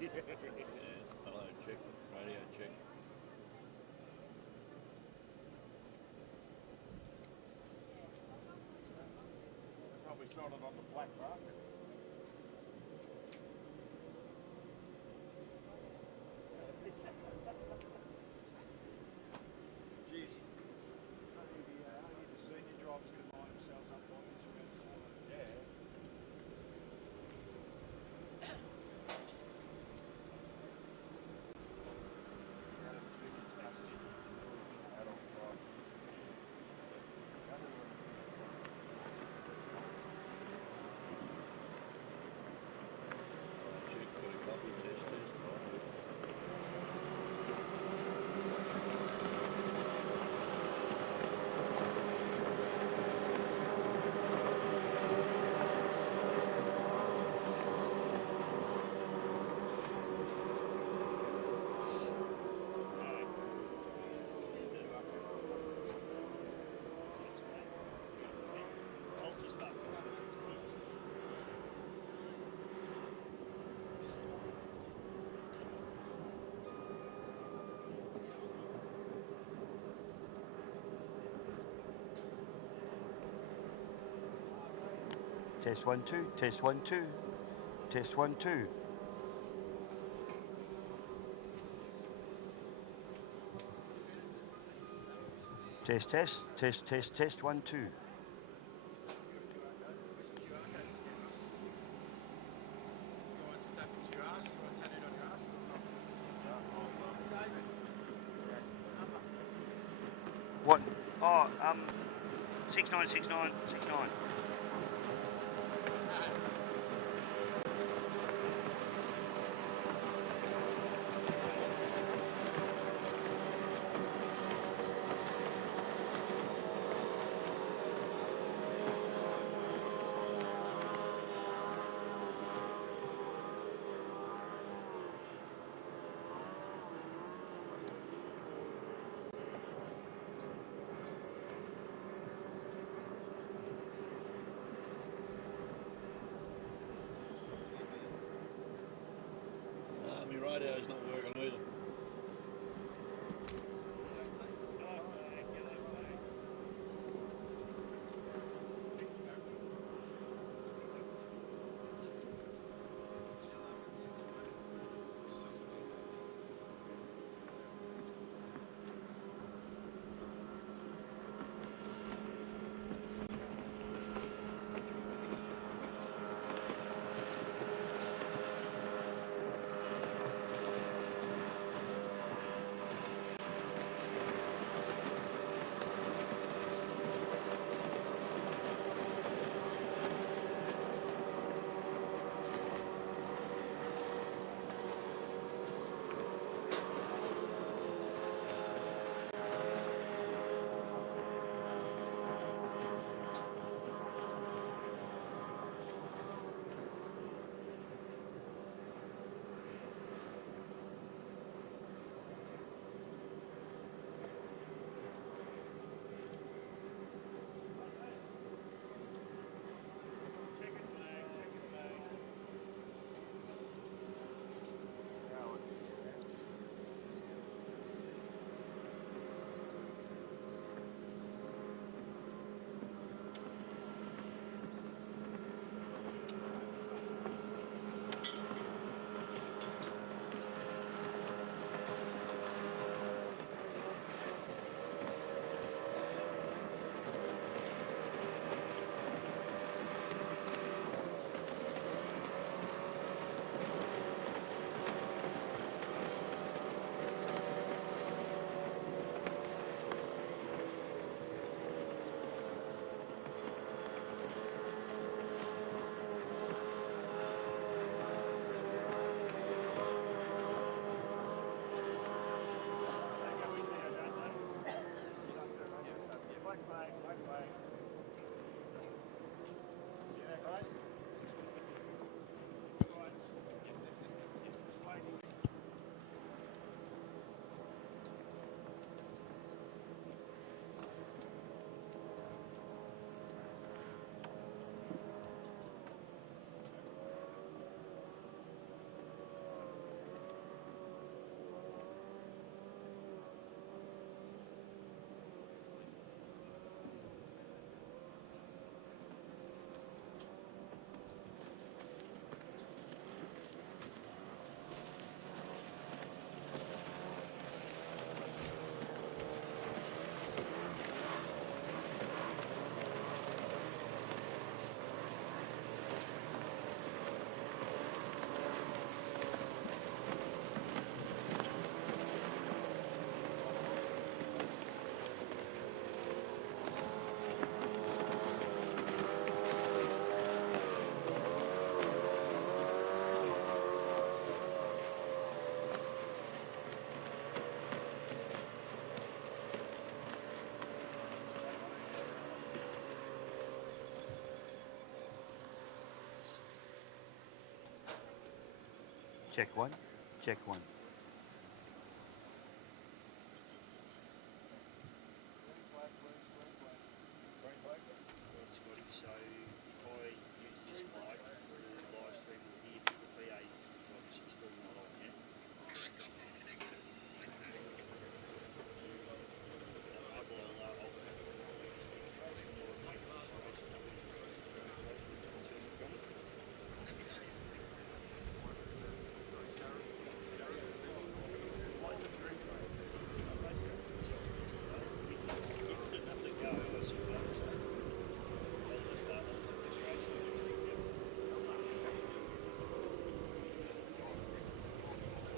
Hello, check. Radio check. Probably sold it on the black market. Jeez. Only the senior drivers can line themselves up like this around the corner. Yeah. Check, got a couple of test. Test 1 2, test 1 2, test 1 2. Test 1 2. What? Oh, 696969. Check one. Check one. Green flag, please. Green flag. Green flag. Right, Scotty, so if I use this flag, the live stream will hear me, the PA is obviously still not on yet.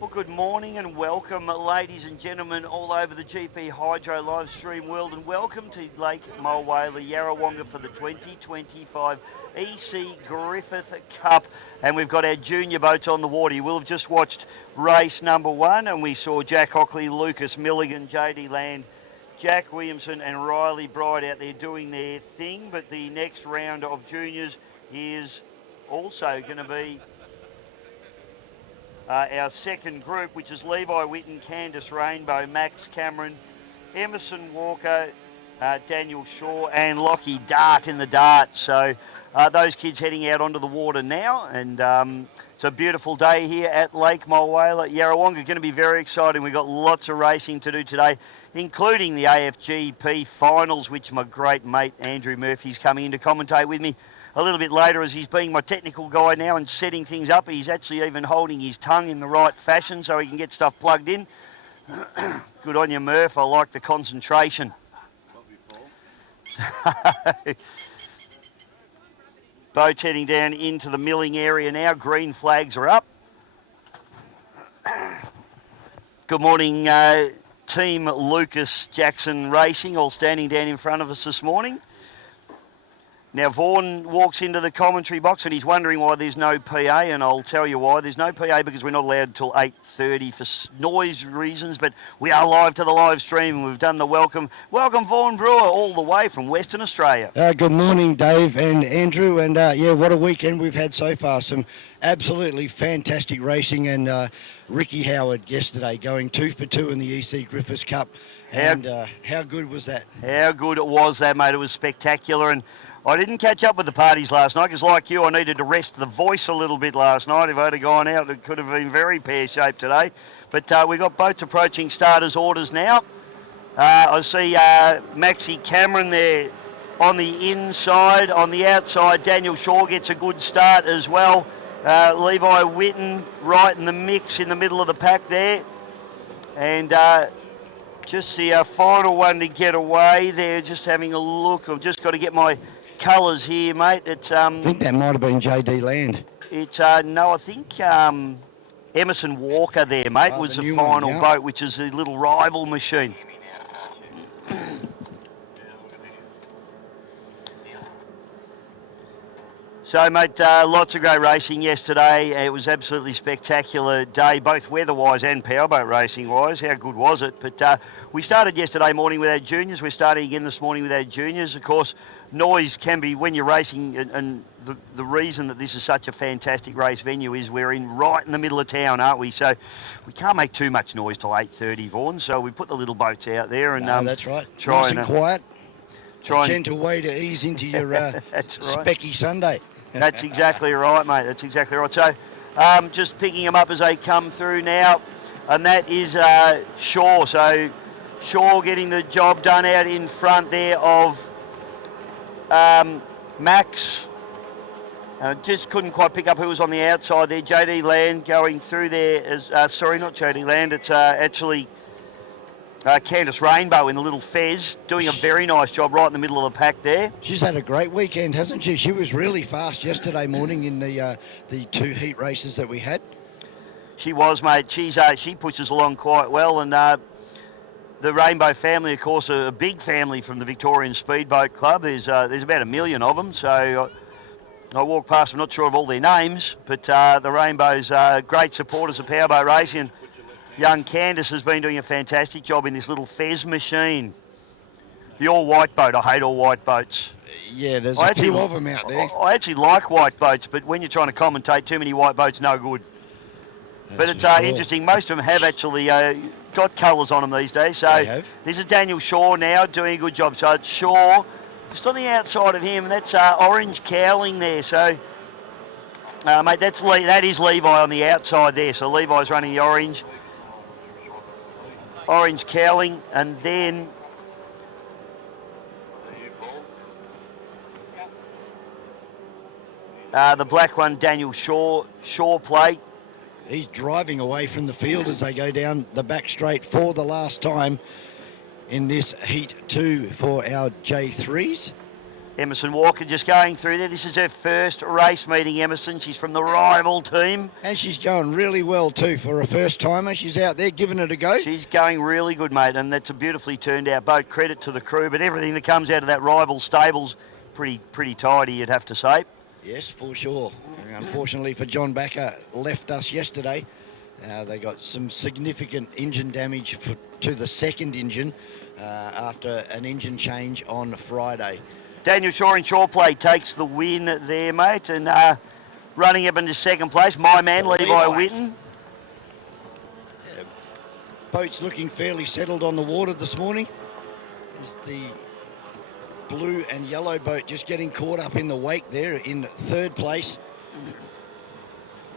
Well, good morning and welcome, ladies and gentlemen, all over the GP Hydro live stream world, and welcome to Lake Mulwala, Yarrawonga for the 2025 E.C Griffith Cup. And we've got our junior boats on the water. You will have just watched race number 1, and we saw Jack Hockley, Lucas Milligan, JD Land, Jack Williamson and Riley Bride out there doing their thing. But the next round of juniors is also going to be our second group, which is Levi Whitten, Candice Rainbow, Max Cameron, Emerson Walker, Daniel Shaw and Lockie Dart in the dart. So those kids heading out onto the water now, and it's a beautiful day here at Lake Mulwala, Yarrawonga. Going to be very exciting. We've got lots of racing to do today, including the AFGP finals, which my great mate Andrew Murphy's coming in to commentate with me a little bit later, as he's being my technical guy now and setting things up. He's actually even holding his tongue in the right fashion so he can get stuff plugged in. Good on you, Murph. I like the concentration. Boats heading down into the milling area now. Green flags are up. Good morning, Team Lucas Jackson Racing, all standing down in front of us this morning. Now, Vaughan walks into the commentary box and he's wondering why there's no PA, and I'll tell you why. There's no PA because we're not allowed until 8:30 for noise reasons, but we are live to the live stream and we've done the welcome. Welcome, Vaughan Brewer, all the way from Western Australia. Good morning, Dave and Andrew, and yeah, what a weekend we've had so far. Some absolutely fantastic racing, and Ricky Howard yesterday going 2 for 2 in the E.C Griffith Cup. And how good was that? How good it was that, mate. It was spectacular. And I didn't catch up with the parties last night because, like you, I needed to rest the voice a little bit last night. If I'd have gone out, it could have been very pear-shaped today. But we've got boats approaching starters' orders now. I see Maxi Cameron there on the inside. On the outside, Daniel Shaw gets a good start as well. Levi Whitten right in the mix in the middle of the pack there. And just the final one to get away there, just having a look. I've just got to get my colours here, mate. It's I think that might have been JD Land. It's no, I think Emerson Walker there, mate, was the final boat, which is a little rival machine. So, mate, lots of great racing yesterday. It was absolutely spectacular day, both weather-wise and powerboat racing-wise. How good was it? But we started yesterday morning with our juniors. We're starting again this morning with our juniors. Of course, noise can be when you're racing, and the reason that this is such a fantastic race venue is we're right in the middle of town, aren't we? So we can't make too much noise till 8:30, Vaughan. So we put the little boats out there and that's right. Try nice and quiet. Try a gentle way to ease into your that's right. specky Sunday. That's exactly right, mate. That's exactly right. So just picking them up as they come through now, and that is Shaw. So Shaw getting the job done out in front there of Max. Just couldn't quite pick up who was on the outside there. JD Land going through there. Sorry, not JD Land. It's actually Candice Rainbow in the little Fez, doing a very nice job right in the middle of the pack there. She's had a great weekend, hasn't she? She was really fast yesterday morning in the 2 heat races that we had. She was, mate. She pushes along quite well, and the Rainbow family, of course, a big family from the Victorian Speedboat Club. There's about 1 million of them, so I walk past, I'm not sure of all their names, but the Rainbow's great supporters of powerboat racing. Young Candice has been doing a fantastic job in this little Fez machine. The all-white boat, I hate all-white boats. Yeah, there's a few of them out there. I actually like white boats, but when you're trying to commentate, too many white boats, no good. But it's interesting. Most of them have actually got colours on them these days. So They have. this is Daniel Shaw now doing a good job. So it's Shaw just on the outside of him, and that's orange cowling there. So, mate, that is Levi on the outside there. So Levi's running the orange cowling, and then the black one, Daniel Shaw plate. He's driving away from the field as they go down the back straight for the last time in this Heat 2 for our J3s. Emerson Walker just going through there. This is her first race meeting, Emerson. She's from the rival team. And she's going really well too for a first timer. She's out there giving it a go. She's going really good, mate, and that's a beautifully turned out boat. Credit to the crew, but everything that comes out of that rival stable's pretty tidy, you'd have to say. Yes, for sure. Unfortunately for John Backer, left us yesterday. They got some significant engine damage to the second engine after an engine change on Friday. Daniel Shaw in Shaw plate takes the win there, mate, and running up into second place, my man, Levi Whitten. Yeah, boat's looking fairly settled on the water this morning. Is the blue and yellow boat just getting caught up in the wake there in third place.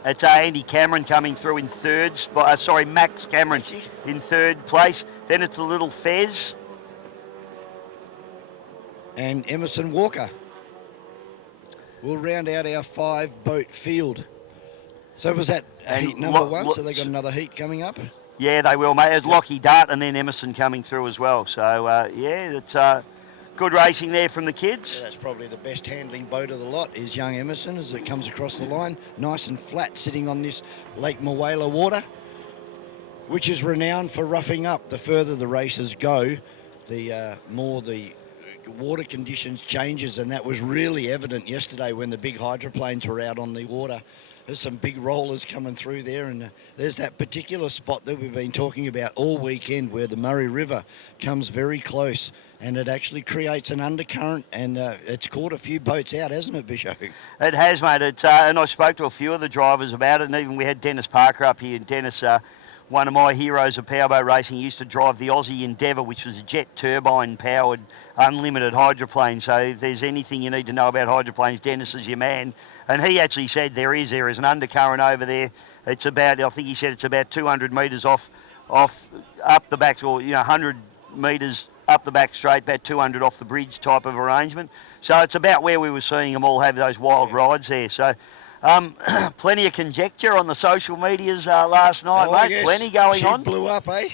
It's Andy Cameron coming through in third spot. Max Cameron in third place. Then it's the little Fez. And Emerson Walker will round out our 5-boat field. So was that heat number one? So they got another heat coming up? Yeah, they will, mate. There's Lockie Dart and then Emerson coming through as well. So, it's good racing there from the kids. Yeah, that's probably the best handling boat of the lot is young Emerson as it comes across the line. Nice and flat sitting on this Lake Moala water, which is renowned for roughing up. The further the races go, the more the water conditions changes, and that was really evident yesterday when the big hydroplanes were out on the water. There's some big rollers coming through there, and there's that particular spot that we've been talking about all weekend where the Murray River comes very close, and it actually creates an undercurrent, and it's caught a few boats out, hasn't it, Bishop? It has, mate. And I spoke to a few of the drivers about it, and even we had Dennis Parker up here. Dennis, one of my heroes of powerboat racing, used to drive the Aussie Endeavour, which was a jet turbine-powered unlimited hydroplane. So if there's anything you need to know about hydroplanes, Dennis is your man. And he actually said there is an undercurrent over there. It's about, I think he said it's about 200 metres off up the back, or 100 metres up the back straight, about 200 off the bridge type of arrangement. So it's about where we were seeing them all have those wild rides there. So plenty of conjecture on the social medias last night, mate. Yes. Plenty going on. It blew up, eh?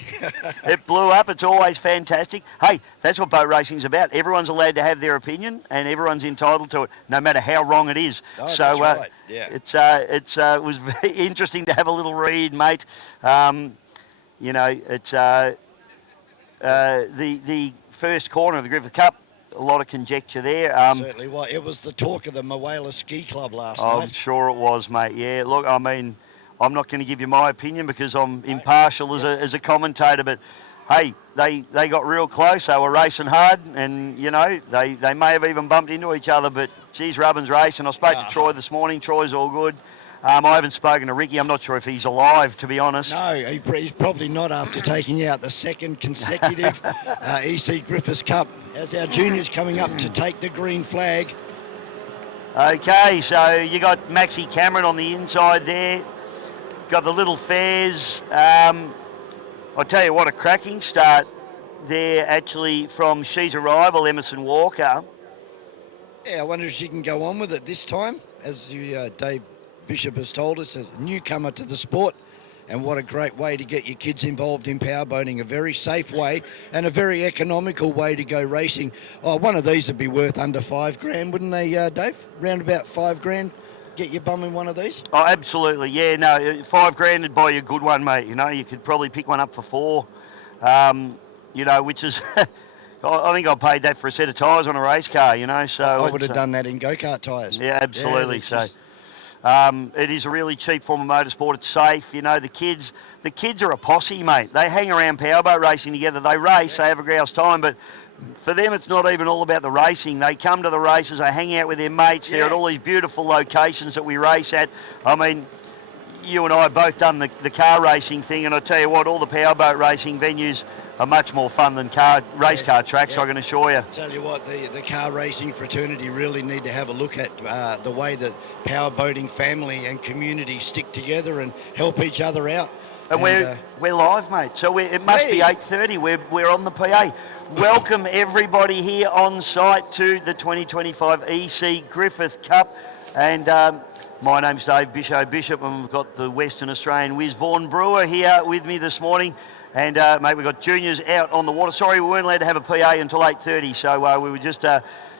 It blew up. It's always fantastic. Hey, that's what boat racing's about. Everyone's allowed to have their opinion, and everyone's entitled to it, no matter how wrong it is. Oh, so that's right. Yeah. it was very interesting to have a little read, mate. It's the first corner of the Griffith Cup. A lot of conjecture there. Certainly was. It was the talk of the Moala Ski Club last I'm night. sure it was, mate. Yeah, look, I mean, I'm not going to give you my opinion because I'm impartial as a commentator, but hey, they got real close. They were racing hard, and, they may have even bumped into each other, but, geez, Rubbin's racing. I spoke to Troy this morning. Troy's all good. I haven't spoken to Ricky. I'm not sure if he's alive, to be honest. No, he's probably not after taking out the second consecutive E.C Griffith Cup as our juniors coming up to take the green flag. Okay, so you got Maxie Cameron on the inside there. Got the little Fairs. I'll tell you what, a cracking start there actually from She's a Rival, Emerson Walker. Yeah, I wonder if she can go on with it this time, as Dave Bishop has told us, a newcomer to the sport, and what a great way to get your kids involved in powerboating, a very safe way and a very economical way to go racing. Oh, one of these would be worth under $5,000, wouldn't they, Dave? Round about $5,000, get your bum in one of these? Oh, absolutely, yeah, no, $5,000 would buy you a good one, mate. You could probably pick one up for $4,000, which is... I think I paid that for a set of tyres on a race car, so... I would have done that in go-kart tyres. Yeah, absolutely, Yeah, it is a really cheap form of motorsport. It's safe. The kids are a posse, mate. They hang around powerboat racing together. They race. They have a grouse time, but for them, it's not even all about the racing. They come to the races. They hang out with their mates. They're at all these beautiful locations that we race at. I mean, you and I have both done the car racing thing, and I tell you what, all the powerboat racing venues are much more fun than race car tracks, I can assure you. Tell you what, the car racing fraternity really need to have a look at the way that powerboating family and community stick together and help each other out. And we're live, mate. So it must be 8:30. We're on the PA. Welcome everybody here on site to the 2025 E.C Griffith Cup. And my name's Dave Bishop, and we've got the Western Australian whiz Vaughan Brewer here with me this morning. And mate, we've got juniors out on the water. Sorry, we weren't allowed to have a PA until 8:30, so we were just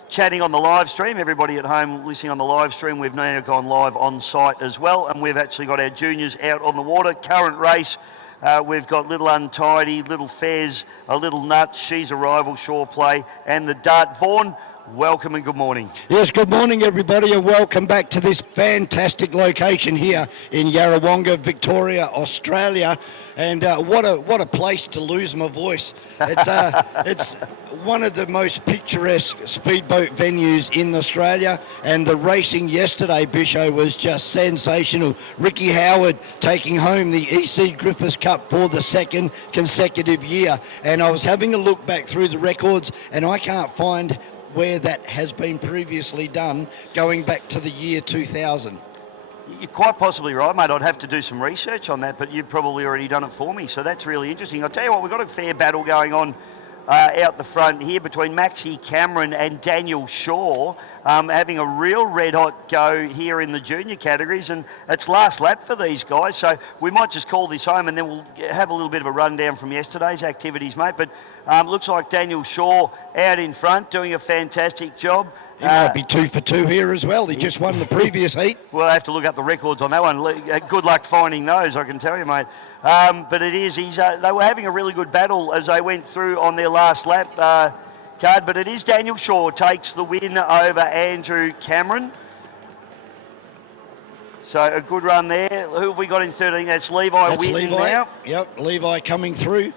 chatting on the live stream. Everybody at home listening on the live stream, we've now gone live on site as well, and we've actually got our juniors out on the water. Current race, we've got Little Untidy, Little Fez, a Little Nut, She's a Rival, Shore Play, and the Dart. Vaughan, welcome and good morning. Yes, good morning everybody, and welcome back to this fantastic location here in Yarrawonga, Victoria, Australia. And what a place to lose my voice. It's one of the most picturesque speedboat venues in Australia, and the racing yesterday, Bisho, was just sensational. Ricky Howard taking home the E.C Griffith Cup for the second consecutive year, and I was having a look back through the records, and I can't find where that has been previously done, going back to the year 2000. You're quite possibly right, mate. I'd have to do some research on that, but you've probably already done it for me, so that's really interesting. I'll tell you what, we've got a fair battle going on out the front here between Maxie Cameron and Daniel Shaw, having a real red-hot go here in the junior categories, and it's last lap for these guys, so we might just call this home and then we'll have a little bit of a rundown from yesterday's activities, mate. But looks like Daniel Shaw out in front, doing a fantastic job. He might be 2 for 2 here as well. He just won the previous heat. We'll have to look up the records on that one. Good luck finding those, I can tell you, mate. But it is, they were having a really good battle as they went through on their last lap card. But it is Daniel Shaw takes the win over Andrew Cameron. So a good run there. Who have we got in 13? That's Levi Whitten now. Yep, Levi coming through.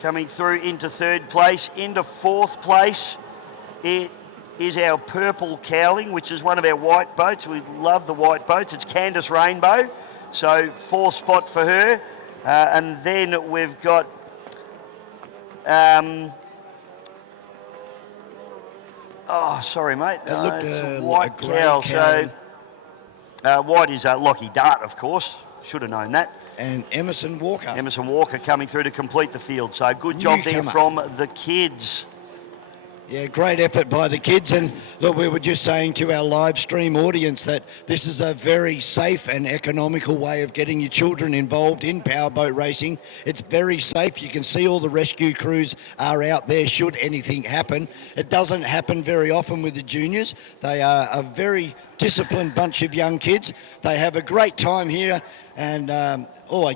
Coming through into third place. Into fourth place, it is our purple cowling, which is one of our white boats. We love the white boats. It's Candice Rainbow, so fourth spot for her. And then we've got sorry mate, it's white cow. So white is Lockie Dart, of course. Should have known that. And Emerson Walker coming through to complete the field. So good job there from the kids. Yeah, great effort by the kids. And look, we were just saying to our live stream audience that this is a very safe and economical way of getting your children involved in powerboat racing. It's very safe. You can see all the rescue crews are out there should anything happen. It doesn't happen very often with the juniors. They are a very disciplined bunch of young kids. They have a great time here, and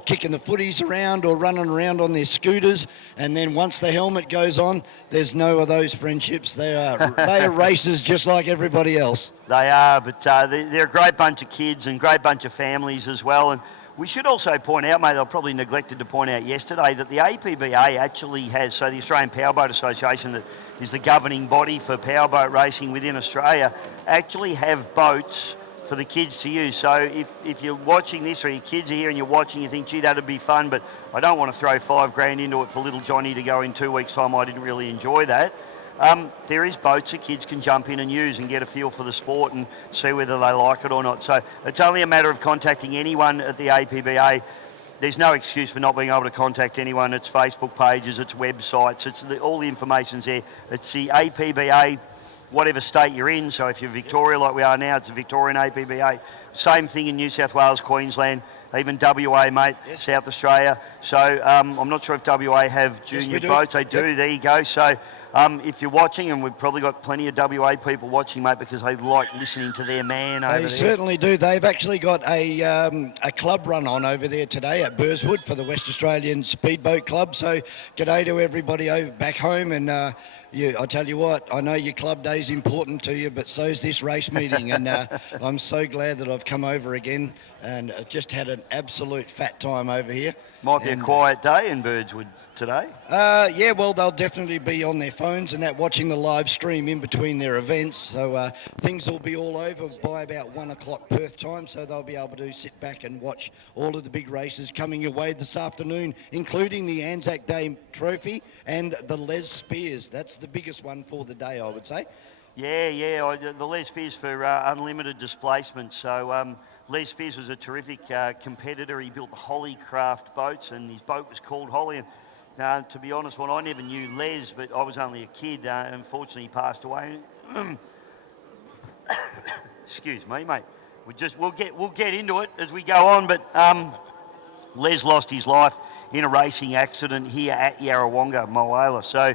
kicking the footies around or running around on their scooters, and then once the helmet goes on, there's no of those friendships. They are racers just like everybody else. They are, but they're a great bunch of kids and great bunch of families as well. And we should also point out, mate, I probably neglected to point out yesterday, that the APBA actually has, so the Australian Powerboat Association, that is the governing body for powerboat racing within Australia, actually have boats for the kids to use. So if you're watching this, or your kids are here and you're watching, you think, gee, that'd be fun, but I don't want to throw $5,000 into it for little Johnny to go in 2 weeks' time. I didn't really enjoy that. There is boats that kids can jump in and use and get a feel for the sport and see whether they like it or not. So it's only a matter of contacting anyone at the APBA. There's no excuse for not being able to contact anyone. It's Facebook pages, it's websites, all the information's there. It's the APBA, whatever state you're in. So if you're Victoria like we are now, it's the Victorian APBA. Same thing in New South Wales, Queensland, even WA, mate, yes. South Australia. So I'm not sure if WA have junior boats. They do, there you go. So if you're watching, and we've probably got plenty of WA people watching, mate, because they like listening to their man over there. They certainly do. They've actually got a club run on over there today at Burswood for the West Australian Speedboat Club. So g'day to everybody over back home, and I tell you what, I know your club day is important to you, but so's this race meeting, and I'm so glad that I've come over again and just had an absolute fat time over here. Might be a quiet day in Birdswood today? Yeah, well, they'll definitely be on their phones and that, watching the live stream in between their events. So things will be all over by about 1 o'clock Perth time. So they'll be able to sit back and watch all of the big races coming your way this afternoon, including the Anzac Day Trophy and the Les Spears. That's the biggest one for the day, I would say. Yeah. The Les Spears for unlimited displacement. So Les Spears was a terrific competitor. He built the Hollycraft boats, and his boat was called Holly. And to be honest, I never knew Les, but I was only a kid. Unfortunately, he passed away. Excuse me, mate. We'll get into it as we go on. But Les lost his life in a racing accident here at Yarrawonga, Moala. So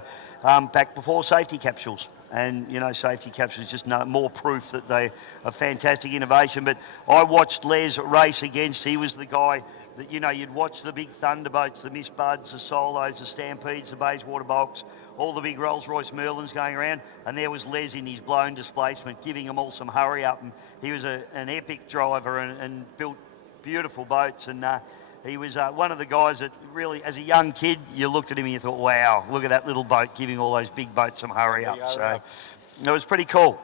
back before safety capsules. And, safety capsules just more proof that they are fantastic innovation. But I watched Les race against, he was the guy that, you'd watch the big Thunderboats, the Miss Buds, the Solos, the Stampedes, the Bayswater Bulks, all the big Rolls-Royce Merlins going around. And there was Les in his blown displacement, giving them all some hurry up. And he was an epic driver and built beautiful boats. And he was one of the guys that really, as a young kid, you looked at him and you thought, wow, look at that little boat giving all those big boats some hurry up. So it was pretty cool.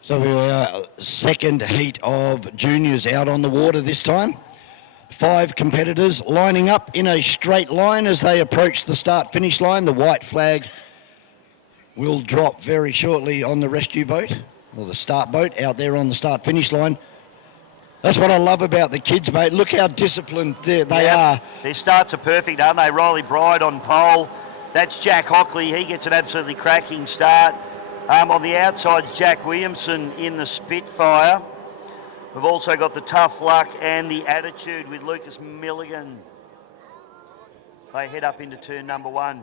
So we are second heat of juniors out on the water this time. 5 competitors lining up in a straight line as they approach the start-finish line. The white flag will drop very shortly on the rescue boat, or the start boat out there on the start-finish line. That's what I love about the kids, mate. Look how disciplined they are. Their starts are perfect, aren't they? Riley Bride on pole. That's Jack Hockley. He gets an absolutely cracking start. On the outside, Jack Williamson in the Spitfire. We've also got the Tough Luck and the Attitude with Lucas Milligan. They head up into turn number 1.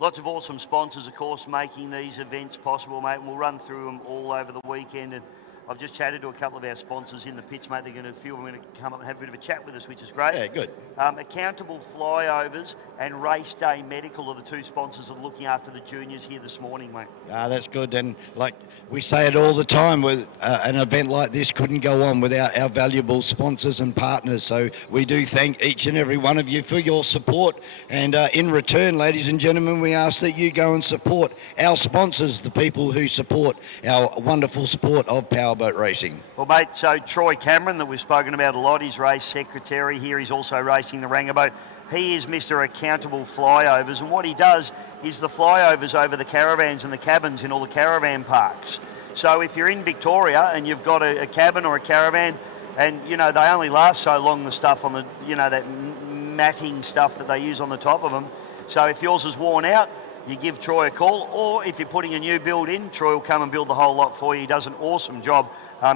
Lots of awesome sponsors, of course, making these events possible, mate. We'll run through them all over the weekend. And I've just chatted to a couple of our sponsors in the pits, mate. A few of them are going to come up and have a bit of a chat with us, which is great. Yeah, good. Accountable Flyovers and Race Day Medical are the 2 sponsors that are looking after the juniors here this morning, mate. That's good. And like we say it all the time, with an event like this couldn't go on without our valuable sponsors and partners. So we do thank each and every one of you for your support. And in return, ladies and gentlemen, we ask that you go and support our sponsors, the people who support our wonderful sport of powerboat racing. Well, mate, so Troy Cameron, that we've spoken about a lot, he's race secretary here. He's also racing the Ranger boat. He is Mr. Accountable Flyovers, and what he does is the flyovers over the caravans and the cabins in all the caravan parks. So if you're in Victoria and you've got a cabin or a caravan, and they only last so long, the stuff on the that matting stuff that they use on the top of them. So if yours is worn out, you give Troy a call, or if you're putting a new build in, Troy will come and build the whole lot for you. He does an awesome job.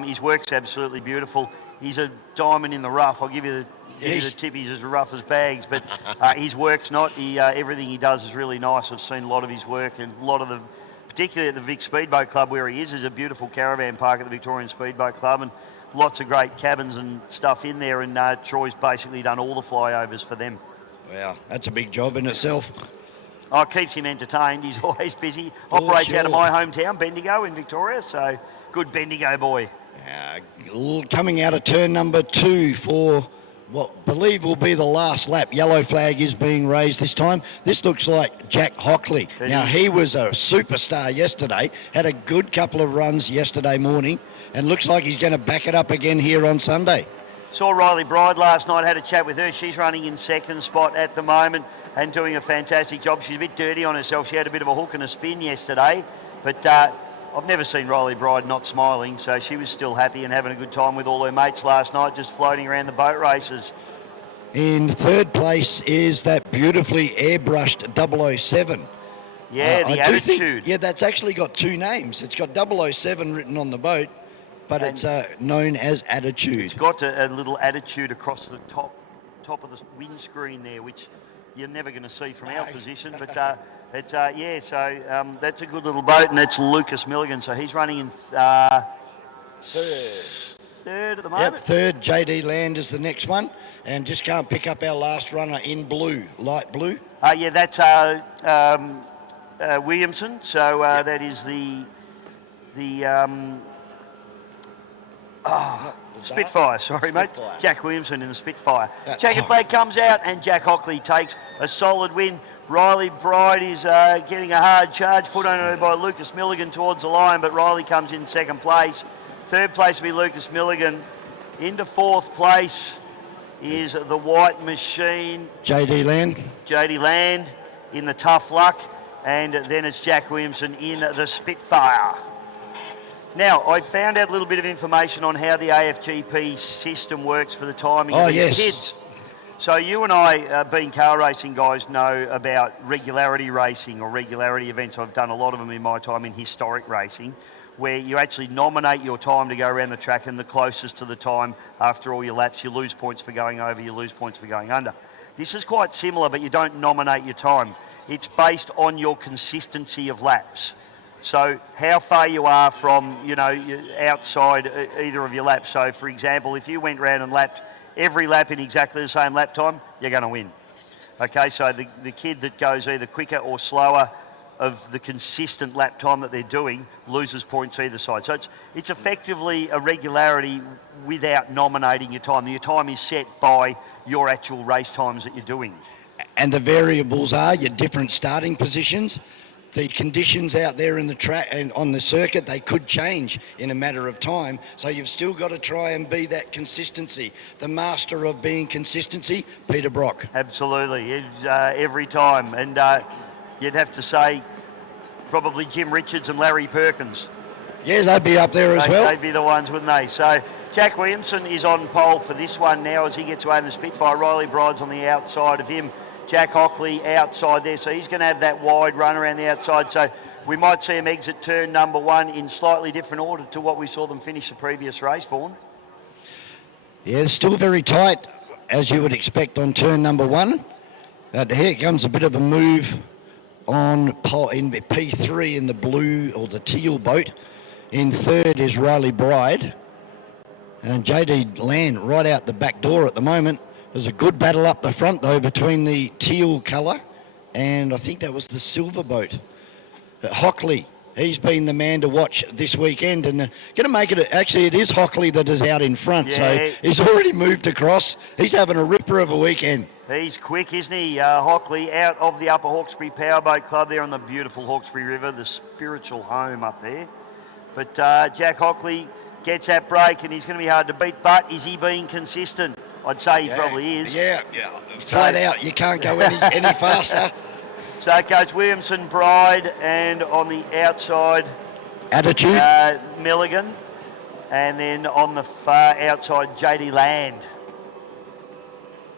His work's absolutely beautiful. He's a diamond in the rough. I'll give you the tip. He's as rough as bags, but his work's not. Everything he does is really nice. I've seen a lot of his work, and a lot of particularly at the Vic Speedboat Club where he is a beautiful caravan park at the Victorian Speedboat Club, and lots of great cabins and stuff in there, and Troy's basically done all the flyovers for them. Wow, that's a big job in itself. Oh, it keeps him entertained. He's always busy. Operates out of my hometown, Bendigo in Victoria, so good Bendigo boy. Coming out of turn number 2 for what I believe will be the last lap. Yellow flag is being raised this time. This looks like Jack Hockley. Now, he was a superstar yesterday, had a good couple of runs yesterday morning, and looks like he's going to back it up again here on Sunday. Saw Riley Bride last night, had a chat with her. She's running in second spot at the moment and doing a fantastic job. She's a bit dirty on herself. She had a bit of a hook and a spin yesterday, but I've never seen Riley Bride not smiling, so she was still happy and having a good time with all her mates last night, just floating around the boat races. In third place is that beautifully airbrushed 007. Yeah, the Attitude. That's actually got 2 names. It's got 007 written on the boat, but it's known as Attitude. It's got a little Attitude across the top of the windscreen there, which you're never going to see from our position. But that's a good little boat, and that's Lucas Milligan. So he's running in third at the moment. Yep, third. JD Land is the next one, and just can't pick up our last runner in blue, light blue. That's Williamson. So that is the Spitfire, sorry, mate. Spitfire. Jack Williamson in the Spitfire. Yeah. Checkered flag comes out and Jack Hockley takes a solid win. Riley Bride is getting a hard charge put on her by Lucas Milligan towards the line, but Riley comes in second place. Third place will be Lucas Milligan. Into fourth place is the White Machine. JD Land. JD Land in the Tough Luck. And then it's Jack Williamson in the Spitfire. Now, I found out a little bit of information on how the AFGP system works for the timing of these kids. So you and I, being car racing guys, know about regularity racing or regularity events. I've done a lot of them in my time in historic racing, where you actually nominate your time to go around the track, and the closest to the time after all your laps, you lose points for going over, you lose points for going under. This is quite similar, but you don't nominate your time. It's based on your consistency of laps. So how far you are from, outside either of your laps. So, for example, if you went round and lapped every lap in exactly the same lap time, you're going to win. Okay, so the kid that goes either quicker or slower of the consistent lap time that they're doing loses points either side. So it's effectively a regularity without nominating your time. Your time is set by your actual race times that you're doing. And the variables are your different starting positions. The conditions out there in the track and on the circuit, they could change in a matter of time. So you've still got to try and be that consistency. The master of being consistency, Peter Brock. Absolutely, every time. And you'd have to say probably Jim Richards and Larry Perkins. Yeah, they'd be up there as well. They'd be the ones, wouldn't they? So Jack Williamson is on pole for this one now as he gets away in the Spitfire. Riley Bride's on the outside of him. Jack Hockley outside there, so he's going to have that wide run around the outside. So we might see him exit turn number one in slightly different order to what we saw them finish the previous race, Vaughan. Yeah, still very tight, as you would expect on turn number one. Here comes a bit of a move on in P3 in the blue or the teal boat. In third is Riley Bride. And JD Land right out the back door at the moment. There's a good battle up the front, though, between the teal colour and I think that was the silver boat. Hockley, he's been the man to watch this weekend and going to make it. Actually, it is Hockley that is out in front, yeah. So he's already moved across. He's having a ripper of a weekend. He's quick, isn't he? Hockley out of the Upper Hawkesbury Powerboat Club there on the beautiful Hawkesbury River, the spiritual home up there. But Jack Hockley gets that break and he's going to be hard to beat, but is he being consistent? I'd say he probably is. Yeah, flat out. You can't go any faster. So it goes Williamson, Bride, and on the outside, Attitude. Milligan, and then on the far outside, JD Land.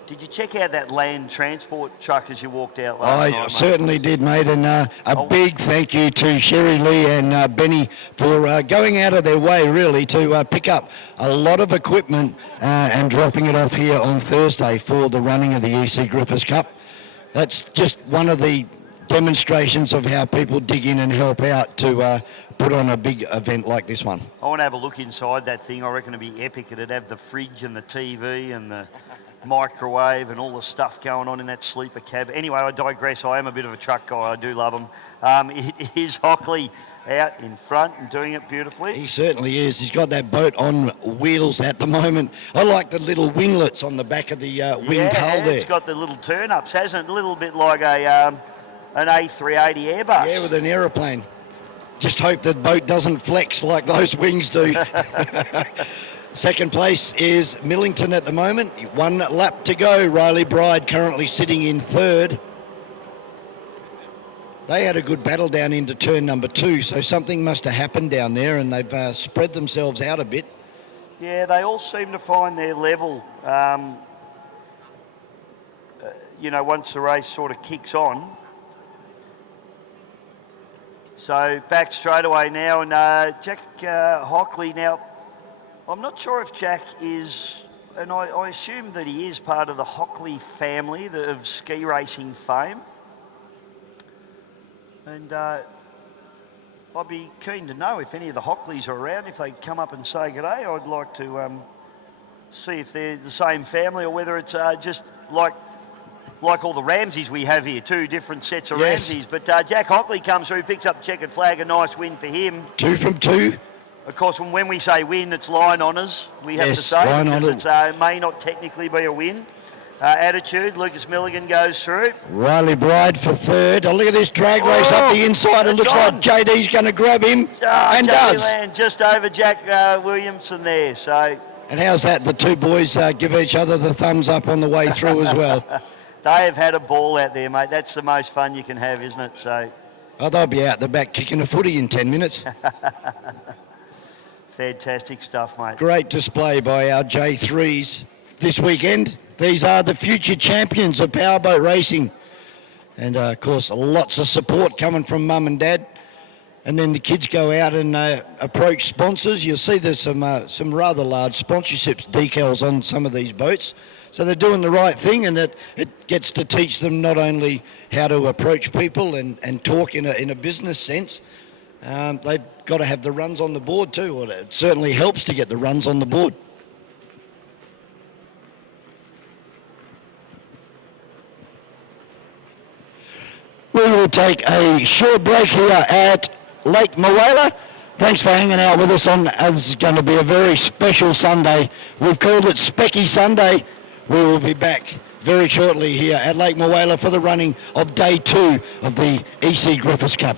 Did you check out that land transport truck as you walked out last night, I mate? Certainly did, mate, and a big thank you to Sherry Lee and Benny for going out of their way, really, to pick up a lot of equipment and dropping it off here on Thursday for the running of the E.C Griffith Cup. That's just one of the demonstrations of how people dig in and help out to put on a big event like this one. I want to have a look inside that thing. I reckon it'd be epic. It'd have the fridge and the TV and the microwave and all the stuff going on in that sleeper cab. Anyway, I digress. I am a bit of a truck guy. I do love them. It is Hockley out in front and doing it beautifully. He certainly is. He's got that boat on wheels at the moment. I like the little winglets on the back of the wing hull there. It's got the little turn-ups, hasn't it? A little bit like an A380 Airbus. Yeah, with an aeroplane. Just hope the boat doesn't flex like those wings do. Second place is Millington at the moment. 1 lap to go. Riley Bride currently sitting in third. They had a good battle down into turn number 2, so something must have happened down there and they've spread themselves out a bit. Yeah, they all seem to find their level, once the race sort of kicks on. So back straight away now, and Jack Hockley now, I'm not sure if Jack is, and I assume that he is part of the Hockley family of ski racing fame. And I'd be keen to know if any of the Hockleys are around, if they come up and say g'day. I'd like to see if they're the same family or whether it's just like all the Ramseys we have here, 2 different sets of Ramseys. But Jack Hockley comes through, picks up checkered flag, a nice win for him. 2 from 2. Of course, when we say win, it's line honours, we have to Yes, say, line because honour. it may not technically be a win. Attitude, Lucas Milligan goes through. Riley Bride for third. Oh, look at this drag race up the inside. It looks like JD's going to grab him, and JD does. Land just over Jack Williamson there. So. And how's that? The two boys give each other the thumbs up on the way through as well. They have had a ball out there, mate. That's the most fun you can have, isn't it? So. Oh, they'll be out the back kicking a footy in 10 minutes. Fantastic stuff, mate. Great display by our J3s this weekend. These are the future champions of powerboat racing. And, of course, lots of support coming from mum and dad. And then the kids go out and approach sponsors. You'll see there's some rather large sponsorships decals on some of these boats. So they're doing the right thing, and it gets to teach them not only how to approach people and talk in a business sense, they've got to have the runs on the board too. Well, it certainly helps to get the runs on the board. We will take a short break here at Lake Moala. Thanks for hanging out with us on, this is going to be a very special Sunday. We've called it Specky Sunday. We will be back very shortly here at Lake Moala for the running of day 2 of the E.C Griffith Cup.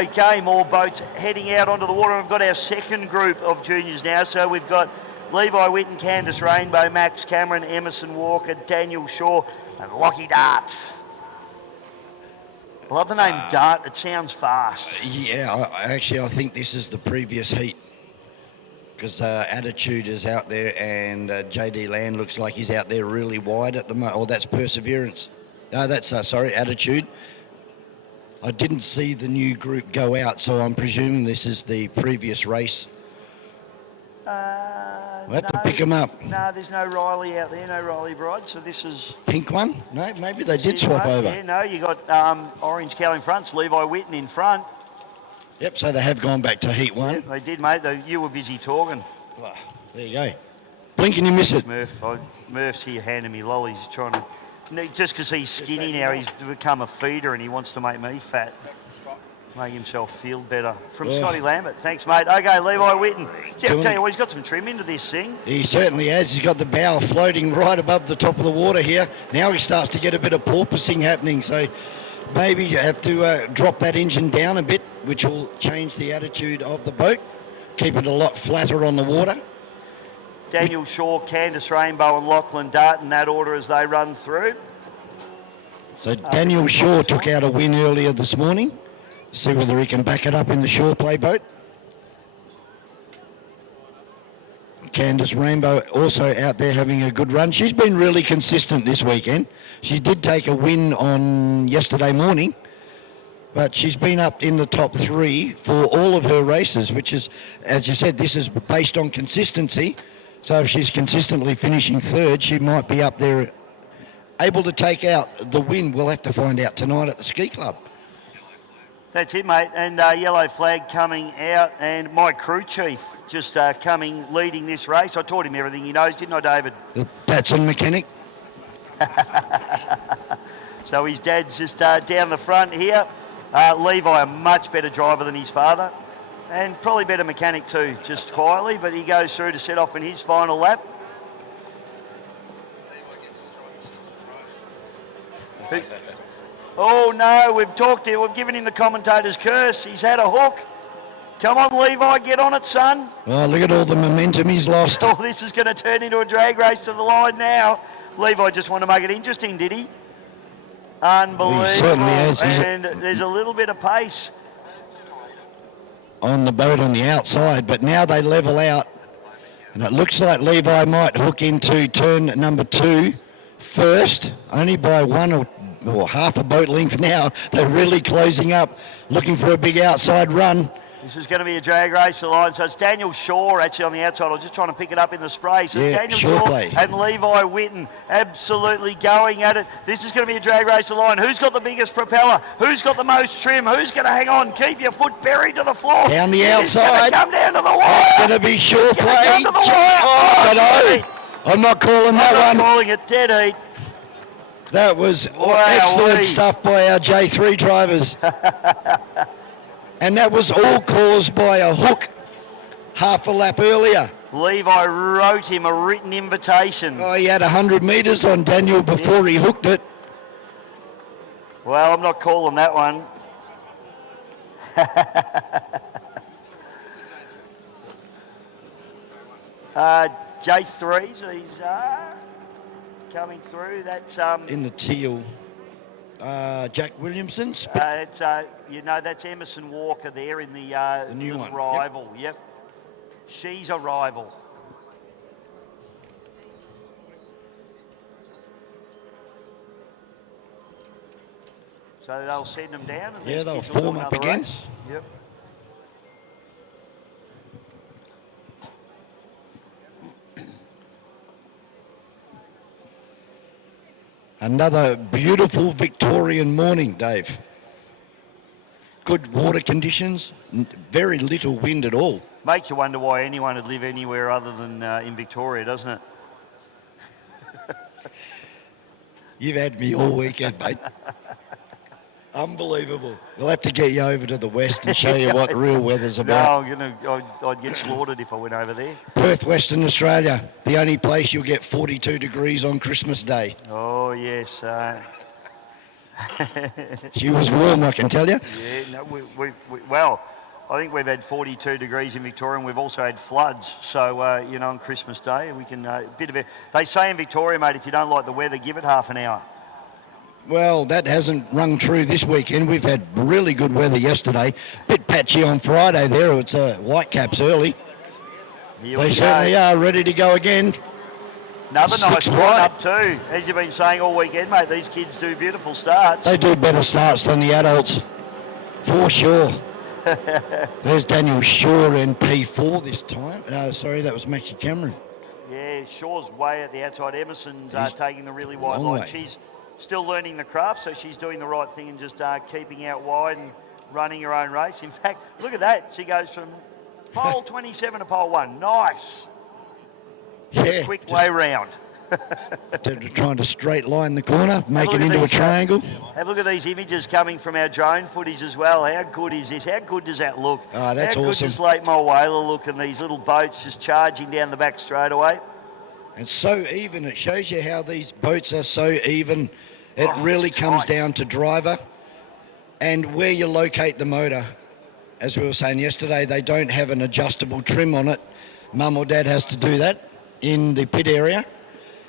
Okay, more boats heading out onto the water. We've got our second group of juniors now. So we've got Levi Whitten, Candice Rainbow, Max Cameron, Emerson Walker, Daniel Shaw, and Lockie Dart. I love the name Dart. It sounds fast. Yeah, I think this is the previous heat, because Attitude is out there, and JD Land looks like he's out there really wide at the moment. Oh, that's Perseverance. No, that's, Attitude. I didn't see the new group go out, so I'm presuming this is the previous race. We'll have to pick them up. No, there's no Riley out there, no Riley Bride, so this is... Pink one? No, maybe they did swap over. Yeah, no, you got Orange cow in front, it's Levi Whitten in front. Yep, so they have gone back to heat one. They did, mate. You were busy talking. Well, there you go. Blink and you miss it. Murph's here handing me lollies. He's trying to... Just because he's skinny now, he's become a feeder and he wants to make me fat. Make himself feel better. From Scotty Lambert. Thanks, mate. Okay, Levi Whitten. Jeff, tell you what, he's got some trim into this thing. He certainly has. He's got the bow floating right above the top of the water here. Now he starts to get a bit of porpoising happening, so maybe you have to drop that engine down a bit, which will change the attitude of the boat, keep it a lot flatter on the water. Daniel Shaw, Candice Rainbow and Lachlan Dart in that order as they run through. So Daniel Shaw took out a win earlier this morning. See whether he can back it up in the Shaw play boat. Candice Rainbow also out there having a good run. She's been really consistent this weekend. She did take a win on yesterday morning, but she's been up in the top 3 for all of her races, which is, as you said, this is based on consistency. So if she's consistently finishing 3rd, she might be up there able to take out the win. We'll have to find out tonight at the ski club. That's it, mate. And yellow flag coming out, and my crew chief just leading this race. I taught him everything he knows, didn't I, David? The Datsun mechanic. So his dad's just down the front here. Levi, a much better driver than his father, and probably better mechanic too, just quietly, but he goes through to set off in his final lap. Oh no, we've given him the commentator's curse. He's had a hook. Come on, Levi, get on it, son. Oh, look at all the momentum he's lost. Oh, this is going to turn into a drag race to the line now. Levi just wanted to make it interesting, did he? Unbelievable. He certainly has. And there's a little bit of pace on the boat on the outside, but now they level out. And it looks like Levi might hook into turn number 2 first, only by 1 or half a boat length now. They're really closing up, looking for a big outside run. This is going to be a drag race to the line. So it's Daniel Shaw actually on the outside. I was just trying to pick it up in the spray. So it's Daniel Shaw and Levi Whitten absolutely going at it. This is going to be a drag race to the line. Who's got the biggest propeller? Who's got the most trim? Who's going to hang on? Keep your foot buried to the floor. Down the outside. It's going to come down to the wire. It's going to be Shaw play. Oh, no. I'm not calling that one. I'm not calling it dead heat. That was excellent stuff by our J3 drivers. And that was all caused by a hook half a lap earlier. Levi wrote him a written invitation. Oh, he had 100 metres on Daniel before he hooked it. Well, I'm not calling that one. J3s, he's coming through. That's in the teal. Jack Williamson's. That's Emerson Walker there in the new one. Rival. Yep. She's a rival. So they'll send them down. And they'll form up again. Race. Yep. Another beautiful Victorian morning, Dave. Good water conditions, very little wind at all. Makes you wonder why anyone would live anywhere other than in Victoria, doesn't it? You've had me all weekend, mate. Unbelievable. We'll have to get you over to the west and show you what real weather's about. No, I'd get slaughtered if I went over there. Perth, Western Australia, the only place you'll get 42 degrees on Christmas Day. Oh, yes. She was warm, I can tell you. Yeah, no, I think we've had 42 degrees in Victoria, and we've also had floods. So, on Christmas Day, we can They say in Victoria, mate, if you don't like the weather, give it half an hour. Well, that hasn't rung true this weekend. We've had really good weather yesterday. Bit patchy on Friday there. It's Whitecaps early. They certainly are ready to go again. Another nice one up too. As you've been saying all weekend, mate, these kids do beautiful starts. They do better starts than the adults, for sure. There's Daniel Shaw in P4 this time. Sorry, that was Maxie Cameron. Yeah, Shaw's way at the outside. Emerson's taking the really wide line. She's still learning the craft, so she's doing the right thing and just keeping out wide and running her own race. In fact, look at that. She goes from pole 27 to pole 1. Nice. Yeah. Quick way round. Trying to straight line the corner, make it into a triangle. Have a look at these images coming from our drone footage as well. How good is this? How good does that look? Oh, that's How awesome. good does Lake Mulwala look, and these little boats just charging down the back straightaway? And so even. It shows you how these boats are so even. It really comes down to driver and where you locate the motor. As we were saying yesterday, they don't have an adjustable trim on it. Mum or Dad has to do that in the pit area.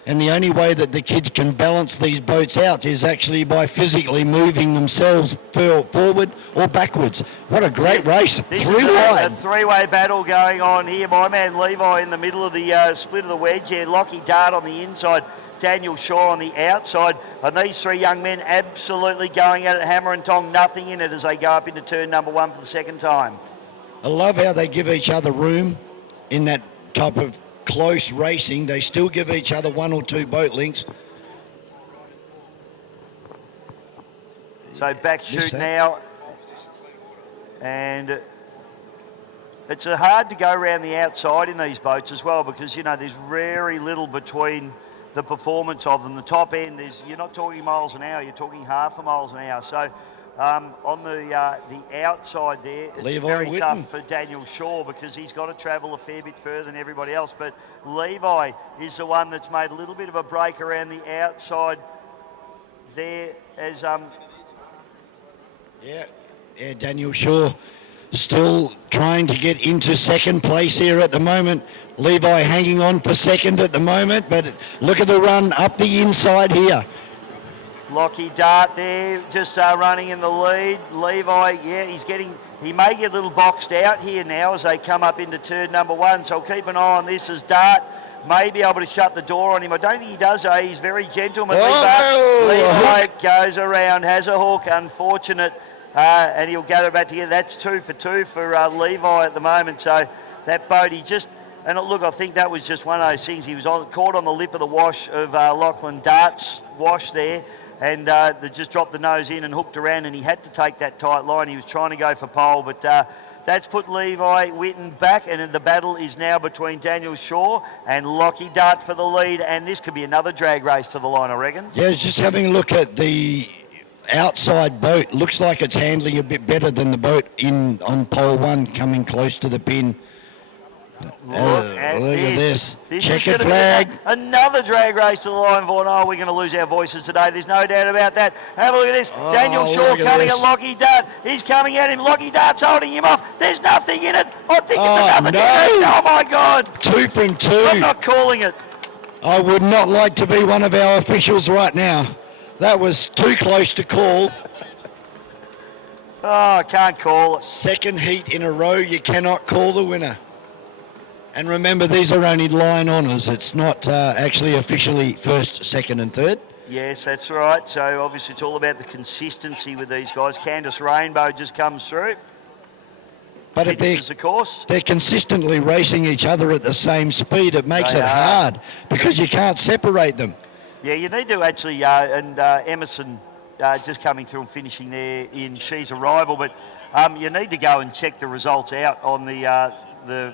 And the only way that the kids can balance these boats out is actually by physically moving themselves forward or backwards. What a great race. Three wide. A three-way battle going on here. My man Levi in the middle of the split of the wedge here. Lockie Dart on the inside. Daniel Shaw on the outside. And these three young men absolutely going at it, hammer and tong, nothing in it as they go up into turn number 1 for the second time. I love how they give each other room in that type of close racing. They still give each other 1 or 2 boat links. So back shoot now. And it's hard to go around the outside in these boats as well, because, you know, there's very little between the performance of them. The top end is, you're not talking miles an hour, you're talking half a miles an hour. So on the outside there, it's Levi very Whitten. tough for Daniel Shaw because he's got to travel a fair bit further than everybody else. But Levi is the one that's made a little bit of a break around the outside there as Yeah, Daniel Shaw still trying to get into second place here at the moment. Levi hanging on for second at the moment, but look at the run up the inside here. Lockie Dart there, just running in the lead. Levi, yeah, he may get a little boxed out here now as they come up into turn number 1. So keep an eye on this as Dart may be able to shut the door on him. I don't think he does, though. He's very gentlemanly. Oh, Levi goes around, has a hook, unfortunate, and he'll gather back together. That's 2 for 2 for Levi at the moment. So that boat, and look, I think that was just one of those things. He was caught on the lip of the wash of Lachlan Dart's wash there, and they just dropped the nose in and hooked around, and he had to take that tight line. He was trying to go for pole, but that's put Levi Whitten back, and the battle is now between Daniel Shaw and Lockie Dart for the lead, and this could be another drag race to the line, I reckon. Yeah, just having a look at the outside boat. Looks like it's handling a bit better than the boat on pole 1 coming close to the pin. Look at this. This Checkered is flag. Another drag race to the line, Vaughan. Oh, we're going to lose our voices today. There's no doubt about that. Have a look at this. Daniel Shaw coming at Lockie Dart. He's coming at him. Lockie Dart's holding him off. There's nothing in it. I think it's another drag. Oh, my God. 2 from 2. I'm not calling it. I would not like to be one of our officials right now. That was too close to call. Oh, I can't call it. Second heat in a row, you cannot call the winner. And remember, these are only line honours. It's not actually officially first, second and third. Yes, that's right. So obviously it's all about the consistency with these guys. Candice Rainbow just comes through. But if they're consistently racing each other at the same speed, it makes it hard because you can't separate them. Yeah, you need to actually, and Emerson just coming through and finishing there in She's a Rival, but you need to go and check the results out on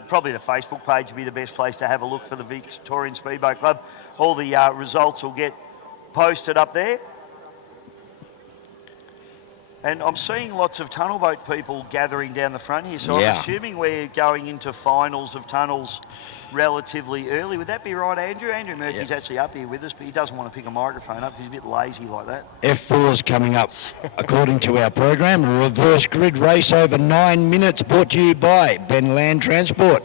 probably the Facebook page would be the best place to have a look for the Victorian Speedboat Club. All the results will get posted up there. And I'm seeing lots of tunnel boat people gathering down the front here, so I'm assuming we're going into finals of tunnels relatively early. Would that be right, Andrew? Andrew Murphy's actually up here with us, but he doesn't want to pick a microphone up. He's a bit lazy like that. F4's coming up, according to our program. A reverse grid race over 9 minutes, brought to you by Ben Land Transport.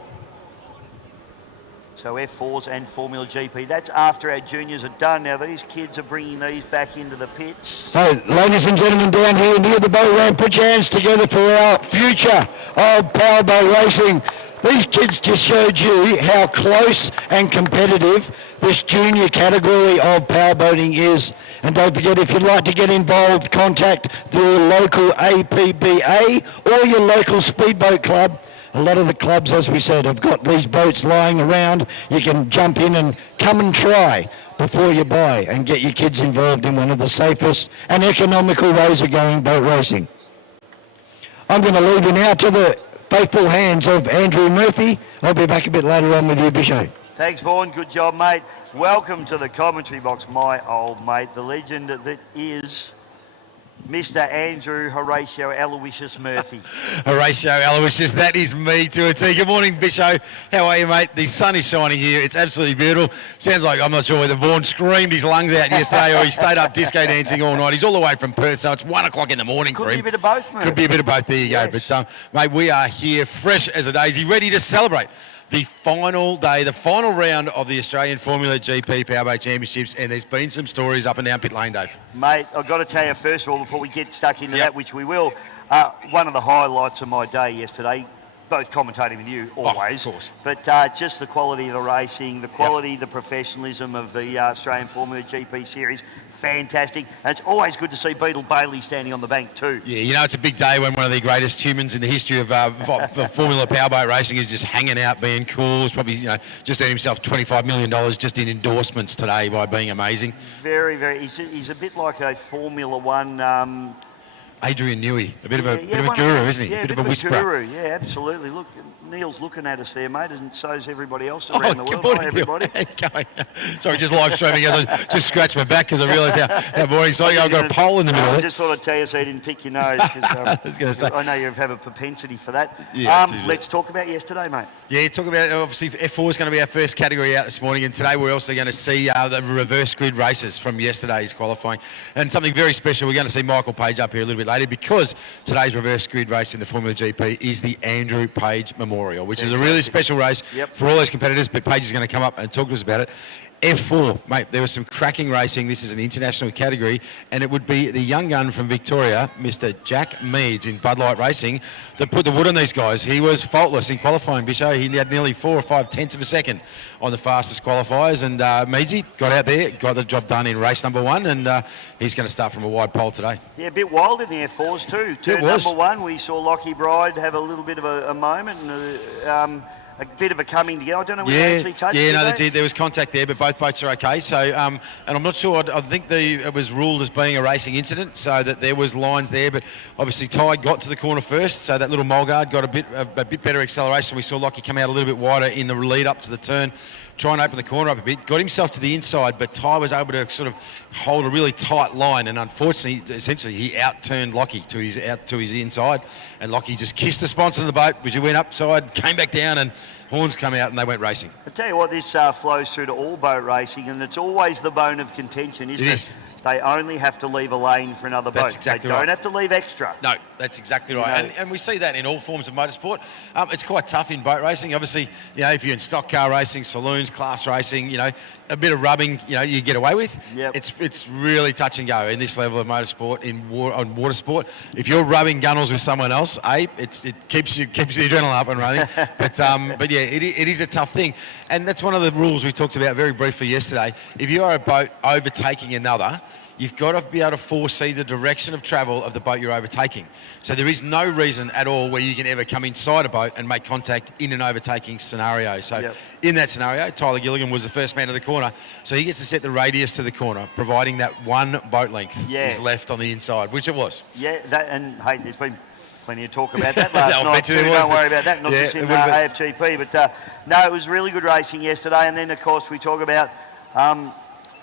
So F4s and Formula GP. That's after our juniors are done. Now these kids are bringing these back into the pits. So, ladies and gentlemen, down here near the boat ramp, put your hands together for our future of powerboat racing. These kids just showed you how close and competitive this junior category of powerboating is. And don't forget, if you'd like to get involved, contact your local APBA or your local speedboat club. A lot of the clubs, as we said, have got these boats lying around. You can jump in and come and try before you buy and get your kids involved in one of the safest and economical ways of going boat racing. I'm going to leave you now to the faithful hands of Andrew Murphy. I'll be back a bit later on with you, Bisho. Thanks, Vaughan. Good job, mate. Welcome to the commentary box, my old mate, the legend that is Mr. Andrew Horatio Aloysius Murphy. Horatio Aloysius, that is me to a T. Good morning, Bisho. How are you, mate? The sun is shining here. It's absolutely beautiful. Sounds like, I'm not sure whether Vaughan screamed his lungs out yesterday or he stayed up disco dancing all night. He's all the way from Perth, so it's 1 o'clock in the morning for him. Could be a bit of both, mate. Could be a bit of both. There you go. But, mate, we are here fresh as a daisy, ready to celebrate the final day, the final round of the Australian Formula GP Powerboat Championships, and there's been some stories up and down pit lane, Dave. Mate, I've got to tell you, first of all, before we get stuck into that, which we will, one of the highlights of my day yesterday, both commentating with you, always, of course. But just the quality of the racing, the quality, the professionalism of the Australian Formula GP Series, fantastic. And it's always good to see Beetle Bailey standing on the bank too. Yeah, you know, it's a big day when one of the greatest humans in the history of Formula Powerboat racing is just hanging out, being cool. He's probably, just earned himself $25 million just in endorsements today by being amazing. Very, very. He's a bit like a Formula One... Adrian Newey, a bit of a guru, isn't he? Yeah, a bit of a whisperer. Guru. Yeah, absolutely. Look, Neil's looking at us there, mate, and so's everybody else around the world. Good Hi, everybody. Sorry, just live streaming as I just scratched my back because I realised how boring. Sorry, I've got a pole in the middle. I just thought I'd tell you so you didn't pick your nose. I was going to say. I know you have a propensity for that. Yeah, let's talk about yesterday, mate. Yeah, talk about, obviously, F4 is going to be our first category out this morning, and today we're also going to see the reverse grid races from yesterday's qualifying. And something very special, we're going to see Michael Page up here a little bit later because today's reverse grid race in the Formula GP is the Andrew Page Memorial, which is a really special race for all those competitors, but Page is going to come up and talk to us about it. F4, mate, there was some cracking racing. This is an international category, and it would be the young gun from Victoria, Mr. Jack Meads in Bud Light Racing, that put the wood on these guys. He was faultless in qualifying, Bisho. He had nearly 4 or 5 tenths of a second on the fastest qualifiers, and Meadsy got out there, got the job done in race number 1, and he's going to start from a wide pole today. Yeah, a bit wild in the F4s too. Turn number 1, we saw Lockie Bride have a little bit of a moment, and a bit of a coming together. I don't know whether they actually touched it. No, they did. There was contact there, but both boats are okay. So, and I'm not sure. I think it was ruled as being a racing incident, so that there was lines there. But obviously, Ty got to the corner first, so that little Mulgard got a bit better acceleration. We saw Lockie come out a little bit wider in the lead up to the turn, try and open the corner up a bit. Got himself to the inside, but Ty was able to sort of hold a really tight line, and unfortunately, essentially, he outturned Lockie to his inside, and Lockie just kissed the sponsor of the boat, which he went upside, came back down, and horns come out, and they went racing. I tell you what, this flows through to all boat racing, and it's always the bone of contention, isn't it? It is. They only have to leave a lane for another boat. That's exactly right. They right. don't have to leave extra. No, that's exactly right. And we see that in all forms of motorsport. It's quite tough in boat racing. Obviously, if you're in stock car racing, saloons, class racing, a bit of rubbing, you get away with. Yep. It's really touch and go in this level of motorsport, on water sport. If you're rubbing gunnels with someone else, it keeps the adrenaline up and running. But yeah, it is a tough thing. And that's one of the rules we talked about very briefly yesterday. If you are a boat overtaking another, you've got to be able to foresee the direction of travel of the boat you're overtaking. So there is no reason at all where you can ever come inside a boat and make contact in an overtaking scenario. So in that scenario, Tyler Gilligan was the first man to the corner. So he gets to set the radius to the corner, providing that one boat length is left on the inside, which it was. Yeah, and hey, there's been plenty of talk about that last night too. Don't worry about that, not just in AFGP. But no, it was really good racing yesterday. And then, of course, we talk about...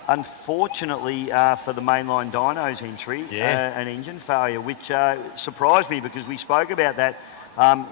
unfortunately for the mainline dyno's entry, an engine failure, which surprised me because we spoke about that.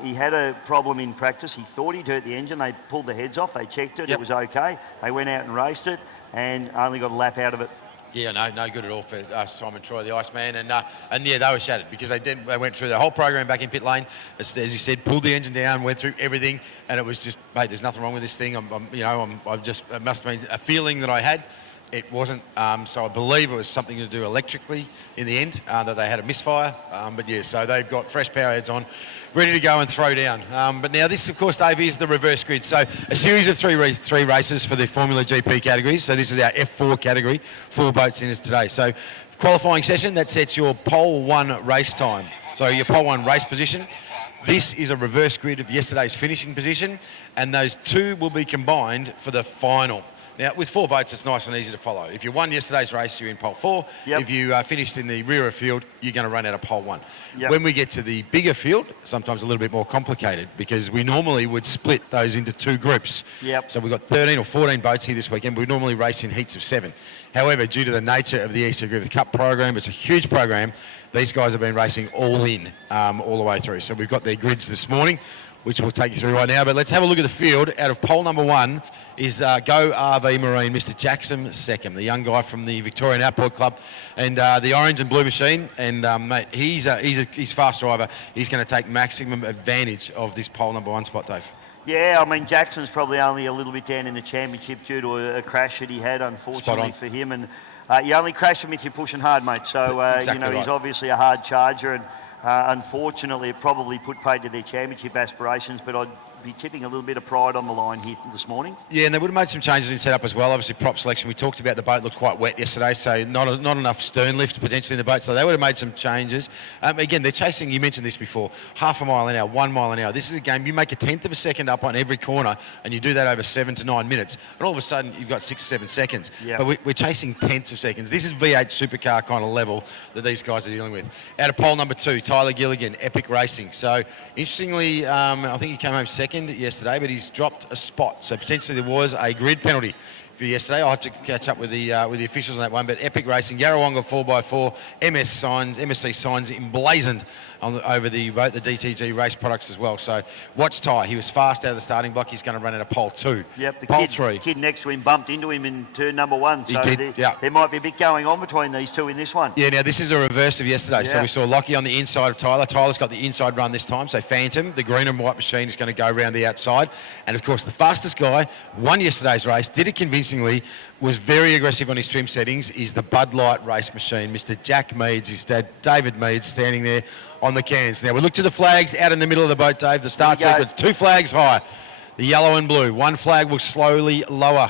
He had a problem in practice. He thought he'd hurt the engine. They pulled the heads off. They checked it. It was okay. They went out and raced it and only got a lap out of it. Yeah, no good at all for Simon Troy, the Iceman, and yeah, they were shattered because they went through the whole program back in pit lane, as you said, pulled the engine down, went through everything, and it was just, mate, there's nothing wrong with this thing. It must have been a feeling that I had. It wasn't, so I believe it was something to do electrically in the end, that they had a misfire. But yeah, so they've got fresh power heads on, ready to go and throw down. But now this, of course, Dave, is the reverse grid. So a series of three races for the Formula GP categories. So this is our F4 category, 4 boats in us today. So qualifying session, that sets your pole 1 race time. So your pole 1 race position. This is a reverse grid of yesterday's finishing position, and those 2 will be combined for the final. Now, with 4 boats, it's nice and easy to follow. If you won yesterday's race, you're in pole 4. Yep. If you finished in the rear of field, you're going to run out of pole 1. Yep. When we get to the bigger field, sometimes a little bit more complicated because we normally would split those into 2 groups. Yep. So we've got 13 or 14 boats here this weekend. We normally race in heats of 7. However, due to the nature of the E.C Griffith Cup program, it's a huge program. These guys have been racing all in all the way through. So we've got their grids this morning, which we'll take you through right now. But let's have a look at the field. Out of pole number 1 is Go RV Marine, Mr. Jackson Seckham, the young guy from the Victorian Outboard Club, and the orange and blue machine. And mate, he's fast driver. He's going to take maximum advantage of this pole number 1 spot, Dave. Yeah, I mean, Jackson's probably only a little bit down in the championship due to a crash that he had, unfortunately for him. And you only crash him if you're pushing hard, mate. So, Exactly he's obviously a hard charger, and unfortunately it probably put paid to their championship aspirations, but I'd be tipping a little bit of pride on the line here this morning. Yeah, and they would have made some changes in setup as well. Obviously, prop selection, we talked about the boat looked quite wet yesterday, so not enough stern lift potentially in the boat, so they would have made some changes. Again, they're chasing, you mentioned this before, half a mile an hour, 1 mile an hour. This is a game, you make a 1/10 of a second up on every corner, and you do that over 7 to 9 minutes, and all of a sudden you've got 6 or 7 seconds. Yep. But we're chasing 10ths of seconds. This is V8 supercar kind of level that these guys are dealing with. Out of pole number 2, Tyler Gilligan, Epic Racing. So, interestingly, I think he came home second yesterday, but he's dropped a spot, so potentially there was a grid penalty for yesterday. I'll have to catch up with the officials on that one. But Epic Racing, Yarrawonga 4x4, MSC signs emblazoned over the boat, the DTG race products as well. So watch Ty. He was fast out of the starting block. He's going to run out of pole 2. Yep, the pole 3. kid next to him bumped into him in turn number 1. So He did, there might be a bit going on between these two in this one. Yeah, now this is a reverse of yesterday. So Yeah. we saw Lockie on the inside of Tyler. Tyler's got the inside run this time. So Phantom, the green and white machine, is going to go around the outside. And of course, the fastest guy, won yesterday's race, did it convincingly, was very aggressive on his trim settings, is the Bud Light race machine. Mr. Jack Meads, his dad, David Meads, standing there on the cans. Now we look to the flags out in the middle of the boat, Dave. The start sequence, 2 flags high, the yellow and blue. 1 flag will slowly lower.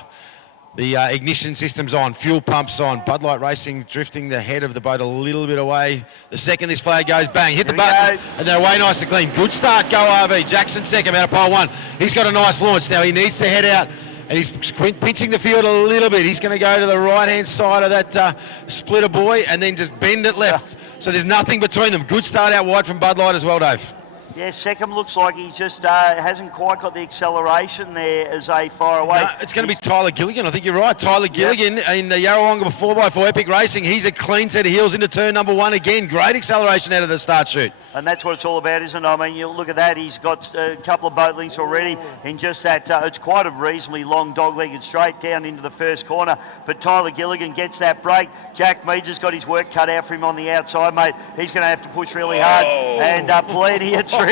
The ignition system's on, fuel pumps on. Bud Light Racing drifting the head of the boat a little bit away. The second this flag goes, bang, hit the button, and they're away nice and clean. Good start, Go RV. Jackson Seckham out of pole 1. He's got a nice launch. Now he needs to head out, and he's pinching the field a little bit. He's going to go to the right-hand side of that splitter buoy and then just bend it left. So there's nothing between them. Good start out wide from Bud Light as well, Dave. Yeah, Seckham looks like he just hasn't quite got the acceleration there as they fire away. No, it's going to be Tyler Gilligan. I think you're right. Tyler Gilligan in the Yarrawonga 4x4 Epic Racing. He's a clean set of heels into turn number 1 again. Great acceleration out of the start chute. And that's what it's all about, isn't it? I mean, you look at that. He's got a couple of boat links already in just that. It's quite a reasonably long dog-legged straight down into the first corner. But Tyler Gilligan gets that break. Jack Meads has got his work cut out for him on the outside, mate. He's going to have to push really hard. And plenty of trim.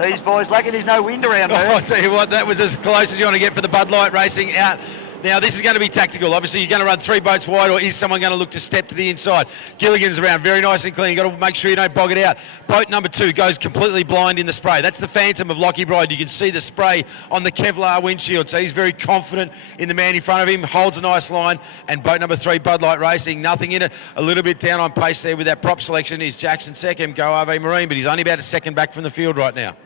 These boys, lucky there's no wind around there. I'll tell you what, that was as close as you want to get for the Bud Light Racing out. Now, this is going to be tactical. Obviously, you're going to run 3 boats wide, or is someone going to look to step to the inside? Gilligan's around very nice and clean. You've got to make sure you don't bog it out. Boat number 2 goes completely blind in the spray. That's the Phantom of Lockie Bride. You can see the spray on the Kevlar windshield. So he's very confident in the man in front of him, holds a nice line. And boat number 3, Bud Light Racing, nothing in it. A little bit down on pace there with that prop selection is Jackson Seckham, Go RV Marine, but he's only about a second back from the field right now.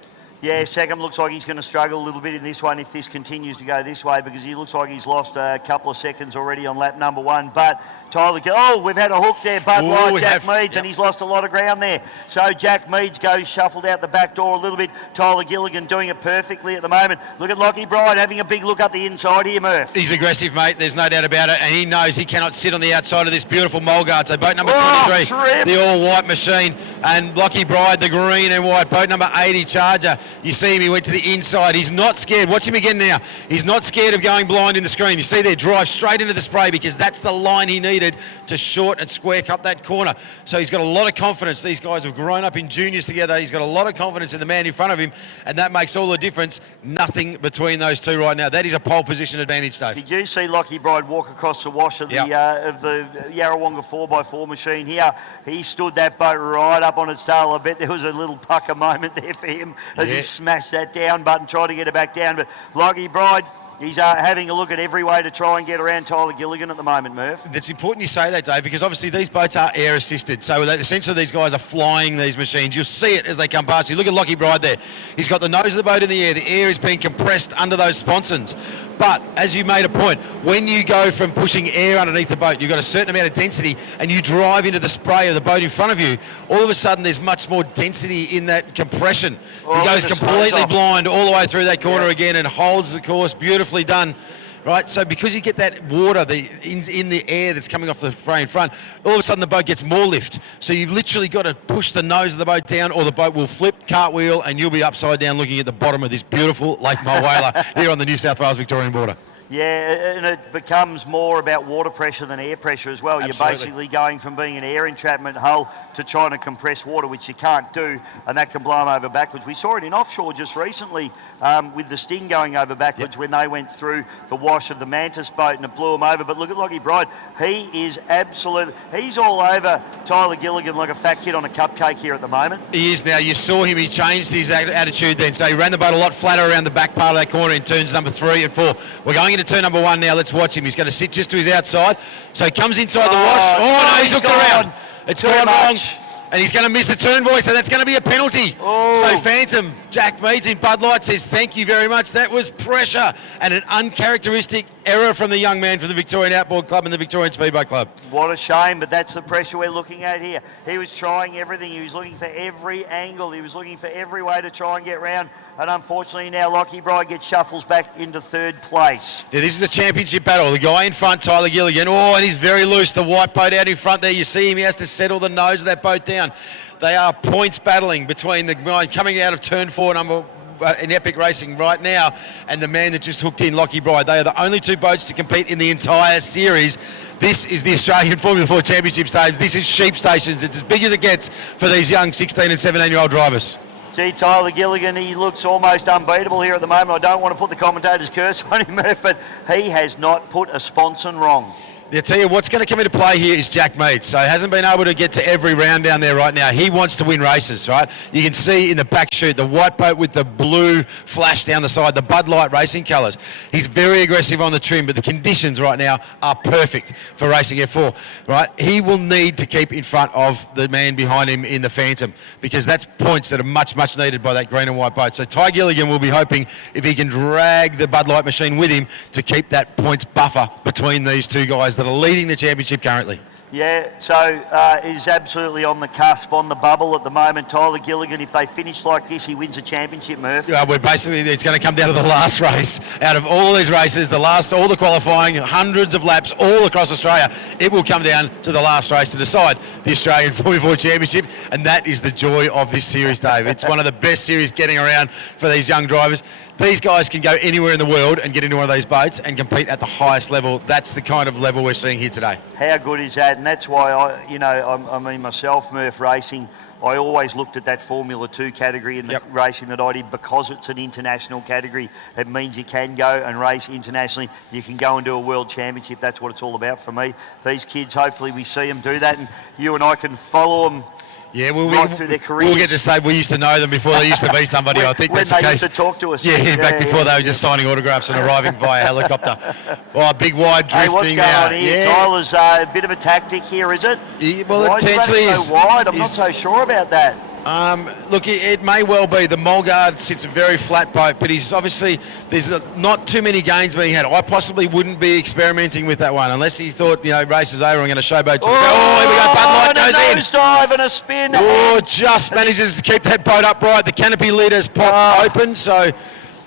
Yeah, Seckham looks like he's going to struggle a little bit in this one if this continues to go this way, because he looks like he's lost a couple of seconds already on lap number 1. But Tyler, we've had a hook there, Bud Light, Jack Meads, and he's lost a lot of ground there. So Jack Meads goes shuffled out the back door a little bit. Tyler Gilligan doing it perfectly at the moment. Look at Lockie Bride having a big look up the inside here, Murph. He's aggressive, mate. There's no doubt about it. And he knows he cannot sit on the outside of this beautiful Mulgard. So boat number 23, the all-white machine. And Lockie Bride, the green and white. Boat number 80, Charger. You see him, he went to the inside. He's not scared. Watch him again now. He's not scared of going blind in the screen. You see there, drive straight into the spray, because that's the line he needed to short and square cut that corner. So he's got a lot of confidence. These guys have grown up in juniors together. He's got a lot of confidence in the man in front of him, and that makes all the difference. Nothing between those two right now. That is a pole position advantage, Dave. Did you see Lockie Bride walk across the wash of the Yarrawonga 4x4 machine here? He stood that boat right up on its tail. I bet there was a little pucker moment there for him as he smashed that down button, tried to get it back down. But Lockie Bride, he's having a look at every way to try and get around Tyler Gilligan at the moment, Murph. It's important you say that, Dave, because obviously these boats are air assisted. So essentially these guys are flying these machines. You'll see it as they come past you. Look at Lockie Bride there. He's got the nose of the boat in the air. The air is being compressed under those sponsons. But as you made a point, when you go from pushing air underneath the boat, you've got a certain amount of density, and you drive into the spray of the boat in front of you, all of a sudden there's much more density in that compression. He goes completely blind all the way through that corner again and holds the course. Beautifully done. Right, so because you get that water in the air that's coming off the spray in front, all of a sudden the boat gets more lift. So you've literally got to push the nose of the boat down, or the boat will flip, cartwheel, and you'll be upside down looking at the bottom of this beautiful Lake Mulwala here on the New South Wales Victorian border. Yeah, and it becomes more about water pressure than air pressure as well. Absolutely. You're basically going from being an air entrapment hull to trying to compress water, which you can't do, and that can blow them over backwards. We saw it in offshore just recently with the Sting going over backwards when they went through the wash of the Mantis boat and it blew them over. But look at Lockie Bride. He is he's all over Tyler Gilligan like a fat kid on a cupcake here at the moment. He is now. You saw him. He changed his attitude then. So he ran the boat a lot flatter around the back part of that corner in turns number 3 and 4. We're going into turn number 1 now. Let's watch him. He's going to sit just to his outside. So he comes inside the wash. Oh, no, he's hooked around. It's gone wrong. And he's going to miss a turn, boy, so that's going to be a penalty. Oh. So Phantom, Jack Meads in Bud Light says, thank you very much. That was pressure and an uncharacteristic error from the young man for the Victorian Outboard Club and the Victorian Speedboat Club. What a shame, but that's the pressure we're looking at here. He was trying everything. He was looking for every angle. He was looking for every way to try and get round. And unfortunately now Lockie Bride gets shuffles back into 3rd place. Yeah, this is a championship battle. The guy in front, Tyler Gilligan. Oh, and he's very loose. The white boat out in front there. You see him. He has to settle the nose of that boat down. They are points battling between the guy coming out of turn 4, in Epic Racing right now, and the man that just hooked in, Lockie Bride. They are the only 2 boats to compete in the entire series. This is the Australian Formula 4 Championship stage. This is sheep stations. It's as big as it gets for these young 16 and 17-year-old drivers. Gee, Tyler Gilligan, he looks almost unbeatable here at the moment. I don't want to put the commentator's curse on him, Murph, but he has not put a sponson wrong. I tell you, what's going to come into play here is Jack Meads. So he hasn't been able to get to every round down there right now. He wants to win races, right? You can see in the back chute, the white boat with the blue flash down the side, the Bud Light racing colours. He's very aggressive on the trim, but the conditions right now are perfect for racing F4, right? He will need to keep in front of the man behind him in the Phantom, because that's points that are much, much needed by that green and white boat. So Ty Gilligan will be hoping if he can drag the Bud Light machine with him to keep that points buffer between these 2 guys that are leading the championship currently. Yeah, so he's absolutely on the cusp, on the bubble at the moment. Tyler Gilligan, if they finish like this, he wins a championship, Murph. Yeah, it's going to come down to the last race. Out of all these races, all the qualifying, hundreds of laps all across Australia, it will come down to the last race to decide the Australian Formula 4 Championship, and that is the joy of this series, Dave. It's one of the best series getting around for these young drivers. These guys can go anywhere in the world and get into one of these boats and compete at the highest level. That's the kind of level we're seeing here today. How good is that? And that's why I mean myself, Murph Racing, I always looked at that Formula 2 category in the racing that I did, because it's an international category. It means you can go and race internationally. You can go and do a world championship. That's what it's all about for me. These kids, hopefully we see them do that, and you and I can follow them. Yeah, through their careers. We'll get to say we used to know them before they used to be somebody. I think that's the case. When they used to talk to us. Yeah, back before they were just signing autographs and arriving via helicopter. Oh, big wide drifting. Hey, what's going on here? Yeah. Tyler's a bit of a tactic here, is it? Yeah, well, why it potentially is so wide? I'm not so sure about that. Look, it may well be. The Mulgard sits a very flat boat, but he's obviously, there's not too many gains being had. I possibly wouldn't be experimenting with that one unless he thought, race is over, I'm going to showboat to here we go, Bud Light goes in. Nosedive and a spin. Oh, just manages to keep that boat upright. The canopy lid has popped open, so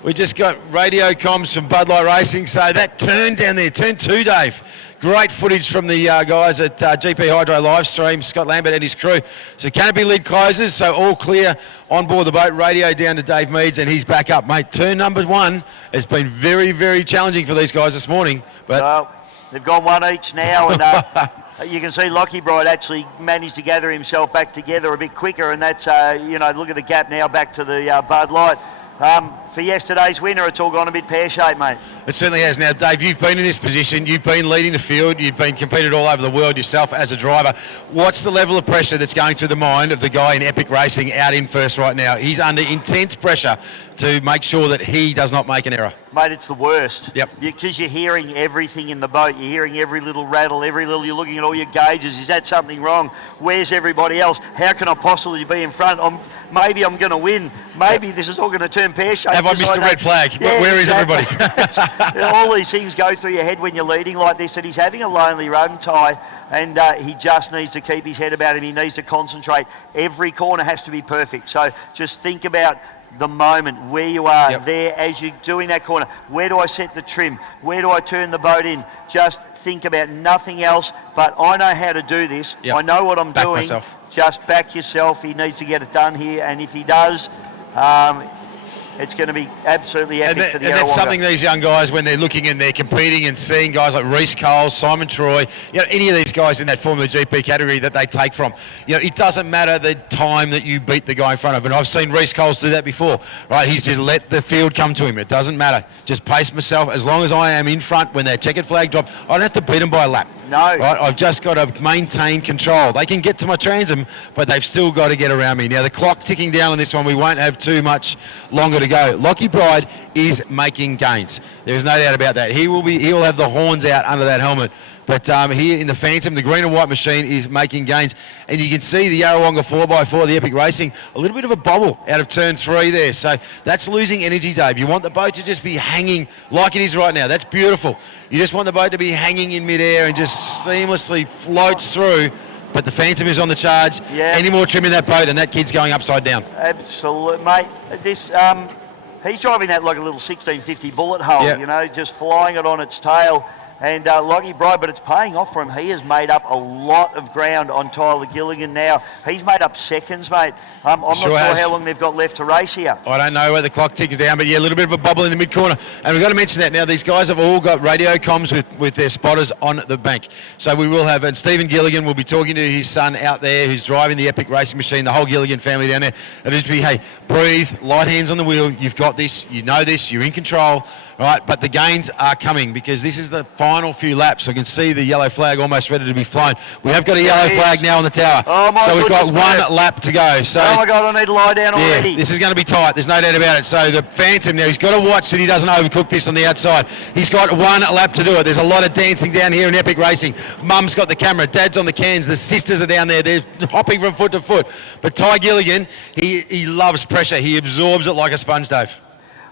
we just got radio comms from Bud Light Racing. So that turn down there, turn 2, Dave. Great footage from the guys at GP Hydro Livestream, Scott Lambert and his crew. So canopy lid closes, so all clear on board the boat. Radio down to Dave Meads, and he's back up. Mate, turn number 1 has been very, very challenging for these guys this morning. But they've gone 1 each now, and you can see Lockie Bride actually managed to gather himself back together a bit quicker, and that's, look at the gap now back to the Bud Light. For yesterday's winner, it's all gone a bit pear-shaped, mate. It certainly has. Now, Dave, you've been in this position. You've been leading the field. You've been competed all over the world yourself as a driver. What's the level of pressure that's going through the mind of the guy in Epic Racing out in first right now? He's under intense pressure to make sure that he does not make an error. Mate, it's the worst. Yep. Because you're hearing everything in the boat. You're hearing every little rattle, you're looking at all your gauges. Is that something wrong? Where's everybody else? How can I possibly be in front? Maybe I'm going to win. Maybe this is all going to turn pear-shaped. Have I missed a red flag? Yeah, Where is everybody? All these things go through your head when you're leading like this, and he's having a lonely run, Ty, and he just needs to keep his head about him. He needs to concentrate. Every corner has to be perfect. So just think about the moment where you are there as you're doing that corner. Where do I set the trim? Where do I turn the boat in? Just think about nothing else, but I know how to do this. I know what I'm doing. Myself. Just back yourself. He needs to get it done here, and if he does, it's going to be absolutely epic for the And that's Yarrawonga. something these young guys, when they're looking and they're competing and seeing guys like Reece Coles, Simon Troy, any of these guys in that Formula GP category that they take from, it doesn't matter the time that you beat the guy in front of. And I've seen Reece Coles do that before, right? He's just let the field come to him. It doesn't matter. Just pace myself. As long as I am in front when that checkered flag drop, I don't have to beat them by a lap. No. Right? I've just got to maintain control. They can get to my transom, but they've still got to get around me. Now, the clock ticking down on this one, we won't have too much longer to go. Lockie Bride is making gains. There's no doubt about that. He'll have the horns out under that helmet. But here in the Phantom, the green and white machine is making gains. And you can see the Yarrawonga 4x4, the Epic Racing, a little bit of a bobble out of turn 3 there. So that's losing energy, Dave. You want the boat to just be hanging like it is right now. That's beautiful. You just want the boat to be hanging in midair and just seamlessly floats through. But the Phantom is on the charge. Yeah. Any more trim in that boat and that kid's going upside down. Absolutely, mate. This he's driving that like a little 1650 bullet hole, just flying it on its tail. And Lockie Bride, but it's paying off for him. He has made up a lot of ground on Tyler Gilligan now. He's made up seconds, mate. I'm not sure how long they've got left to race here. I don't know where the clock ticks down, but a little bit of a bubble in the mid-corner. And we've got to mention that now. These guys have all got radio comms with their spotters on the bank. So we will have, and Stephen Gilligan will be talking to his son out there who's driving the Epic Racing Machine, the whole Gilligan family down there. And just be, hey, breathe, light hands on the wheel. You've got this. You know this. You're in control. Right, but the gains are coming because this is the final few laps. I can see the yellow flag almost ready to be flown. We have got a yellow flag now on the tower. Oh my so we've got goodness, one lap to go. So oh my God, I need to lie down already. This is going to be tight. There's no doubt about it. So the Phantom now, he's got to watch that he doesn't overcook this on the outside. He's got one lap to do it. There's a lot of dancing down here in Epic Racing. Mum's got the camera. Dad's on the cans. The sisters are down there. They're hopping from foot to foot. But Ty Gilligan, he loves pressure. He absorbs it like a sponge, Dave.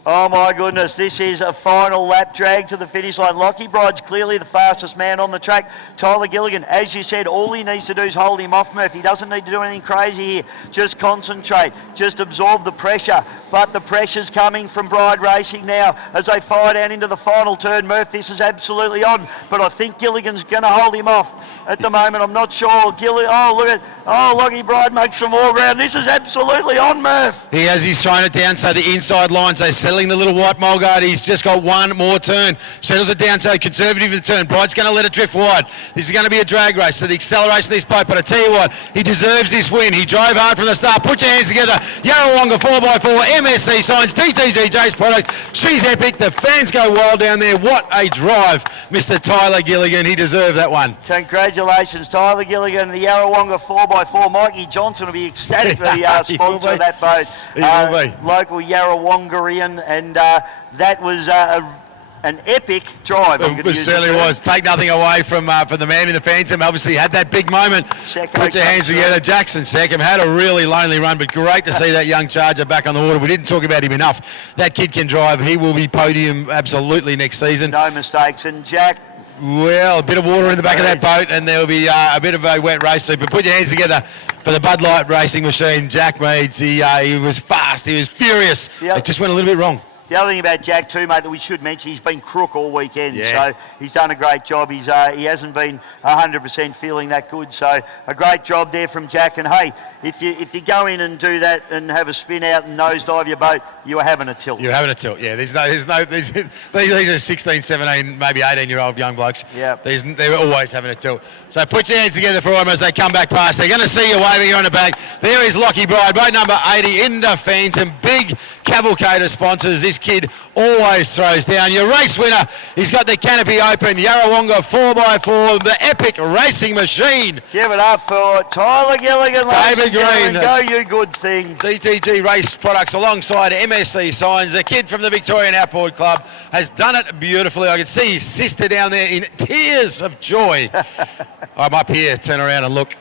Oh my goodness, this is a final lap drag to the finish line. Lockie Bride's clearly the fastest man on the track. Tyler Gilligan, as you said, all he needs to do is hold him off, Murph. He doesn't need to do anything crazy here. Just concentrate, just absorb the pressure. But the pressure's coming from Bride Racing now as they fire down into the final turn. Murph, this is absolutely on, but I think Gilligan's going to hold him off at the moment. I'm not sure. Lockie Bride makes some more ground. This is absolutely on, Murph. He has, he's thrown it down, so the inside lines, they're settling the little white mulgard. He's just got one more turn. Settles it down, so conservative in the turn. Bride's going to let it drift wide. This is going to be a drag race, so the acceleration of this boat, but I tell you what, he deserves this win. He drove hard from the start. Put your hands together. Yarrawonga 4x4, MSC Signs, TTG J's Products. She's epic. The fans go wild down there. What a drive, Mr. Tyler Gilligan. He deserved that one. Congratulations, Tyler Gilligan, the Yarrawonga 4x4. Mikey Johnson will be ecstatic for the sponsor of that boat. He will be. Local Yarrawongarian, and that was an epic drive. It certainly was. Take nothing away from the man in the Phantom. Obviously had that big moment. Put your hands together. Jackson Seckham had a really lonely run, but great to see that young charger back on the water. We didn't talk about him enough. That kid can drive. He will be podium absolutely next season. No mistakes. And Jack, well, a bit of water in the back of that boat, and there will be a bit of a wet race. But put your hands together for the Bud Light Racing Machine. Jack Meads, he was fast. He was furious. Yep. It just went a little bit wrong. The other thing about Jack too, mate, that we should mention, he's been crook all weekend. Yeah. So he's done a great job. He hasn't been 100% feeling that good. So a great job there from Jack. And hey, if you go in and do that and have a spin out and nosedive your boat, you are having a tilt. You're having a tilt, yeah. These are 16, 17, maybe 18-year-old young blokes. Yeah. They're always having a tilt. So put your hands together for them as they come back past. They're going to see you waving on the back. There is Lockie Bride, boat number 80 in the Phantom. Big cavalcade of sponsors. This kid always throws down. Your race winner, he's got the canopy open. Yarrawonga 4x4, the Epic Racing Machine. Give it up for Tyler Gilligan. David Green. Go you good thing. TTG Race Products alongside MSC Signs. The kid from the Victorian Outboard Club has done it beautifully. I can see his sister down there in tears of joy. I'm up here, turn around and look.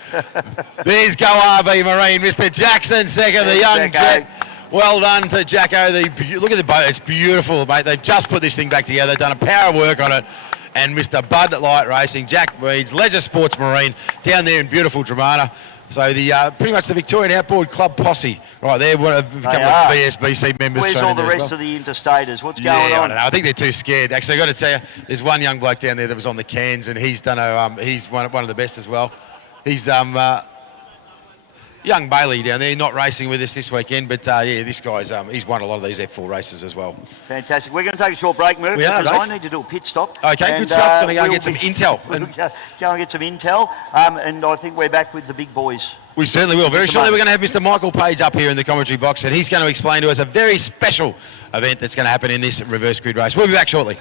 There's Go RV Marine, Mr. Jackson Seckham, the young jet. Well done to Jacko. Look at the boat. It's beautiful, mate. They've just put this thing back together. They've done a power of work on it. And Mr. Bud Light Racing, Jack Reeds, Leisure Sports Marine, down there in beautiful Dramana. So pretty much the Victorian Outboard Club posse right there. A couple of VSBC members. Where's all the rest of the interstaters? What's going on? I don't know. I think they're too scared. Actually, I've got to tell you, there's one young bloke down there that was on the cans, and he's done he's one of the best as well. He's young Bailey down there, not racing with us this weekend, but this guy's he's won a lot of these F4 races as well. Fantastic. We're going to take a short break, Murph, because I need to do a pit stop. Okay, good stuff. Going to go and get some intel. Go and get some intel, and I think we're back with the big boys. We certainly will. Very shortly, we're going to have Mr. Michael Page up here in the commentary box, and he's going to explain to us a very special event that's going to happen in this reverse grid race. We'll be back shortly.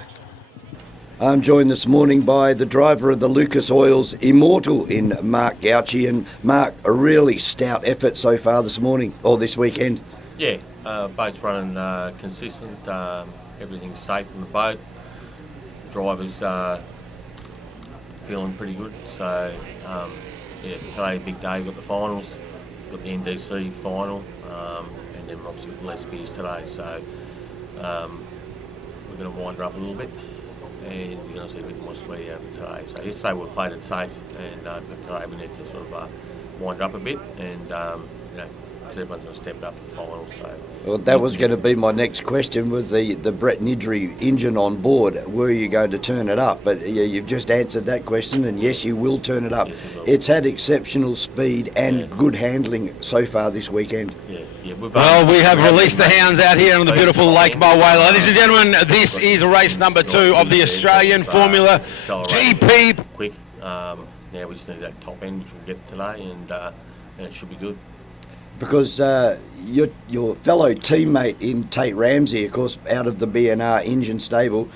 I'm joined this morning by the driver of the Lucas Oils Immortal in Mark Gauci. And Mark, a really stout effort so far this morning, or this weekend. Yeah, boat's running consistent, everything's safe in the boat. Drivers feeling pretty good. So, today, big day, we've got the finals, got the NDC final, and then obviously with Les Spears today. So, we're going to wind her up a little bit. And you're going to see a bit more speed out of it today. So yesterday we played it safe, and but today we need to sort of wind up a bit, and because everyone's going to step it up in the finals. So. Well, that was going to be my next question, with the Brett Nidri engine on board. Were you going to turn it up? But you've just answered that question, and yes, you will turn it up. Yes, it's had exceptional speed and good handling so far this weekend. Well, we have released the hounds out here on the beautiful Lake Mulwala. Ladies and gentlemen, this is race number 2 of the Australian Formula GP. Quick. Now we just need that top end, which we'll get today, and it should be good. Because your fellow teammate in Tate Ramsey, of course, out of the BNR engine stable,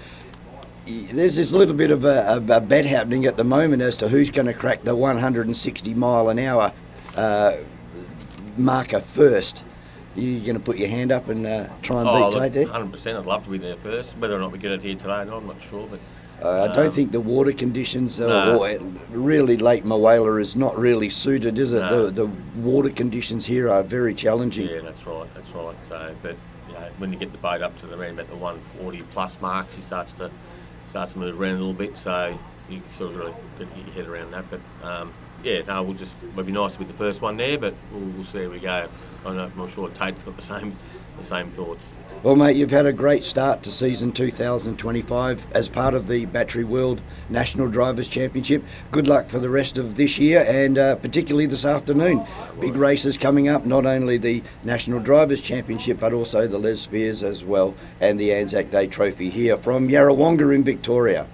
there's this little bit of a bet happening at the moment as to who's going to crack the 160 mile an hour marker first. You're going to put your hand up and try and beat Tate there? 100%. I'd love to be there first. Whether or not we get it here today, I'm not sure. But I don't think the water conditions, or really Lake Mulwala is not really suited, is it? No. The water conditions here are very challenging. Yeah, that's right. So, but when you get the boat up to around about the 140 plus mark, she starts to move around a little bit. So you sort of really get your head around that. But it'll be nice to be the first one there, but we'll see how we go. I'm not sure Tate's got the same thoughts. Well, mate, you've had a great start to season 2025 as part of the Battery World National Drivers' Championship. Good luck for the rest of this year, and particularly this afternoon. Big races coming up, not only the National Drivers' Championship, but also the Les Spears as well, and the Anzac Day Trophy here from Yarrawonga in Victoria.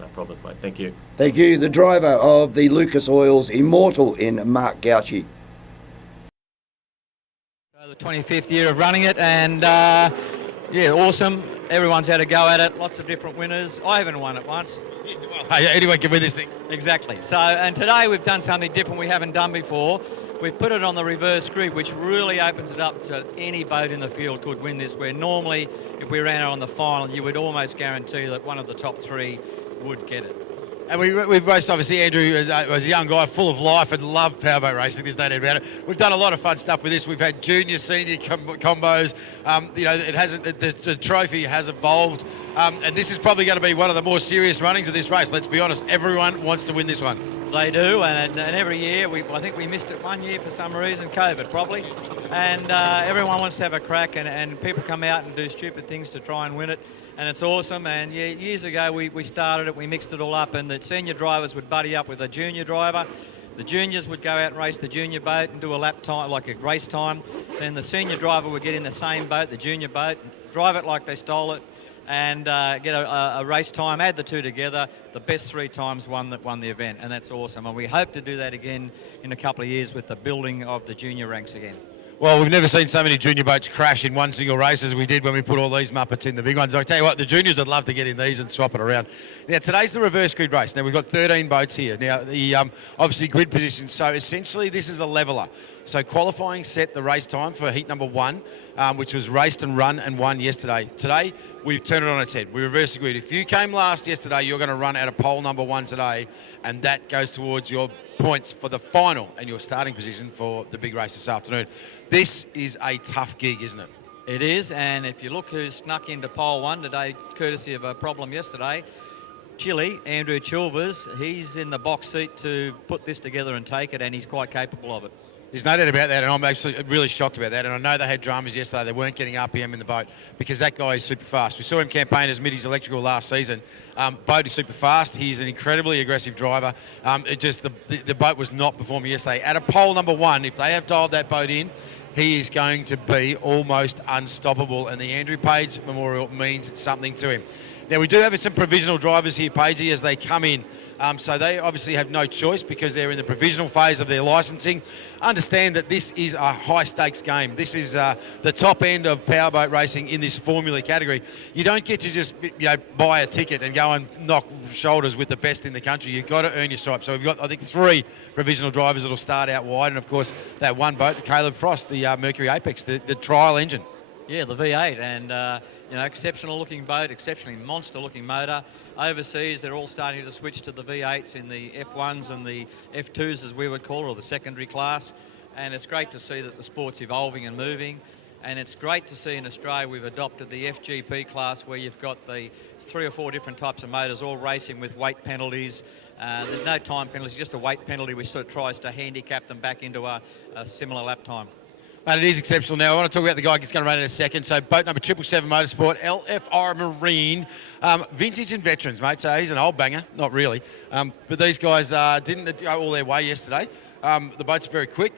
No problem, mate. Thank you. Thank you. The driver of the Lucas Oils Immortal in Mark Gauci. The 25th year of running it, and awesome. Everyone's had a go at it. Lots of different winners. I haven't won it once. Anyone can win this thing. Exactly. So, and today we've done something different we haven't done before. We've put it on the reverse grid, which really opens it up to any boat in the field could win this, where normally if we ran it on the final, you would almost guarantee that one of the top 3 would get it. And we've raced, obviously, Andrew, as a young guy, full of life and love powerboat racing. There's no doubt about it. We've done a lot of fun stuff with this. We've had junior, senior combos. The trophy has evolved. And this is probably going to be one of the more serious runnings of this race. Let's be honest, everyone wants to win this one. They do, and every year, I think we missed it one year for some reason, COVID probably. And everyone wants to have a crack, and people come out and do stupid things to try and win it. And it's awesome, and years ago we started it, we mixed it all up, and the senior drivers would buddy up with a junior driver. The juniors would go out and race the junior boat and do a lap time, like a race time. Then the senior driver would get in the same boat, the junior boat, drive it like they stole it, and get a race time, add the two together. The best 3 times won the event, and that's awesome. And we hope to do that again in a couple of years with the building of the junior ranks again. Well, we've never seen so many junior boats crash in one single race as we did when we put all these Muppets in the big ones. I tell you what, the juniors would love to get in these and swap it around. Now, today's the reverse grid race. Now, we've got 13 boats here. Now, the obviously grid positions, so essentially this is a leveller. So qualifying set the race time for heat number 1, which was raced and run and won yesterday. Today, we turn it on its head. We reverse the grid. If you came last yesterday, you're going to run at a pole number 1 today, and that goes towards your points for the final and your starting position for the big race this afternoon. This is a tough gig, isn't it? It is, and if you look who snuck into pole 1 today, courtesy of a problem yesterday, Chile, Andrew Chilvers, he's in the box seat to put this together and take it, and he's quite capable of it. There's no doubt about that, and I'm actually really shocked about that. And I know they had dramas yesterday. They weren't getting RPM in the boat because that guy is super fast. We saw him campaign as Middy's Electrical last season. Boat is super fast. He's an incredibly aggressive driver. The boat was not performing yesterday. At a pole number 1, if they have dialed that boat in, he is going to be almost unstoppable, and the Andrew Page Memorial means something to him. Now, we do have some provisional drivers here, Pagey, as they come in. So they obviously have no choice because they're in the provisional phase of their licensing. Understand that this is a high-stakes game. This is the top end of powerboat racing in this formula category. You don't get to just buy a ticket and go and knock shoulders with the best in the country. You've got to earn your stripes. So we've got, I think, 3 provisional drivers that will start out wide. And, of course, that one boat, Caleb Frost, the Mercury Apex, the trial engine. Yeah, the V8, and exceptional looking boat, exceptionally monster looking motor. Overseas, they're all starting to switch to the V8s in the F1s and the F2s, as we would call it, or the secondary class. And it's great to see that the sport's evolving and moving. And it's great to see in Australia we've adopted the FGP class, where you've got the 3 or 4 different types of motors all racing with weight penalties. There's no time penalties, just a weight penalty which sort of tries to handicap them back into a similar lap time. But it is exceptional. Now, I want to talk about the guy that's going to run in a second. So, boat number 777 Motorsport, LFR Marine, vintage and veterans, mate. So, he's an old banger. Not really. But these guys didn't go all their way yesterday. The boat's very quick.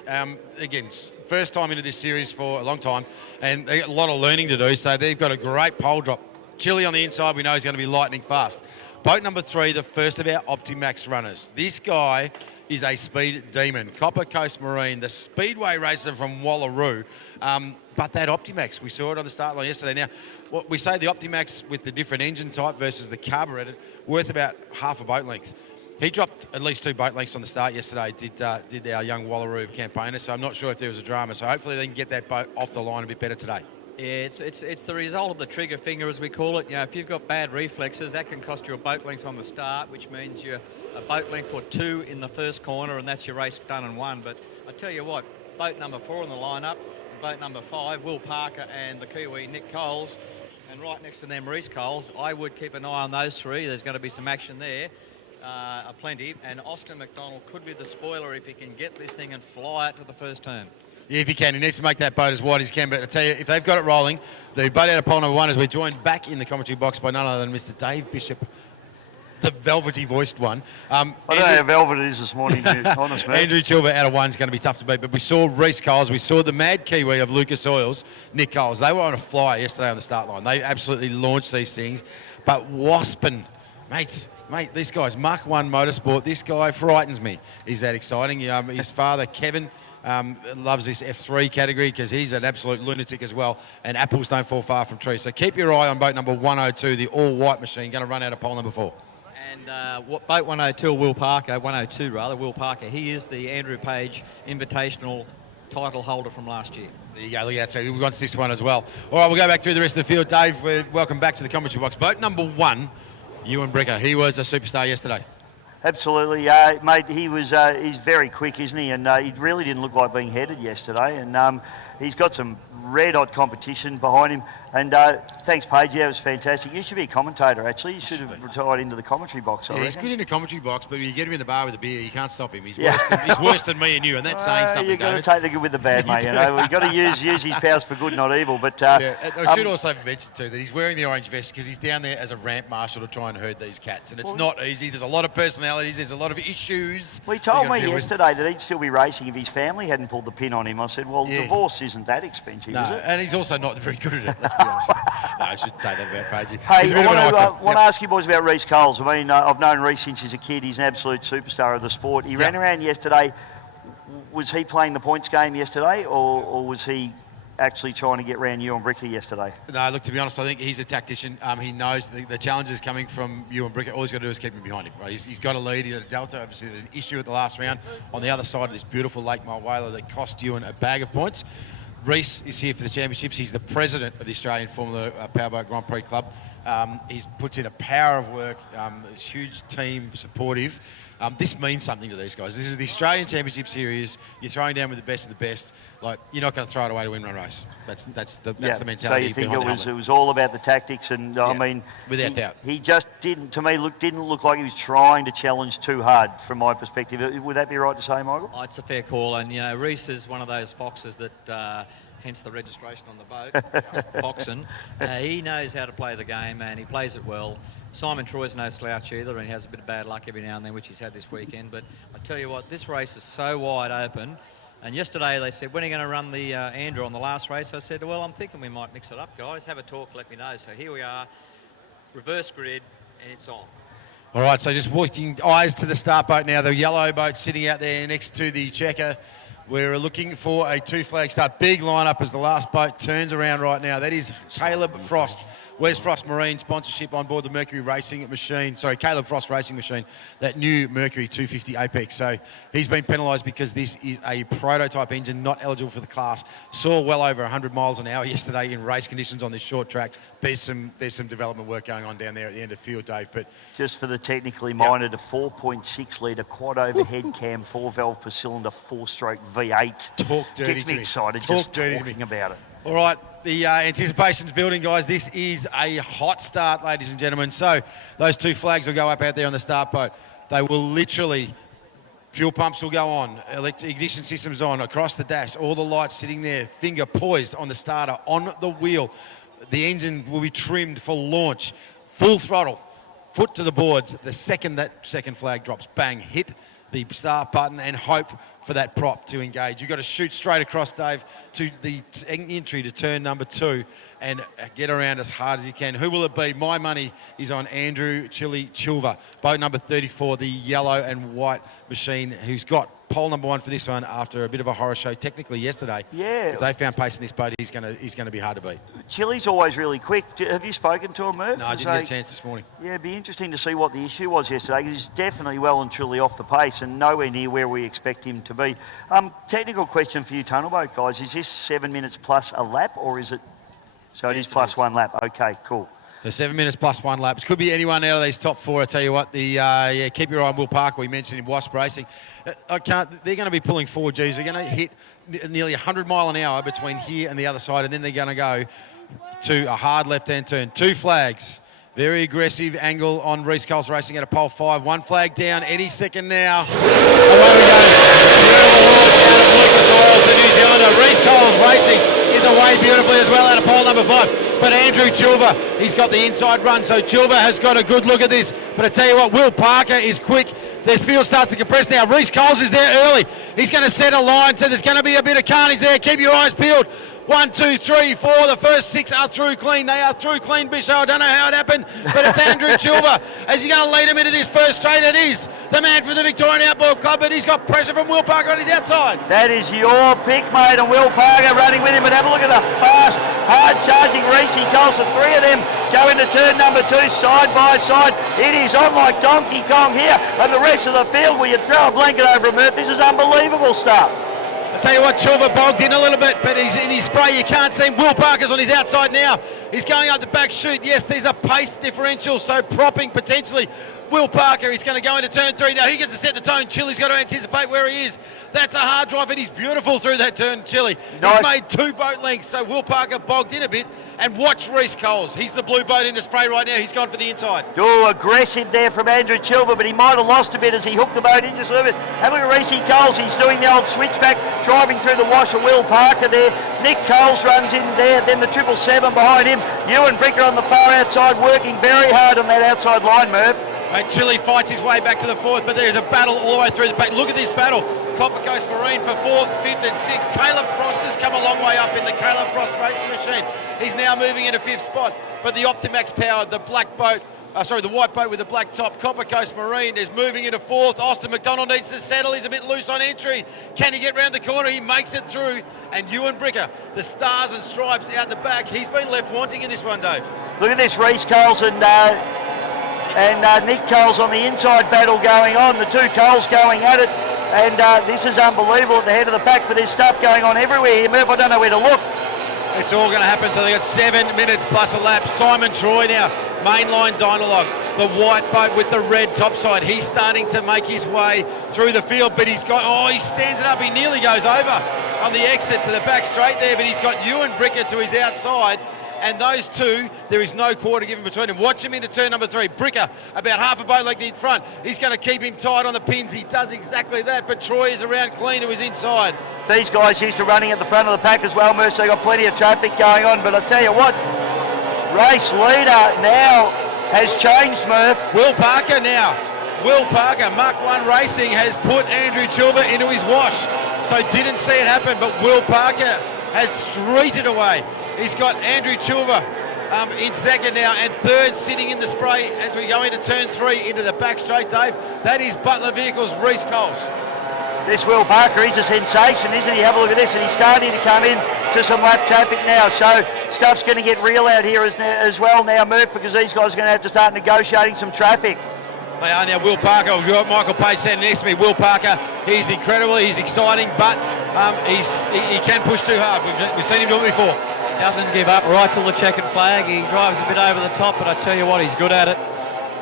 Again, first time into this series for a long time, and they got a lot of learning to do. So, they've got a great pole drop. Chile on the inside, we know he's going to be lightning fast. Boat number 3, the first of our Optimax runners. This guy is a speed demon. Copper Coast Marine, the speedway racer from Wallaroo. But that Optimax, we saw it on the start line yesterday. Now, what we say the Optimax with the different engine type versus the carburetted, worth about half a boat length. He dropped at least 2 boat lengths on the start yesterday, did our young Wallaroo campaigner, so I'm not sure if there was a drama. So hopefully they can get that boat off the line a bit better today. Yeah, it's the result of the trigger finger, as we call it. If you've got bad reflexes, that can cost you a boat length on the start, which means you're a boat length or 2 in the first corner, and that's your race done and won. But I tell you what, boat number 4 in the lineup, boat number 5, Will Parker and the Kiwi Nick Coles, and right next to them, Reece Coles. I would keep an eye on those 3. There's going to be some action there, plenty. And Austin McDonald could be the spoiler if he can get this thing and fly it to the first turn. Yeah, if he can. He needs to make that boat as wide as he can. But I tell you, if they've got it rolling, the boat out of pole number 1 as we're joined back in the commentary box by none other than Mr. Dave Bishop, the velvety voiced one. I don't know how velvet it is this morning, dude, honest man. Andrew Chilver out of 1 is going to be tough to beat. But we saw Reece Coles, we saw the mad Kiwi of Lucas Oils, Nick Coles. They were on a flyer yesterday on the start line. They absolutely launched these things. But Waspin, mate, these guys, Mach 1 Motorsport, this guy frightens me. He's that exciting. His father, Kevin, loves this F3 category because he's an absolute lunatic as well, and apples don't fall far from trees. So keep your eye on boat number 102, the all-white machine, going to run out of pole number 4. And boat 102, Will Parker, Will Parker, he is the Andrew Page Invitational title holder from last year. There you go, look at that. So we want this one as well. All right, we'll go back through the rest of the field. Dave, welcome back to the commentary box. Boat number 1, Ewan Brecker. He was a superstar yesterday. Absolutely, mate. He's very quick, isn't he? And he really didn't look like being headed yesterday. And he's got some red-hot competition behind him. And thanks, Paige. Yeah, it was fantastic. You should be a commentator, actually. You should have retired into the commentary box. Yeah, he's good in the commentary box, but when you get him in the bar with a beer, you can't stop him. He's worse than me and you, and that's saying something. You've got to take the good with the bad, mate. We've got to use his powers for good, not evil. But I should also mention too that he's wearing the orange vest because he's down there as a ramp marshal to try and herd these cats, and it's not easy. There's a lot of personalities. There's a lot of issues. Well, he told me yesterday that he'd still be racing if his family hadn't pulled the pin on him. I said, well, divorce isn't that expensive, is it? And he's also not very good at it, let's be honest. No, I shouldn't say that about Pagey. Hey, I want to ask you boys about Reece Coles. I mean, I've known Reece since he's a kid. He's an absolute superstar of the sport. He ran around yesterday. Was he playing the points game yesterday, or was he actually trying to get round you and Bricker yesterday? No, look, to be honest, I think he's a tactician. He knows the challenges coming from you and Bricker. All he's got to do is keep him behind him. Right? He's got a lead. He's got a delta. Obviously, there's an issue at the last round on the other side of this beautiful Lake Mulwala that cost you a bag of points. Reece is here for the championships. He's the president of the Australian Formula Powerboat Grand Prix Club. He's puts in a power of work. Huge team, supportive. This means something to these guys. This is the Australian Championship Series. You're throwing down with the best of the best. Like, you're not going to throw it away to win one race. That's the mentality. So you think it was all about the tactics, and I mean, without doubt, he just didn't look like he was trying to challenge too hard from my perspective. Would that be right to say, Michael? Oh, it's a fair call, and Reece is one of those foxes that. Hence the registration on the boat, Foxen. He knows how to play the game, and he plays it well. Simon Troy's no slouch either, and he has a bit of bad luck every now and then, which he's had this weekend. But I tell you what, this race is so wide open. And yesterday they said, when are you going to run the Andrew on the last race? I said, well, I'm thinking we might mix it up, guys. Have a talk, let me know. So here we are, reverse grid, and it's on. All right, so just walking eyes to the start boat now. The yellow boat sitting out there next to the checker. We're looking for a 2-flag start. Big lineup as the last boat turns around right now. That is Caleb Frost. Wes Frost Marine sponsorship on board the Mercury Racing machine. Sorry, Caleb Frost Racing machine. That new Mercury 250 Apex. So he's been penalised because this is a prototype engine, not eligible for the class. Saw well over 100 miles an hour yesterday in race conditions on this short track. There's some development work going on down there at the end of field, Dave. But just for the technically minded, a 4.6 litre quad overhead cam, 4-valve per cylinder, 4-stroke V8. Talk dirty Gets to me me. excited just talking about it. All right, the anticipation's building, guys. This is a hot start, ladies and gentlemen. So those 2 flags will go up out there on the start boat. They will literally, fuel pumps will go on, ignition systems on, across the dash, all the lights sitting there, finger poised on the starter, on the wheel. The engine will be trimmed for launch, full throttle, foot to the boards. The second that second flag drops, bang, hit the start button and hope for that prop to engage. You've got to shoot straight across, Dave, to the entry to turn number 2 and get around as hard as you can. Who will it be? My money is on Andrew Chilver, boat number 34, the yellow and white machine, who's got pole number 1 for this one after a bit of a horror show technically yesterday. Yeah. If they found pace in this boat, he's going to be hard to beat. Chili's always really quick. Have you spoken to him, Murph? No, I didn't get a chance this morning. Yeah, it'd be interesting to see what the issue was yesterday, because he's definitely well and truly off the pace and nowhere near where we expect him to be. Technical question for you, Tunnel Boat guys. Is this 7 minutes plus a lap, or is it... So it is plus 1 lap. Okay, cool. So 7 minutes plus 1 lap. It could be anyone out of these top 4. I tell you what, keep your eye on Will Parker. We mentioned in Wasp Racing. They're going to be pulling 4Gs. They're going to hit nearly 100 mile an hour between here and the other side, and then they're going to go to a hard left-hand turn. 2 flags. Very aggressive angle on Reece Coles Racing at a pole 5. 1 flag down any second now. Away we go. The New Zealander, Reece Coles Racing, is away beautifully as well out of pole number 5. But Andrew Chilver, he's got the inside run, so Chilver has got a good look at this. But I tell you what, Will Parker is quick. The field starts to compress now. Reece Coles is there early. He's going to set a line, so there's going to be a bit of carnage there. Keep your eyes peeled. 1, 2, 3, 4. The first 6 are through clean. They are through clean, Bisho. I don't know how it happened, but it's Andrew Chilver. Is he going to lead him into this first straight? It is the man from the Victorian Outboard Club, but he's got pressure from Will Parker on his outside. That is your pick, mate, and Will Parker running with him. But have a look at the fast, hard-charging Reece Coles. The 3 of them go into turn number 2 side by side. It is on like Donkey Kong here, and the rest of the field, will you throw a blanket over him, Murph? This is unbelievable stuff. I tell you what, Chilver bogged in a little bit, but he's in his spray. You can't see him. Will Parker's on his outside now. He's going up the back chute. Yes, there's a pace differential, so propping potentially. Will Parker, he's going to go into turn 3. Now he gets to set the tone. Chili's got to anticipate where he is. That's a hard drive, and he's beautiful through that turn, Chili. Nice. He's made 2 boat lengths, so Will Parker bogged in a bit. And watch Reece Coles. He's the blue boat in the spray right now. He's gone for the inside. Oh, aggressive there from Andrew Chilver, but he might have lost a bit as he hooked the boat in just a little bit. Have a look at Reece Coles. He's doing the old switchback, driving through the wash of Will Parker there. Nick Coles runs in there, then the 777 behind him. Ewan Bricker on the far outside, working very hard on that outside line, Murph. And Chili fights his way back to the 4th, but there's a battle all the way through the pack. Look at this battle. Copper Coast Marine for 4th, 5th and 6th. Caleb Frost has come a long way up in the Caleb Frost Racing machine. He's now moving into 5th spot. But the Optimax powered, the black boat the white boat with the black top, Copper Coast Marine, is moving into fourth. Austin McDonald needs to settle. He's a bit loose on entry. Can he get round the corner? He makes it through. And Ewan Bricker, the stars and stripes out the back. He's been left wanting in this one, Dave. Look at this, Reece Coles and Nick Coles on the inside battle going on. The two Coles going at it. And this is unbelievable at the head of the pack, but there's stuff going on everywhere here. Murph, I don't know where to look. It's all going to happen until they got 7 minutes plus a lap. Simon Troy now, mainline Dynalog, the white boat with the red topside. He's starting to make his way through the field, but he stands it up. He nearly goes over on the exit to the back straight there, but he's got Ewan Bricker to his outside. And those two, there is no quarter given between them. Watch him into turn number 3. Bricker, about half a boat length in front. He's going to keep him tight on the pins. He does exactly that, but Troy is around clean to his inside. These guys used to running at the front of the pack as well, Mercer. They've got plenty of traffic going on, but I tell you what, race leader now has changed, Murph. Will Parker now. Will Parker, Mark 1 Racing, has put Andrew Chilver into his wash. So didn't see it happen, but Will Parker has streeted away. He's got Andrew Chilver in second now, and third sitting in the spray as we go into turn 3 into the back straight, Dave. That is Butler Vehicles, Reece Coles. This Will Parker, he's a sensation, isn't he? Have a look at this, and he's starting to come in to some lap traffic now. So stuff's going to get real out here as well now, Murph, because these guys are going to have to start negotiating some traffic. They are now. Will Parker, we've got Michael Page standing next to me. Will Parker, he's incredible, he's exciting, but he can push too hard. We've seen him do it before. Doesn't give up right till the checkered flag. He drives a bit over the top, but I tell you what, he's good at it.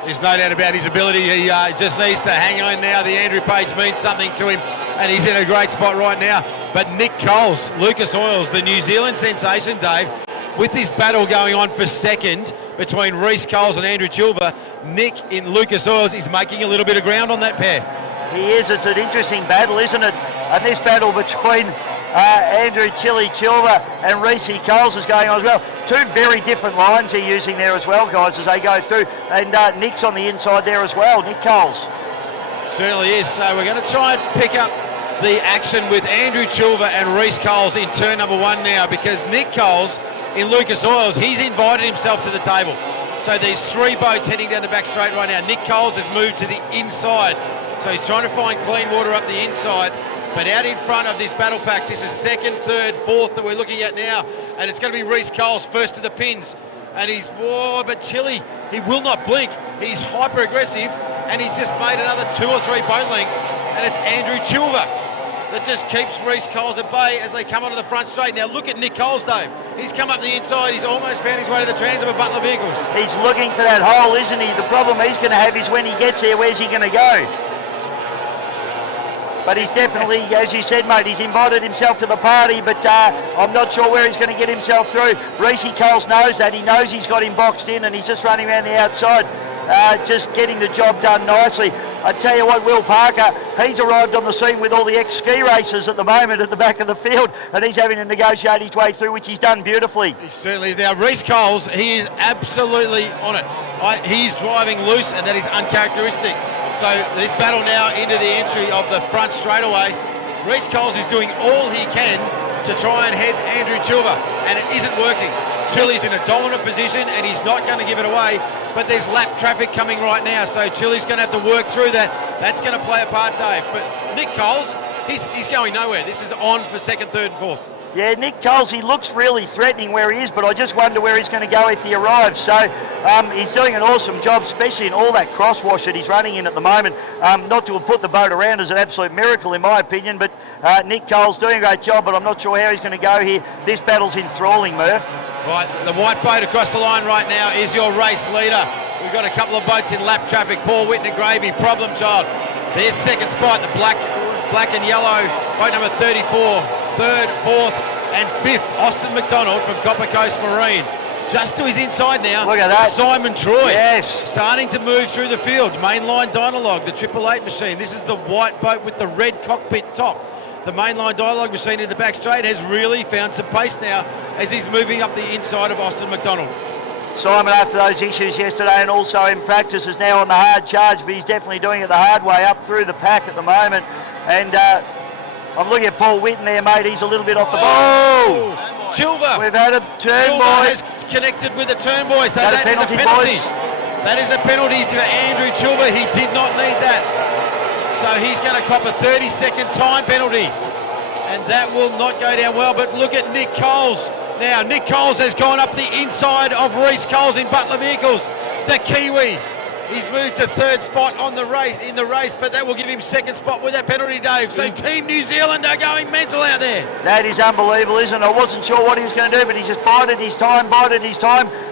There's no doubt about his ability. He just needs to hang on now. The Andrew Page means something to him, and he's in a great spot right now. But Nick Coles, Lucas Oils, the New Zealand sensation, Dave, with this battle going on for second between Reece Coles and Andrew Chilver, Nick in Lucas Oils is making a little bit of ground on that pair. He is. It's an interesting battle, isn't it? And this battle between Andrew Chilver and Reece Coles is going on as well. Two very different lines they're using there as well, guys, as they go through. And Nick's on the inside there as well, Nick Coles. Certainly is. So we're going to try and pick up the action with Andrew Chilver and Reece Coles in turn number 1 now, because Nick Coles in Lucas Oils, he's invited himself to the table. So there's 3 boats heading down the back straight right now. Nick Coles has moved to the inside. So he's trying to find clean water up the inside. But out in front of this battle pack, this is second, third, fourth that we're looking at now. And it's going to be Reece Coles first to the pins. And he's, but Chili, he will not blink. He's hyper aggressive, and he's just made another 2 or 3 boat lengths. And it's Andrew Chilver that just keeps Reece Coles at bay as they come onto the front straight. Now look at Nick Coles, Dave. He's come up the inside. He's almost found his way to the transit of Butler Vehicles. He's looking for that hole, isn't he? The problem he's going to have is when he gets there, where's he going to go? But he's definitely, as you said, mate, he's invited himself to the party, but I'm not sure where he's going to get himself through. Reece Coles knows that. He knows he's got him boxed in, and he's just running around the outside, just getting the job done nicely. I tell you what, Will Parker, he's arrived on the scene with all the ex-ski racers at the moment at the back of the field, and he's having to negotiate his way through, which he's done beautifully. He certainly is. Now, Reece Coles, he is absolutely on it. He's driving loose, and that is uncharacteristic. So this battle now into the entry of the front straightaway. Reece Coles is doing all he can to try and head Andrew Chilver, and it isn't working. Chili's in a dominant position, and he's not going to give it away, but there's lap traffic coming right now, so Chili's going to have to work through that. That's going to play a part, Dave. But Nick Coles, he's going nowhere. This is on for second, third, and fourth. Yeah, Nick Coles, he looks really threatening where he is, but I just wonder where he's going to go if he arrives. So he's doing an awesome job, especially in all that crosswash that he's running in at the moment. Not to have put the boat around is an absolute miracle in my opinion, but Nick Coles doing a great job, but I'm not sure how he's going to go here. This battle's enthralling, Murph. Right, the white boat across the line right now is your race leader. We've got a couple of boats in lap traffic. Paul Whitner Gravy, Problem Child. There's second spot, the black and yellow, boat number 34. Third, fourth, and fifth, Austin McDonald from Copper Coast Marine. Just to his inside now. Look at that. Simon Troy. Yes. Starting to move through the field. Mainline Dynalog, the 888 machine. This is the white boat with the red cockpit top. The mainline Dynalog machine in the back straight has really found some pace now as he's moving up the inside of Austin McDonald. Simon, after those issues yesterday and also in practice, is now on the hard charge, but he's definitely doing it the hard way up through the pack at the moment. And I'm looking at Paul Whitten there, mate. He's a little bit off the ball. Chilver. We've had a turn, Chilver boys. has connected with the turn, boys. So that is a penalty. boys? That is a penalty to Andrew Chilver. He did not need that. So he's going to cop a 30-second time penalty. And that will not go down well. But look at Nick Coles. Now, Nick Coles has gone up the inside of Reece Coles in Butler Vehicles. The Kiwi. He's moved to third spot in the race, but that will give him second spot with that penalty, Dave. So Team New Zealand are going mental out there. That is unbelievable, isn't it? I wasn't sure what he was going to do, but he just bided his time.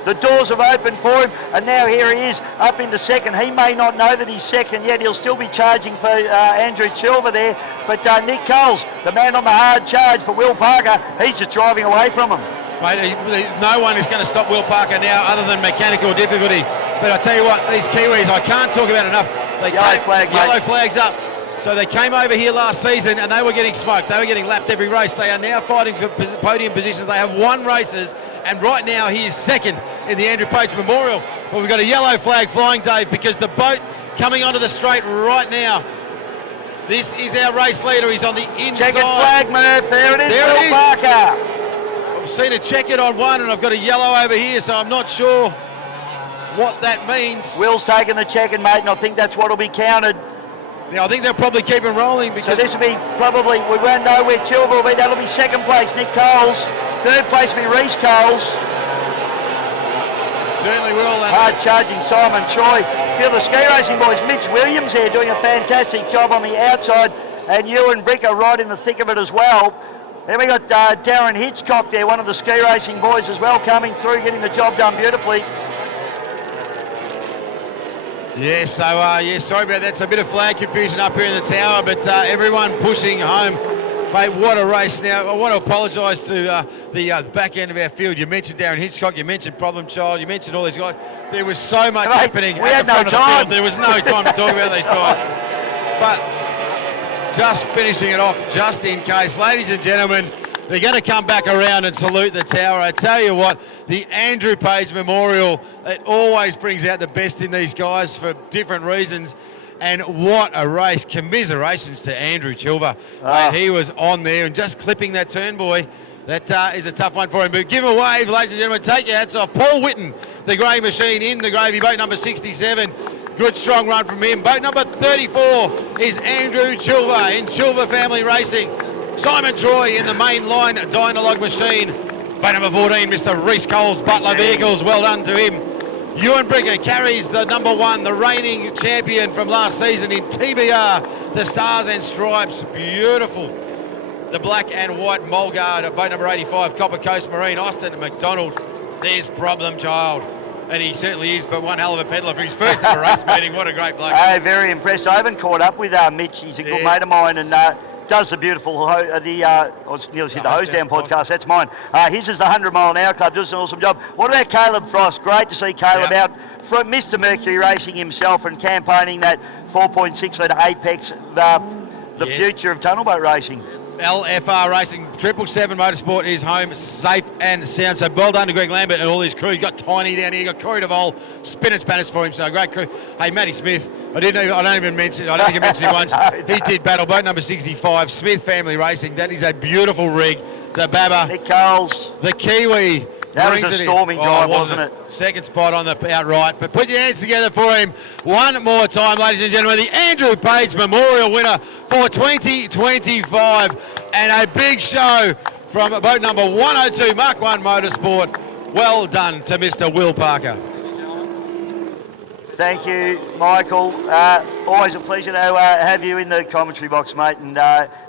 The doors have opened for him, and now here he is up into second. He may not know that he's second yet. He'll still be charging for Andrew Chilver there. But Nick Coles, the man on the hard charge for Will Parker, he's just driving away from him. Mate, no one is going to stop Will Parker now other than mechanical difficulty. But I tell you what, these Kiwis, I can't talk about enough. Yellow flags up. So they came over here last season and they were getting smoked. They were getting lapped every race. They are now fighting for podium positions. They have won races, and right now he is second in the Andrew Page Memorial. But we've got a yellow flag flying, Dave, because the boat coming onto the straight right now. This is our race leader. He's on the inside. Checkered flag, Murph. There it is, Will Parker. I've seen a check it on one, and I've got a yellow over here, so I'm not sure what that means. Will's taken the checkered, mate, and I think that's what'll be counted. Yeah, I think they'll probably keep him rolling because... So this will be probably, we won't know where Chilver will be. That'll be second place, Nick Coles. Third place will be Reece Coles. Certainly will. Hard charging Simon Troy. Feel the ski racing boys. Mitch Williams here doing a fantastic job on the outside, and Ewan Bricker right in the thick of it as well. Then we got Darren Hitchcock there, one of the ski racing boys as well, coming through, getting the job done beautifully. Yeah, so, sorry about that. So a bit of flag confusion up here in the tower, but everyone pushing home. Mate, what a race. Now, I want to apologise to the back end of our field. You mentioned Darren Hitchcock, you mentioned Problem Child, you mentioned all these guys. There was so much happening at the front of the field. There was no time to talk about these guys. But just finishing it off, just in case. Ladies and gentlemen, they're going to come back around and salute the tower. I tell you what, the Andrew Page Memorial, it always brings out the best in these guys for different reasons. And what a race. Commiserations to Andrew Chilver. Mate, he was on there and just clipping that turn, boy. That is a tough one for him. But give him a wave, ladies and gentlemen. Take your hats off. Paul Whitten, the grey machine in the gravy, boat number 67. Good strong run from him. Boat number 34 is Andrew Chilver in Chilver Family Racing. Simon Troy in the main line Dynalog machine. Boat number 14, Mr. Reece Coles, Butler Vehicles. Well done to him. Ewan Bricker carries the number one, the reigning champion from last season in TBR, the Stars and Stripes. Beautiful. The black and white Mulgard at boat number 85, Copper Coast Marine, Austin McDonald. There's Problem Child. And he certainly is, but one hell of a peddler for his first ever race meeting. What a great bloke. Hey, very impressed. I haven't caught up with Mitch. He's a good mate of mine and does the beautiful, I was nearly said the Hose Down podcast. That's mine. His is the 100 mile an hour club. Does an awesome job. What about Caleb Frost? Great to see Caleb out from Mr. Mercury Racing himself and campaigning that 4.6 litre Apex, the future of tunnel boat racing. LFR Racing 777 Motorsport is home safe and sound. So well done to Greg Lambert and all his crew. You got Tiny down here, you got Corey DeVol, spin and spanners for him. So great crew. Hey, Matty Smith, I don't think I mentioned him once. He did battle boat number 65, Smith Family Racing. That is a beautiful rig. The Baba, Nick Coles, the Kiwi. That was a storming drive, wasn't it? Second spot on the outright. But put your hands together for him one more time, ladies and gentlemen. The Andrew Page Memorial winner for 2025. And a big show from boat number 102, Mark 1 Motorsport. Well done to Mr. Will Parker. Thank you, Michael. Always a pleasure to have you in the commentary box, mate. And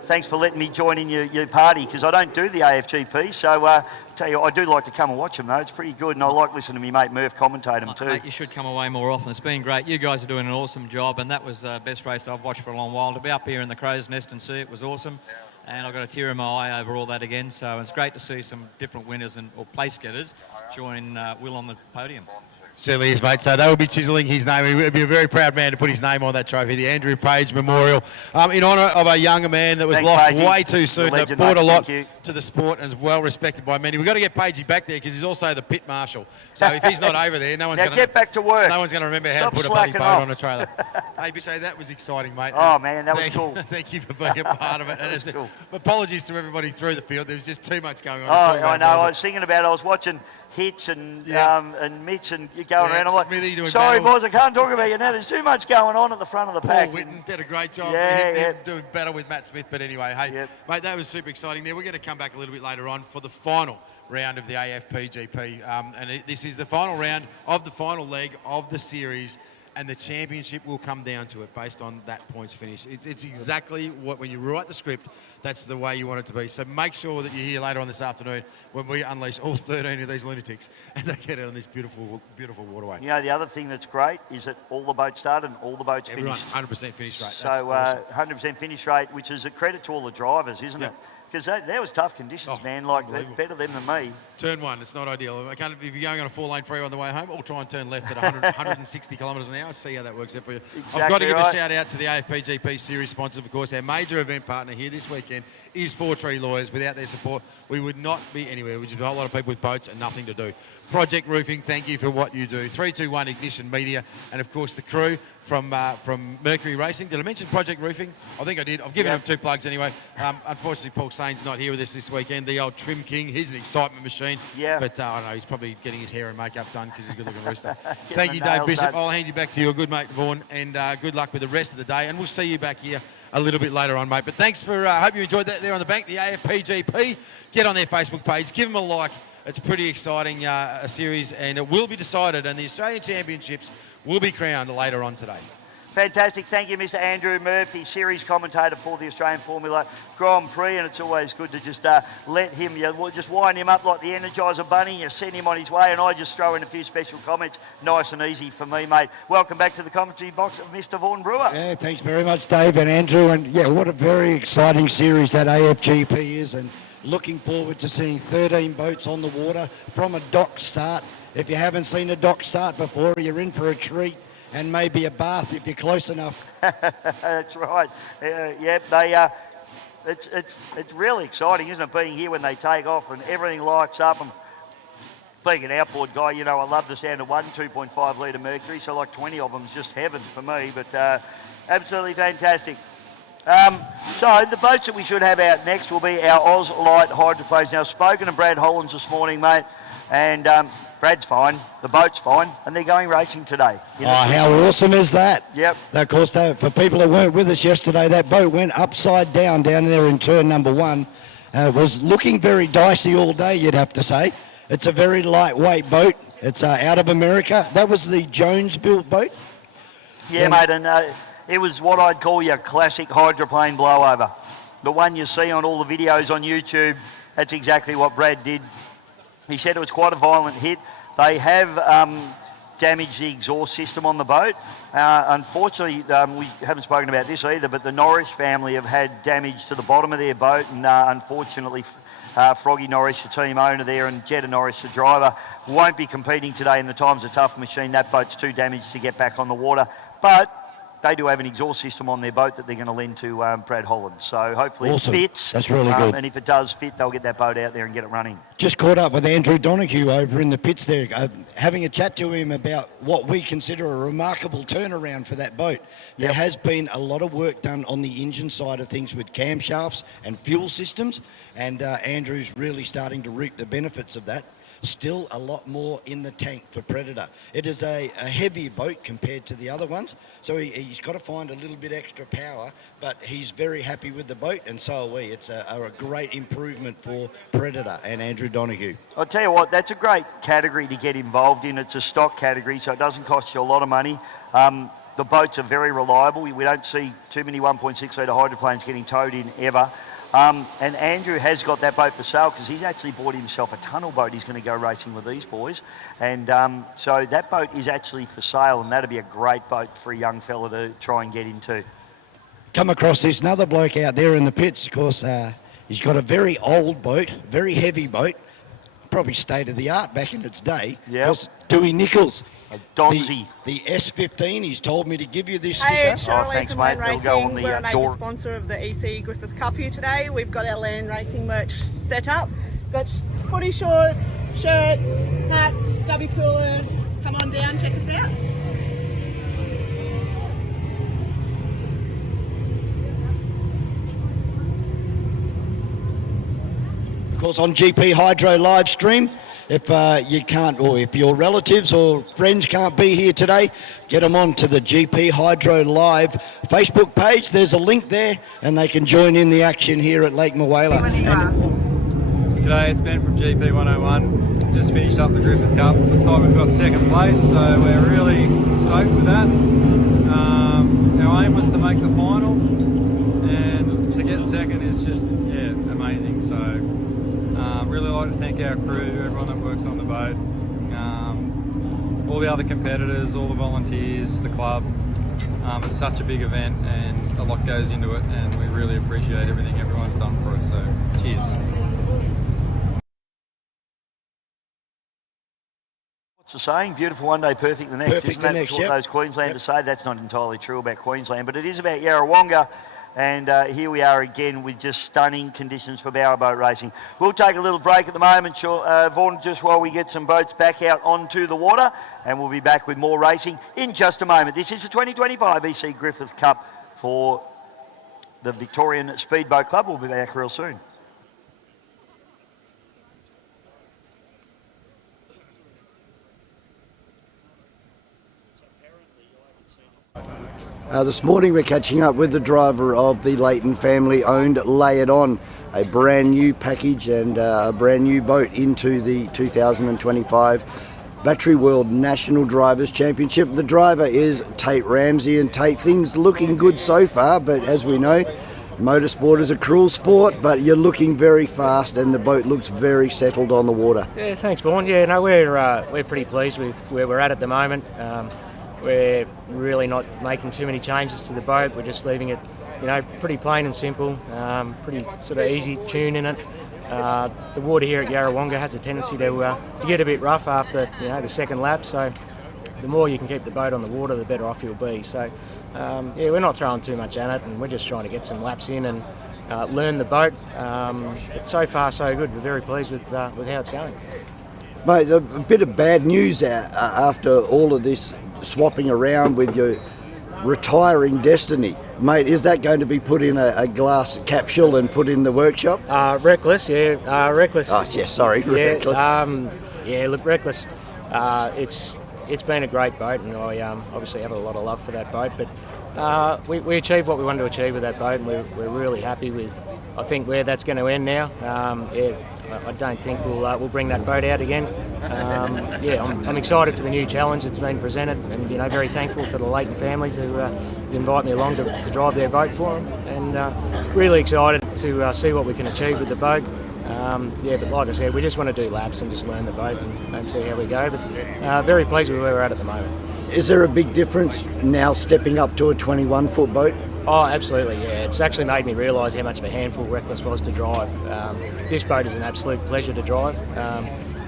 thanks for letting me join in your party, because I don't do the AFGP. So tell you, I do like to come and watch them, though. It's pretty good, and I like listening to my mate Murph commentate them too. Mate, you should come away more often. It's been great. You guys are doing an awesome job, and that was the best race I've watched for a long while. To be up here in the Crow's Nest and see it was awesome. And I've got a tear in my eye over all that again. So it's great to see some different winners or place getters join Will on the podium. Certainly is, mate. So they will be chiselling his name. He would be a very proud man to put his name on that trophy, the Andrew Page Memorial, in honour of a younger man that was lost way too soon, that brought a lot to the sport and is well respected by many. We've got to get Pagey back there because he's also the pit marshal. So if he's not over there, no one's going to get back to work. No one's going to remember how to put a bloody boat on a trailer. Hey, Bishay, that was exciting, mate. Oh, man, that was cool. Thank you for being a part of it. And cool. Apologies to everybody through the field. There was just too much going on. Oh, I know. I was thinking about it. I was watching Hitch and Yeah. and Mitch and you're going Yeah, around. I'm like, Smithy doing sorry, battle. boys, I can't talk about you now. There's too much going on at the front of the Paul pack. Whitten did a great job Yeah. doing battle with Matt Smith. But anyway, hey, Yep. mate, that was super exciting there. We're going to come back a little bit later on for the final round of the AFPGP. This is the final round of the final leg of the series. And the championship will come down to it based on that points finish. It's exactly what, when you write the script, that's the way you want it to be. So make sure that you're here later on this afternoon when we unleash all 13 of these lunatics and they get out on this beautiful, beautiful waterway. You know, the other thing that's great is that all the boats started and all the boats Everyone, finished. 100% finish rate. So That's awesome. 100% finish rate, which is a credit to all the drivers, isn't it? Because that was tough conditions, Oh, man. Like, unbelievable. better them than me. Turn one, it's not ideal. If you're going on a 4-lane freeway on the way home, I'll try and turn left at 160 kilometres an hour. See how that works out for you. I've got to give a shout out to the AFPGP series sponsors, of course. Our major event partner here this weekend is Four Tree Lawyers. Without their support, we would not be anywhere, which is a whole lot of people with boats and nothing to do. Project Roofing, thank you for what you do. 321 Ignition Media, and of course the crew from Mercury Racing. Did I mention Project Roofing? I think I did. I've given them 2 plugs anyway. Unfortunately, Paul Sain's not here with us this weekend. The old Trim King, he's an excitement machine. Yeah. But I don't know, he's probably getting his hair and makeup done because he's a good-looking rooster. Getting Thank the you, Dave nails Bishop. done. I'll hand you back to your good mate Vaughan, and good luck with the rest of the day. And we'll see you back here a little bit later on, mate. But thanks for. Hope you enjoyed that there on the bank. The AFPGP. Get on their Facebook page. Give them a like. It's a pretty exciting a series, and it will be decided, and the Australian Championships will be crowned later on today. Fantastic. Thank you, Mr. Andrew Murphy, series commentator for the Australian Formula Grand Prix, and it's always good to just let him, just wind him up like the Energizer Bunny, you send him on his way, and I just throw in a few special comments. Nice and easy for me, mate. Welcome back to the commentary box of Mr. Vaughan Brewer. Yeah, thanks very much, Dave and Andrew. And yeah, what a very exciting series that AFGP is, and looking forward to seeing 13 boats on the water from a dock start. If you haven't seen a dock start before, you're in for a treat, and maybe a bath if you're close enough. That's right. It's really exciting, isn't it, being here when they take off and everything lights up. And being an outboard guy, you know, I love the sound of 2.5 litre Mercury, so like 20 of them is just heaven for me, but absolutely fantastic. So the boats that we should have out next will be our Oz Light hydroplanes. Now, I've spoken to Brad Hollands this morning, mate, and Brad's fine, the boat's fine, and they're going racing today. Oh, how awesome is that? Yep. Now, of course, for people that weren't with us yesterday, that boat went upside down there in turn number 1. It was looking very dicey all day, you'd have to say. It's a very lightweight boat. It's out of America. That was the Jones-built boat? Yeah, mate, and it was what I'd call your classic hydroplane blowover. The one you see on all the videos on YouTube, that's exactly what Brad did. He said it was quite a violent hit. They have damaged the exhaust system on the boat. Unfortunately, we haven't spoken about this either, but the Norris family have had damage to the bottom of their boat, and unfortunately, Froggy Norris, the team owner there, and Jetta Norris, the driver, won't be competing today in the Times of Tough machine. That boat's too damaged to get back on the water. But they do have an exhaust system on their boat that they're going to lend to Brad Holland. So hopefully Awesome. it fits. That's really good. And if it does fit, they'll get that boat out there and get it running. Just caught up with Andrew Donoghue over in the pits there, having a chat to him about what we consider a remarkable turnaround for that boat. There has been a lot of work done on the engine side of things with camshafts and fuel systems, and Andrew's really starting to reap the benefits of that. Still a lot more in the tank for Predator. It is a heavy boat compared to the other ones, so he's got to find a little bit extra power, but he's very happy with the boat, and so are we. It's a great improvement for Predator and Andrew Donoghue. I'll tell you what, that's a great category to get involved in. It's a stock category, so it doesn't cost you a lot of money. The boats are very reliable. We don't see too many 1.6 litre hydroplanes getting towed in ever. And Andrew has got that boat for sale because he's actually bought himself a tunnel boat. He's going to go racing with these boys. And so that boat is actually for sale, and that'd be a great boat for a young fella to try and get into. Come across this another bloke out there in the pits. Of course, he's got a very old boat, very heavy boat, probably state of the art back in its day. Yeah. Dewey Nichols. Donzi. The S15, he's told me to give you this Hey, sticker. it's Shirley thanks, from mate. Land It'll Racing. go on the, We're a major door. sponsor of the E.C Griffith Cup here today. We've got our Land Racing merch set up. Got footy shorts, shirts, hats, stubby coolers. Come on down, check us out. Of course, on GP Hydro live stream, If you can't, or if your relatives or friends can't be here today, get them on to the GP Hydro Live Facebook page. There's a link there, and they can join in the action here at Lake Moala. G'day, it's Ben from GP 101. Just finished up the Griffith Cup. Looks like we've got second place, so we're really stoked with that. Our aim was to make the final, and to get second is just, amazing. So really like to thank our crew, everyone that works on the boat, all the other competitors, all the volunteers, the club. It's such a big event and a lot goes into it, and we really appreciate everything everyone's done for us, so cheers. What's the saying? Beautiful one day, perfect the next. Perfect Isn't that the next, what yep. those Queenslanders say? That's not entirely true about Queensland, but it is about Yarrawonga. And here we are again with just stunning conditions for bowerboat racing. We'll take a little break at the moment, Vaughan, just while we get some boats back out onto the water, and we'll be back with more racing in just a moment. This is the 2025 E.C Griffith Cup for the Victorian Speedboat Club. We'll be back real soon. This morning we're catching up with the driver of the Leighton family-owned Lay It On, a brand new package and a brand new boat into the 2025 Battery World National Drivers' Championship. The driver is Tate Ramsey, and Tate, things looking good so far, but as we know, motorsport is a cruel sport, but you're looking very fast and the boat looks very settled on the water. Yeah, thanks, Vaughan. Yeah, no, we're pretty pleased with where we're at the moment. We're really not making too many changes to the boat. We're just leaving it, pretty plain and simple, pretty sort of easy tune in it. The water here at Yarrawonga has a tendency to get a bit rough after, the second lap. So the more you can keep the boat on the water, the better off you'll be. So we're not throwing too much at it, and we're just trying to get some laps in and learn the boat. But so far so good. We're very pleased with how it's going. Mate, a bit of bad news after all of this swapping around with your retiring destiny. Mate, is that going to be put in a glass capsule and put in the workshop? Reckless, yeah. Reckless. Oh, yeah, sorry, yeah, Reckless. Look, Reckless, it's been a great boat, and I obviously have a lot of love for that boat, but we achieved what we wanted to achieve with that boat, and we're really happy with, I think, where that's going to end now. I don't think we'll bring that boat out again. I'm excited for the new challenge that's been presented, and very thankful to the Leighton family to invite me along to drive their boat for them, and really excited to see what we can achieve with the boat. But like I said, we just want to do laps and just learn the boat and see how we go. But very pleased with where we're at the moment. Is there a big difference now stepping up to a 21-foot boat? Oh, absolutely, yeah. It's actually made me realise how much of a handful Reckless was to drive. This boat is an absolute pleasure to drive.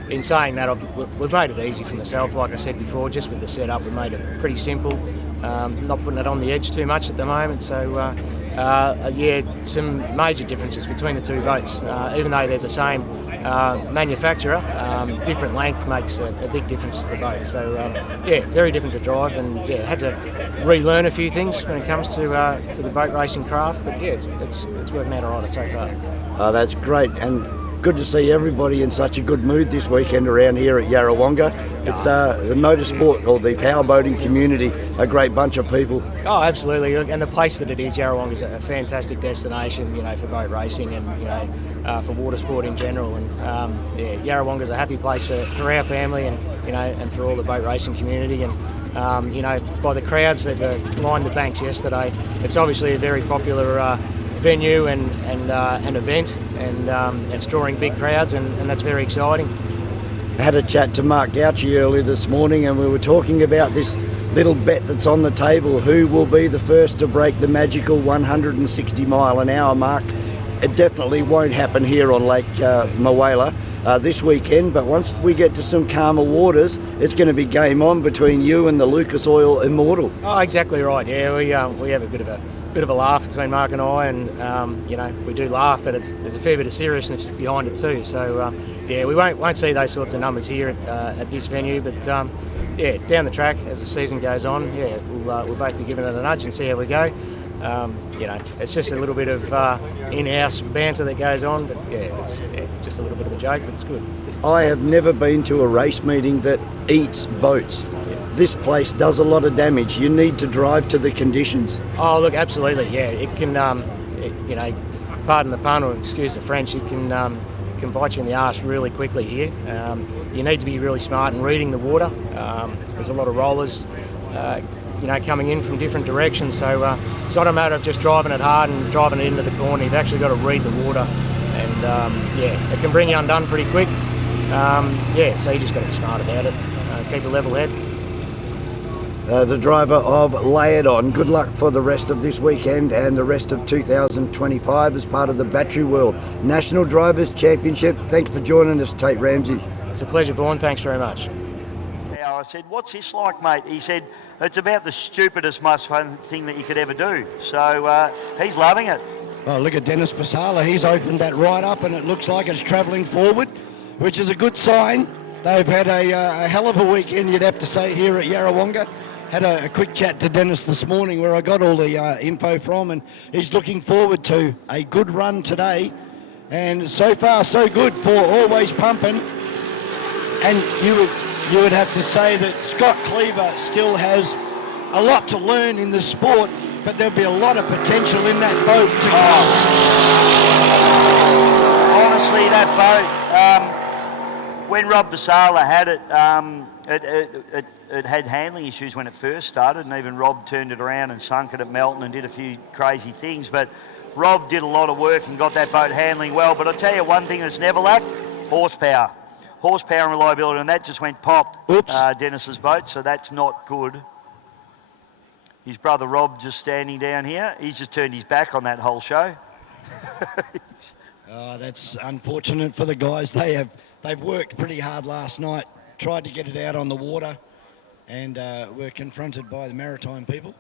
In saying that, we've made it easy for myself, like I said before, just with the setup. We've made it pretty simple, not putting it on the edge too much at the moment. So, some major differences between the two boats. Even though they're the same manufacturer, different length makes a big difference to the boat. So, very different to drive, and had to relearn a few things when it comes to the boat racing craft. But it's working out all right so far. Oh, that's great, and good to see everybody in such a good mood this weekend around here at Yarrawonga. It's the motorsport or the powerboating community, a great bunch of people. Oh, absolutely, and the place that it is, Yarrawonga, is a fantastic destination, for boat racing and for water sport in general. And Yarrawonga is a happy place for our family and and for all the boat racing community. And by the crowds that lined the banks yesterday, it's obviously a very popular venue and event, and it's drawing big crowds, and that's very exciting. I had a chat to Mark Gauci earlier this morning, and we were talking about this little bet that's on the table. Who will be the first to break the magical 160 mile an hour mark? It definitely won't happen here on Lake Moala this weekend, but once we get to some calmer waters, it's going to be game on between you and the Lucas Oil Immortal. Oh, exactly right. Yeah, we have a bit of a laugh between Mark and I, and we do laugh, but there's a fair bit of seriousness behind it too. So we won't see those sorts of numbers here at this venue, but down the track as the season goes on, we'll both be giving it a nudge and see how we go. It's just a little bit of in-house banter that goes on, but it's just a little bit of a joke, but it's good. I have never been to a race meeting that eats boats. This place does a lot of damage. You need to drive to the conditions. Oh, look, absolutely, yeah. It can, you know, pardon the pun or excuse the French, it can bite you in the arse really quickly here. You need to be really smart in reading the water. There's a lot of rollers, you know, coming in from different directions, so it's not a matter of just driving it hard and driving it into the corner. You've actually got to read the water, and yeah, it can bring you undone pretty quick. Yeah, so you just got to be smart about it. Keep a level head. The driver of Lay It On, good luck for the rest of this weekend and the rest of 2025 as part of the Battery World National Drivers Championship. Thanks for joining us, Tate Ramsey. It's a pleasure, Vaughan. Thanks very much. I said, what's this like, mate? He said, it's about the stupidest, most fun thing that you could ever do. So he's loving it. Oh, look at Dennis Pasala. He's opened that right up and it looks like it's travelling forward, which is a good sign. They've had a hell of a weekend, you'd have to say, here at Yarrawonga. Had a quick chat to Dennis this morning where I got all the info from, and he's looking forward to a good run today. And so far, so good for Always Pumping. And you would have to say that Scott Cleaver still has a lot to learn in the sport, but there'll be a lot of potential in that boat to come. Honestly, that boat, when Rob Basala had it, it had handling issues when it first started, and even Rob turned it around and sunk it at Melton and did a few crazy things. But Rob did a lot of work and got that boat handling well. But I'll tell you one thing that's never lacked, horsepower. Horsepower and reliability, and that just went pop, Dennis's boat, so that's not good. His brother Rob just standing down here. He's just turned his back on that whole show. That's unfortunate for the guys. They've worked pretty hard last night, tried to get it out on the water, and were confronted by the maritime people.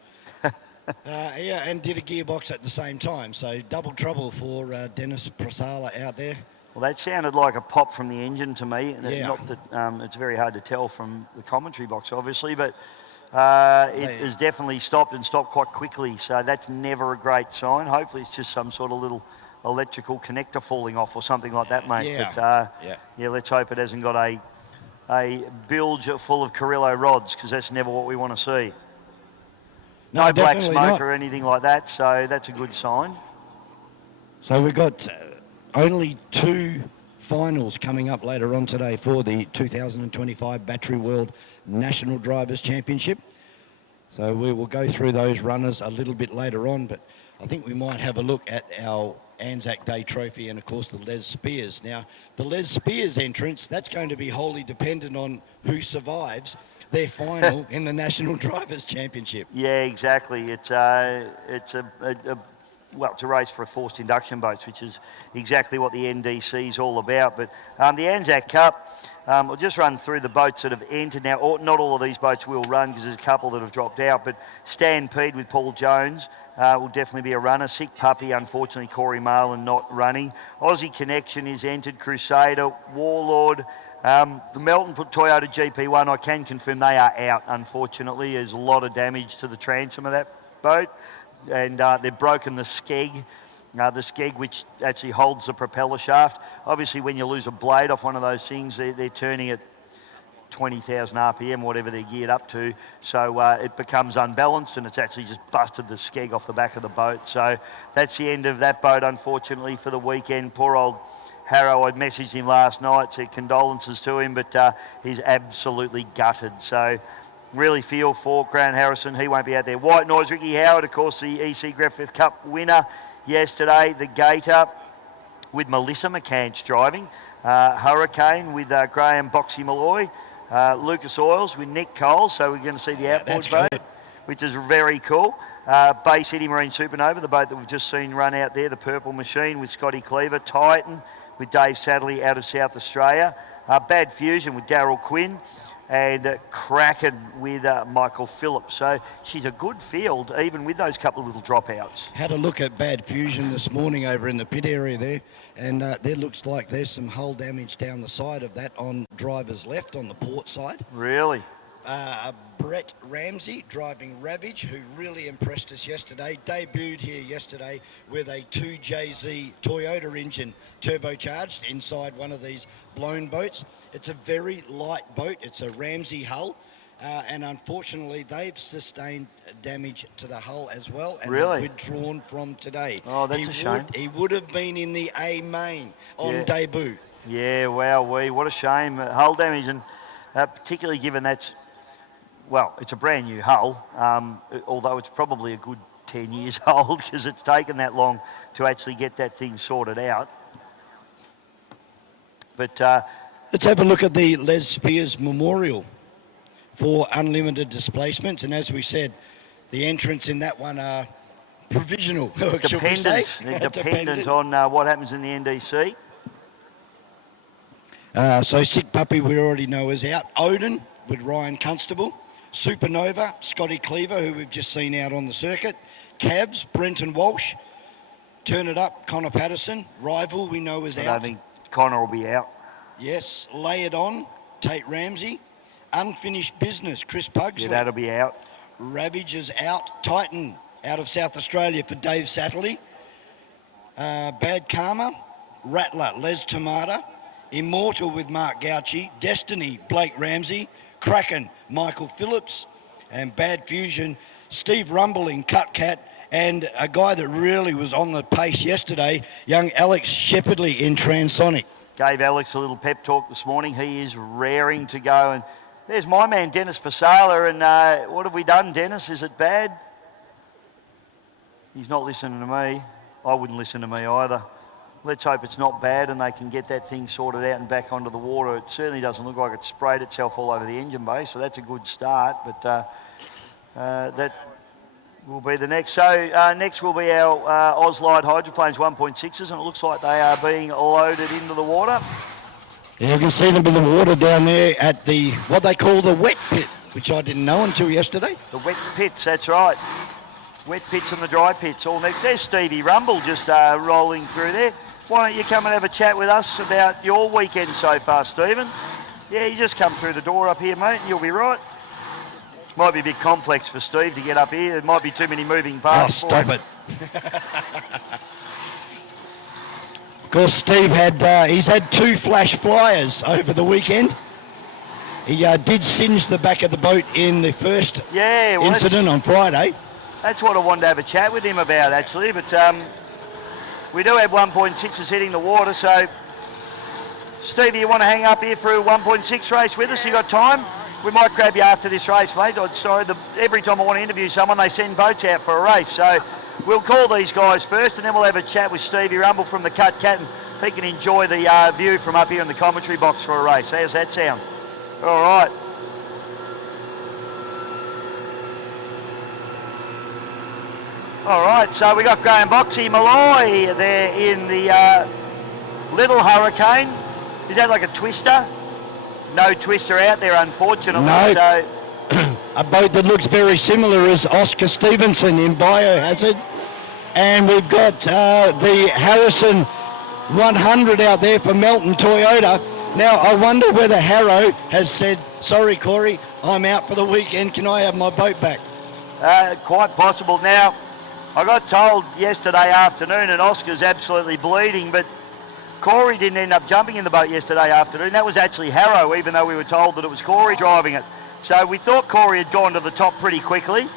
Yeah, and did a gearbox at the same time, so double trouble for Dennis Prasala out there. Well, that sounded like a pop from the engine to me. Yeah. Not that it's very hard to tell from the commentary box, obviously, but it has definitely stopped and stopped quite quickly, so that's never a great sign. Hopefully it's just some sort of little electrical connector falling off or something like that, mate. Yeah. But, yeah, let's hope it hasn't got a bilge full of Carrillo rods, because that's never what we want to see. No black smoke or anything like that, so that's a good sign. So we've got only 2 finals coming up later on today for the 2025 Battery World National Drivers Championship. So we will go through those runners a little bit later on, but I think we might have a look at our Anzac Day trophy and, of course, the Les Spears. Now, the Les Spears entrance, that's going to be wholly dependent on who survives their final in the National Drivers Championship. Yeah, exactly. It's a race for forced induction boats, which is exactly what the NDC is all about. But the Anzac Cup, we'll just run through the boats that have entered now. Not all of these boats will run because there's a couple that have dropped out, but Stampede with Paul Jones will definitely be a runner. Sick Puppy, unfortunately, Corey Marlin not running. Aussie Connection is entered. Crusader, Warlord. The Melton Toyota GP1, I can confirm they are out, unfortunately. There's a lot of damage to the transom of that boat, and they've broken the skeg. The skeg which actually holds the propeller shaft. Obviously, when you lose a blade off one of those things, they're turning at 20,000 RPM, whatever they're geared up to. So it becomes unbalanced, and it's actually just busted the skeg off the back of the boat. So that's the end of that boat, unfortunately, for the weekend. Poor old Harrow, I messaged him last night, said condolences to him, but he's absolutely gutted. So really feel for Grant Harrison. He won't be out there. White Noise, Ricky Howard, of course, the E.C Griffith Cup winner yesterday. The Gator with Melissa McCants driving. Hurricane with Graham Boxy Malloy. Lucas Oils with Nick Cole. So we're going to see the outboard boat, which is very cool. Bay City Marine Supernova, the boat that we've just seen run out there, the Purple Machine with Scotty Cleaver. Titan with Dave Sadley out of South Australia. Bad Fusion with Darryl Quinn. And Kraken with Michael Phillips. So she's a good field, even with those couple of little dropouts. Had a look at Bad Fusion this morning over in the pit area there, and there looks like there's some hull damage down the side of that on driver's left on the port side. Really? Brett Ramsey driving Ravage, who really impressed us yesterday. Debuted here yesterday with a 2JZ Toyota engine turbocharged inside one of these blown boats. It's a very light boat. It's a Ramsey hull. And unfortunately, they've sustained damage to the hull as well and Really? have withdrawn from today. Oh, that's a shame. He would have been in the A main on debut. Yeah, wow, what a shame. Hull damage, and particularly given that's, well, it's a brand new hull, although it's probably a good 10 years old because it's taken that long to actually get that thing sorted out. But let's have a look at the Les Spears Memorial for unlimited displacements, and as we said, the entrants in that one are provisional. Dependent. They're dependent on what happens in the NDC. So Sick Puppy we already know is out. Odin with Ryan Constable. Supernova, Scotty Cleaver, who we've just seen out on the circuit. Cavs, Brenton Walsh. Turn It Up, Connor Patterson. Rival we know is out. I think Connor will be out. Yes, Lay It On, Tate Ramsey. Unfinished Business, Chris Pugsley. Yeah, that'll be out. Ravage is out. Titan out of South Australia for Dave Satterley. Bad Karma, Rattler, Les Tomata. Immortal with Mark Gauci. Destiny, Blake Ramsey. Kraken, Michael Phillips. And Bad Fusion, Steve Rumble in Cut Cat. And a guy that really was on the pace yesterday, young Alex Shepherdley in Transonic. Gave Alex a little pep talk this morning. He is raring to go. And there's my man, Dennis Pasala. And what have we done, Dennis? Is it bad? He's not listening to me. I wouldn't listen to me either. Let's hope it's not bad and they can get that thing sorted out and back onto the water. It certainly doesn't look like it sprayed itself all over the engine bay, so that's a good start. But that will be the next. So next will be our Ozlide hydroplanes 1.6s, and it looks like they are being loaded into the water. Yeah, you can see them in the water down there at the, what they call the wet pit, which I didn't know until yesterday. The wet pits, that's right. Wet pits and the dry pits all next. There's Stevie Rumble just rolling through there. Why don't you come and have a chat with us about your weekend so far, Stephen? Yeah, you just come through the door up here, mate, and you'll be right. Might be a bit complex for Steve to get up here. There might be too many moving parts. Oh, stop it. Of course, Steve he's had 2 flash flyers over the weekend. He did singe the back of the boat in the first incident on Friday. That's what I wanted to have a chat with him about, actually. But we do have 1.6s hitting the water, so Stevie, you want to hang up here for a 1.6 race with us? You got time? We might grab you after this race, mate. I'm sorry, every time I want to interview someone, they send boats out for a race. So we'll call these guys first, and then we'll have a chat with Stevie Rumble from the Cut Cat, and he can enjoy the view from up here in the commentary box for a race. How's that sound? All right. All right, so we got Graham Boxy Malloy there in the Little Hurricane. Is that like a twister? No twister out there, unfortunately. No. So a boat that looks very similar is Oscar Stevenson in Biohazard. And we've got the Harrison 100 out there for Melton Toyota. Now, I wonder whether Harrow has said, sorry, Corey, I'm out for the weekend. Can I have my boat back? Quite possible. Now, I got told yesterday afternoon, and Oscar's absolutely bleeding, but Corey didn't end up jumping in the boat yesterday afternoon. That was actually Harrow, even though we were told that it was Corey driving it. So we thought Corey had gone to the top pretty quickly.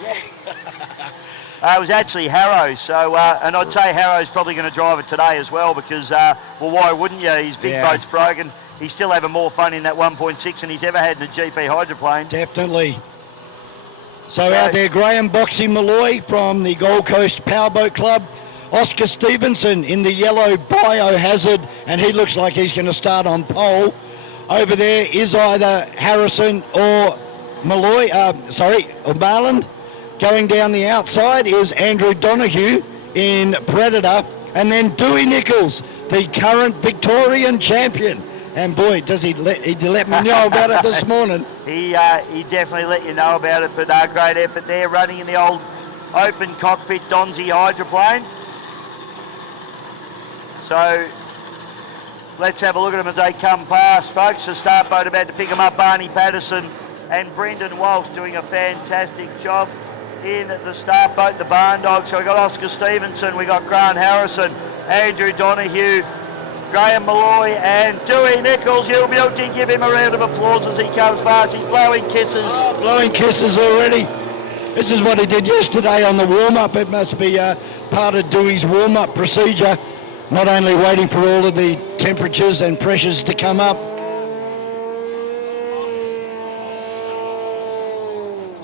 It was actually Harrow. So, and I'd say Harrow's probably going to drive it today as well because, well, why wouldn't you? His big boat's broken. He's still having more fun in that 1.6 than he's ever had in a GP hydroplane. Definitely. So out there, Graham Boxy Malloy from the Gold Coast Powerboat Club. Oscar Stevenson in the yellow Biohazard, and he looks like he's going to start on pole. Over there is either Harrison or Malloy, or Marland. Going down the outside is Andrew Donoghue in Predator, and then Dewey Nichols, the current Victorian champion. And boy, does he let me know about it this morning. He definitely let you know about it, but great effort there, running in the old open cockpit Donzi hydroplane. So let's have a look at them as they come past, folks. The start boat about to pick them up, Barney Patterson and Brendan Walsh doing a fantastic job in the start boat, the Barn Dog. So we've got Oscar Stevenson, we've got Grant Harrison, Andrew Donahue, Graham Malloy and Dewey Nichols. You'll be able to give him a round of applause as he comes fast. He's blowing kisses. Blowing kisses already. This is what he did yesterday on the warm-up. It must be part of Dewey's warm-up procedure. Not only waiting for all of the temperatures and pressures to come up.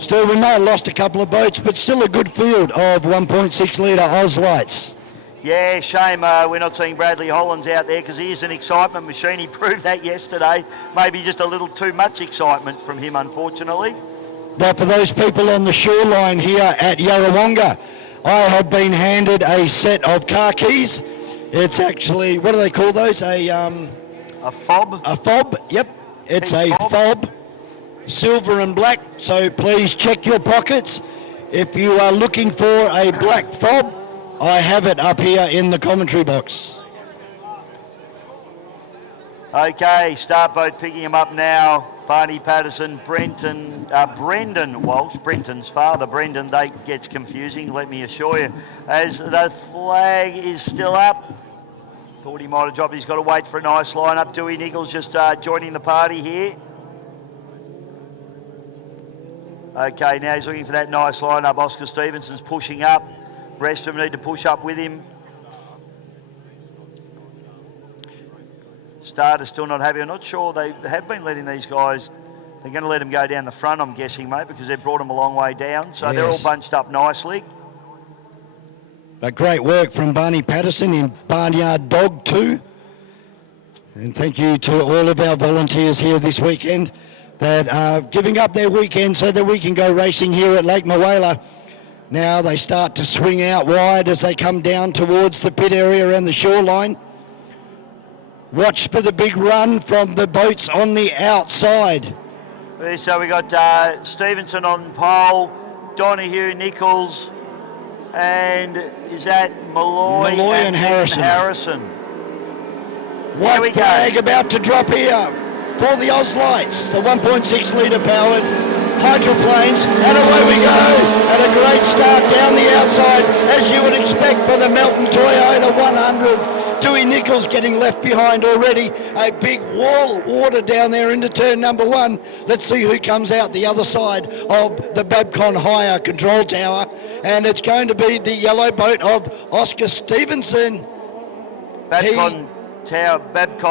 Still, we may have lost a couple of boats, but still a good field of 1.6 litre Oz lights. Yeah, shame we're not seeing Bradley Hollins out there because he is an excitement machine. He proved that yesterday. Maybe just a little too much excitement from him, unfortunately. Now, for those people on the shoreline here at Yarrawonga, I have been handed a set of car keys. It's actually, what do they call those? A fob? A fob, yep. It's a fob, silver and black, so please check your pockets. If you are looking for a black fob, I have it up here in the commentary box. Okay, start boat picking him up now. Barney Patterson, Brendan Walsh, Brenton's father, Brendan, that gets confusing, let me assure you. As the flag is still up, thought he might have dropped, he's got to wait for a nice line-up. Dewey Nichols just joining the party here. Okay, now he's looking for that nice line-up. Oscar Stevenson's pushing up. Rest of them need to push up with him. Starter's still not happy. I'm not sure they have been letting these guys. They're going to let them go down the front, I'm guessing, mate, because they've brought them a long way down. So they're all bunched up nicely. But great work from Barney Patterson in Barnyard Dog 2. And thank you to all of our volunteers here this weekend that are giving up their weekend so that we can go racing here at Lake Mawela. Now they start to swing out wide as they come down towards the pit area and the shoreline. Watch for the big run from the boats on the outside. So we got Stevenson on pole, Donahue, Nichols, and is that Malloy and Harrison. White flag about to drop here for the Oz Lights, the 1.6 litre powered hydroplanes, and away we go. And a great start down the outside, as you would expect for the Melton Toyota 100. Dewey Nichols getting left behind already. A big wall of water down there into turn number 1. Let's see who comes out the other side of the Babcon Hire control tower. And it's going to be the yellow boat of Oscar Stevenson. Babcon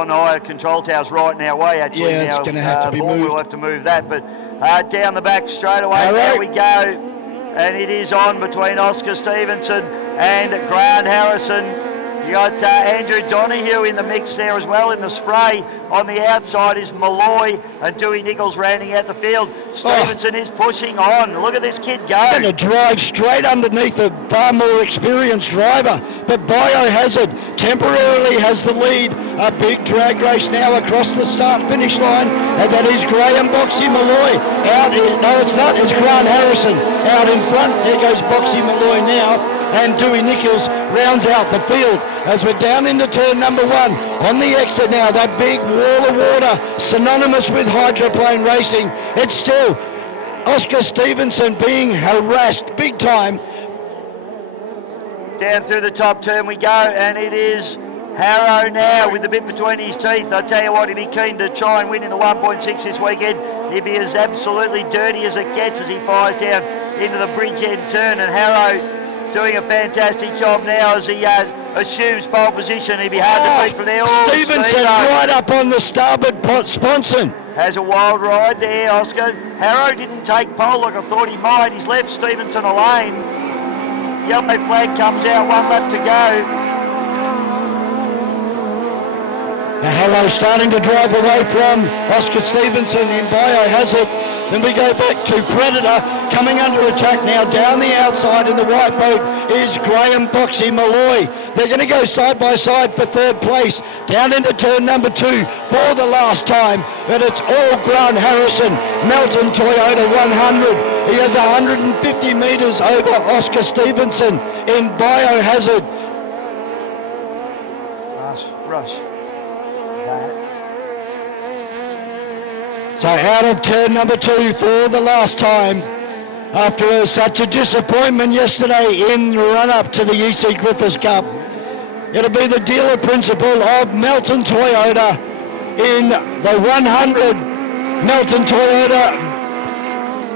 Hire control tower's right in our way, actually. Yeah, now, it's going to have to be moved. We'll have to move that, but down the back straight away, there we go. And it is on between Oscar Stevenson and Grant Harrison. You got Andrew Donahue in the mix there as well in the spray. On the outside is Malloy and Dewey Nichols rounding out the field. Stevenson is pushing on. Look at this kid go. Going to drive straight underneath a far more experienced driver. But Biohazard temporarily has the lead. A big drag race now across the start-finish line. And that is Graham Boxy Malloy. No, it's not. It's Grant Harrison out in front. There goes Boxy Malloy now. And Dewey Nichols rounds out the field as we're down into turn number 1. On the exit now, that big wall of water, synonymous with hydroplane racing. It's still Oscar Stevenson being harassed big time. Down through the top turn we go, and it is Harrow now with the bit between his teeth. I tell you what, he'd be keen to try and win in the 1.6 this weekend. He'd be as absolutely dirty as it gets as he fires down into the bridge end turn, and Harrow doing a fantastic job now as he assumes pole position. He'd be hard to beat from there. Stevenson right up on the starboard sponson. Has a wild ride there, Oscar. Harrow didn't take pole like I thought he might. He's left Stevenson a lane. Yellow flag comes out, 1 lap to go. Now Harrow starting to drive away from Oscar Stevenson in Biohazard. Then we go back to Predator coming under attack now down the outside in the white boat is Graham Boxy Malloy. They're going to go side by side for third place down into turn number 2 for the last time. But it's all Grant Harrison, Melton Toyota 100. He has 150 metres over Oscar Stevenson in Biohazard. Rush. So out of turn number 2 for the last time. After such a disappointment yesterday in the run-up to the E.C Griffith Cup. It'll be the dealer principal of Melton Toyota in the 100 Melton Toyota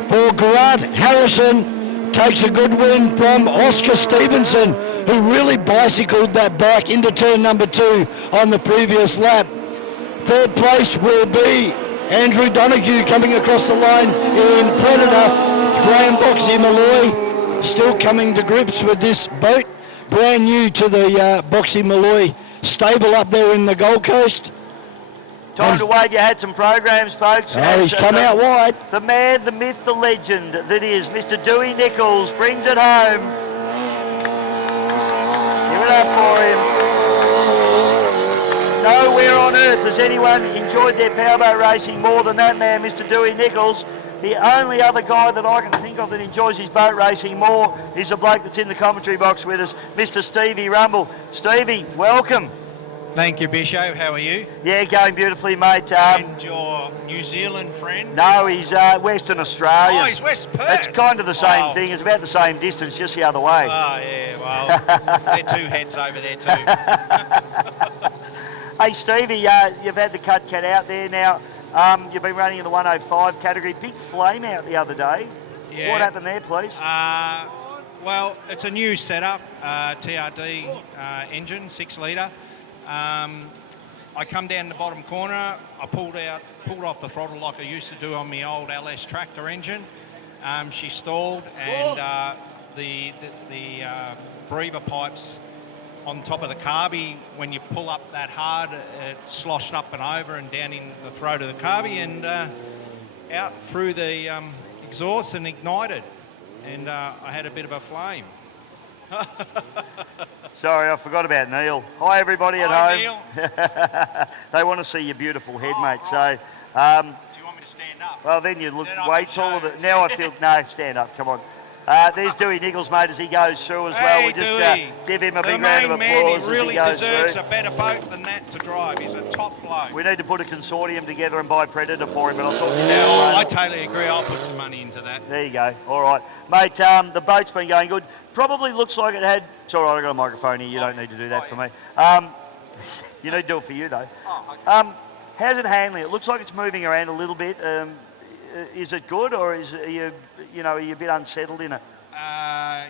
for Grant Harrison. Takes a good win from Oscar Stevenson, who really bicycled that bike into turn number 2 on the previous lap. Third place will be Andrew Donoghue coming across the line in Predator. Graham Boxy Malloy still coming to grips with this boat. Brand new to the Boxy Malloy stable up there in the Gold Coast. Time to wave your hats and programs, folks. Oh, he's come out wide. The man, the myth, the legend that is Mr. Dewey Nichols brings it home. Give it up for him. Nowhere on earth has anyone enjoyed their powerboat racing more than that man, Mr. Dewey Nichols. The only other guy that I can think of that enjoys his boat racing more is a bloke that's in the commentary box with us, Mr. Stevie Rumble. Stevie, welcome. Thank you, Bisho. How are you? Yeah, going beautifully, mate. And your New Zealand friend? No, he's Western Australia. Oh, he's West Perth. That's kind of the same thing. It's about the same distance, just the other way. Oh, yeah, well, they're two heads over there too. Hey, Stevie, you've had the cut out there now. You've been running in the 105 category. Big flame out the other day. Yeah. What happened there, please? Well, it's a new setup, TRD engine, 6 litre. I come down the bottom corner. I pulled off the throttle like I used to do on my old LS tractor engine. She stalled, and the breather pipes on top of the carby, when you pull up that hard, it sloshed up and over and down in the throat of the carby and out through the exhaust and ignited. And I had a bit of a flame. Sorry, I forgot about Neil. Hi, everybody at Hi, home. Neil. They want to see your beautiful head, mate. So, do you want me to stand up? well, then you look Then I way can taller. show. Now I feel, no, stand up, come on. There's Dewey Nichols, mate, as he goes through as well. Hey, We just Dewey. give him a The big round of main man, applause he really as he goes deserves through. a better boat than that to drive. He's a top bloke. We need to put a consortium together and buy Predator for him, but I'll talk to you No, about I it. totally agree. I'll put some money into that. There you go. All right. Mate, the boat's been going good. Probably looks like it had... It's all right, I've got a microphone here. You don't need to do that for me. You need to do it for you, though. How's it handling? It looks like it's moving around a little bit. Is it good, or are you a bit unsettled in it? I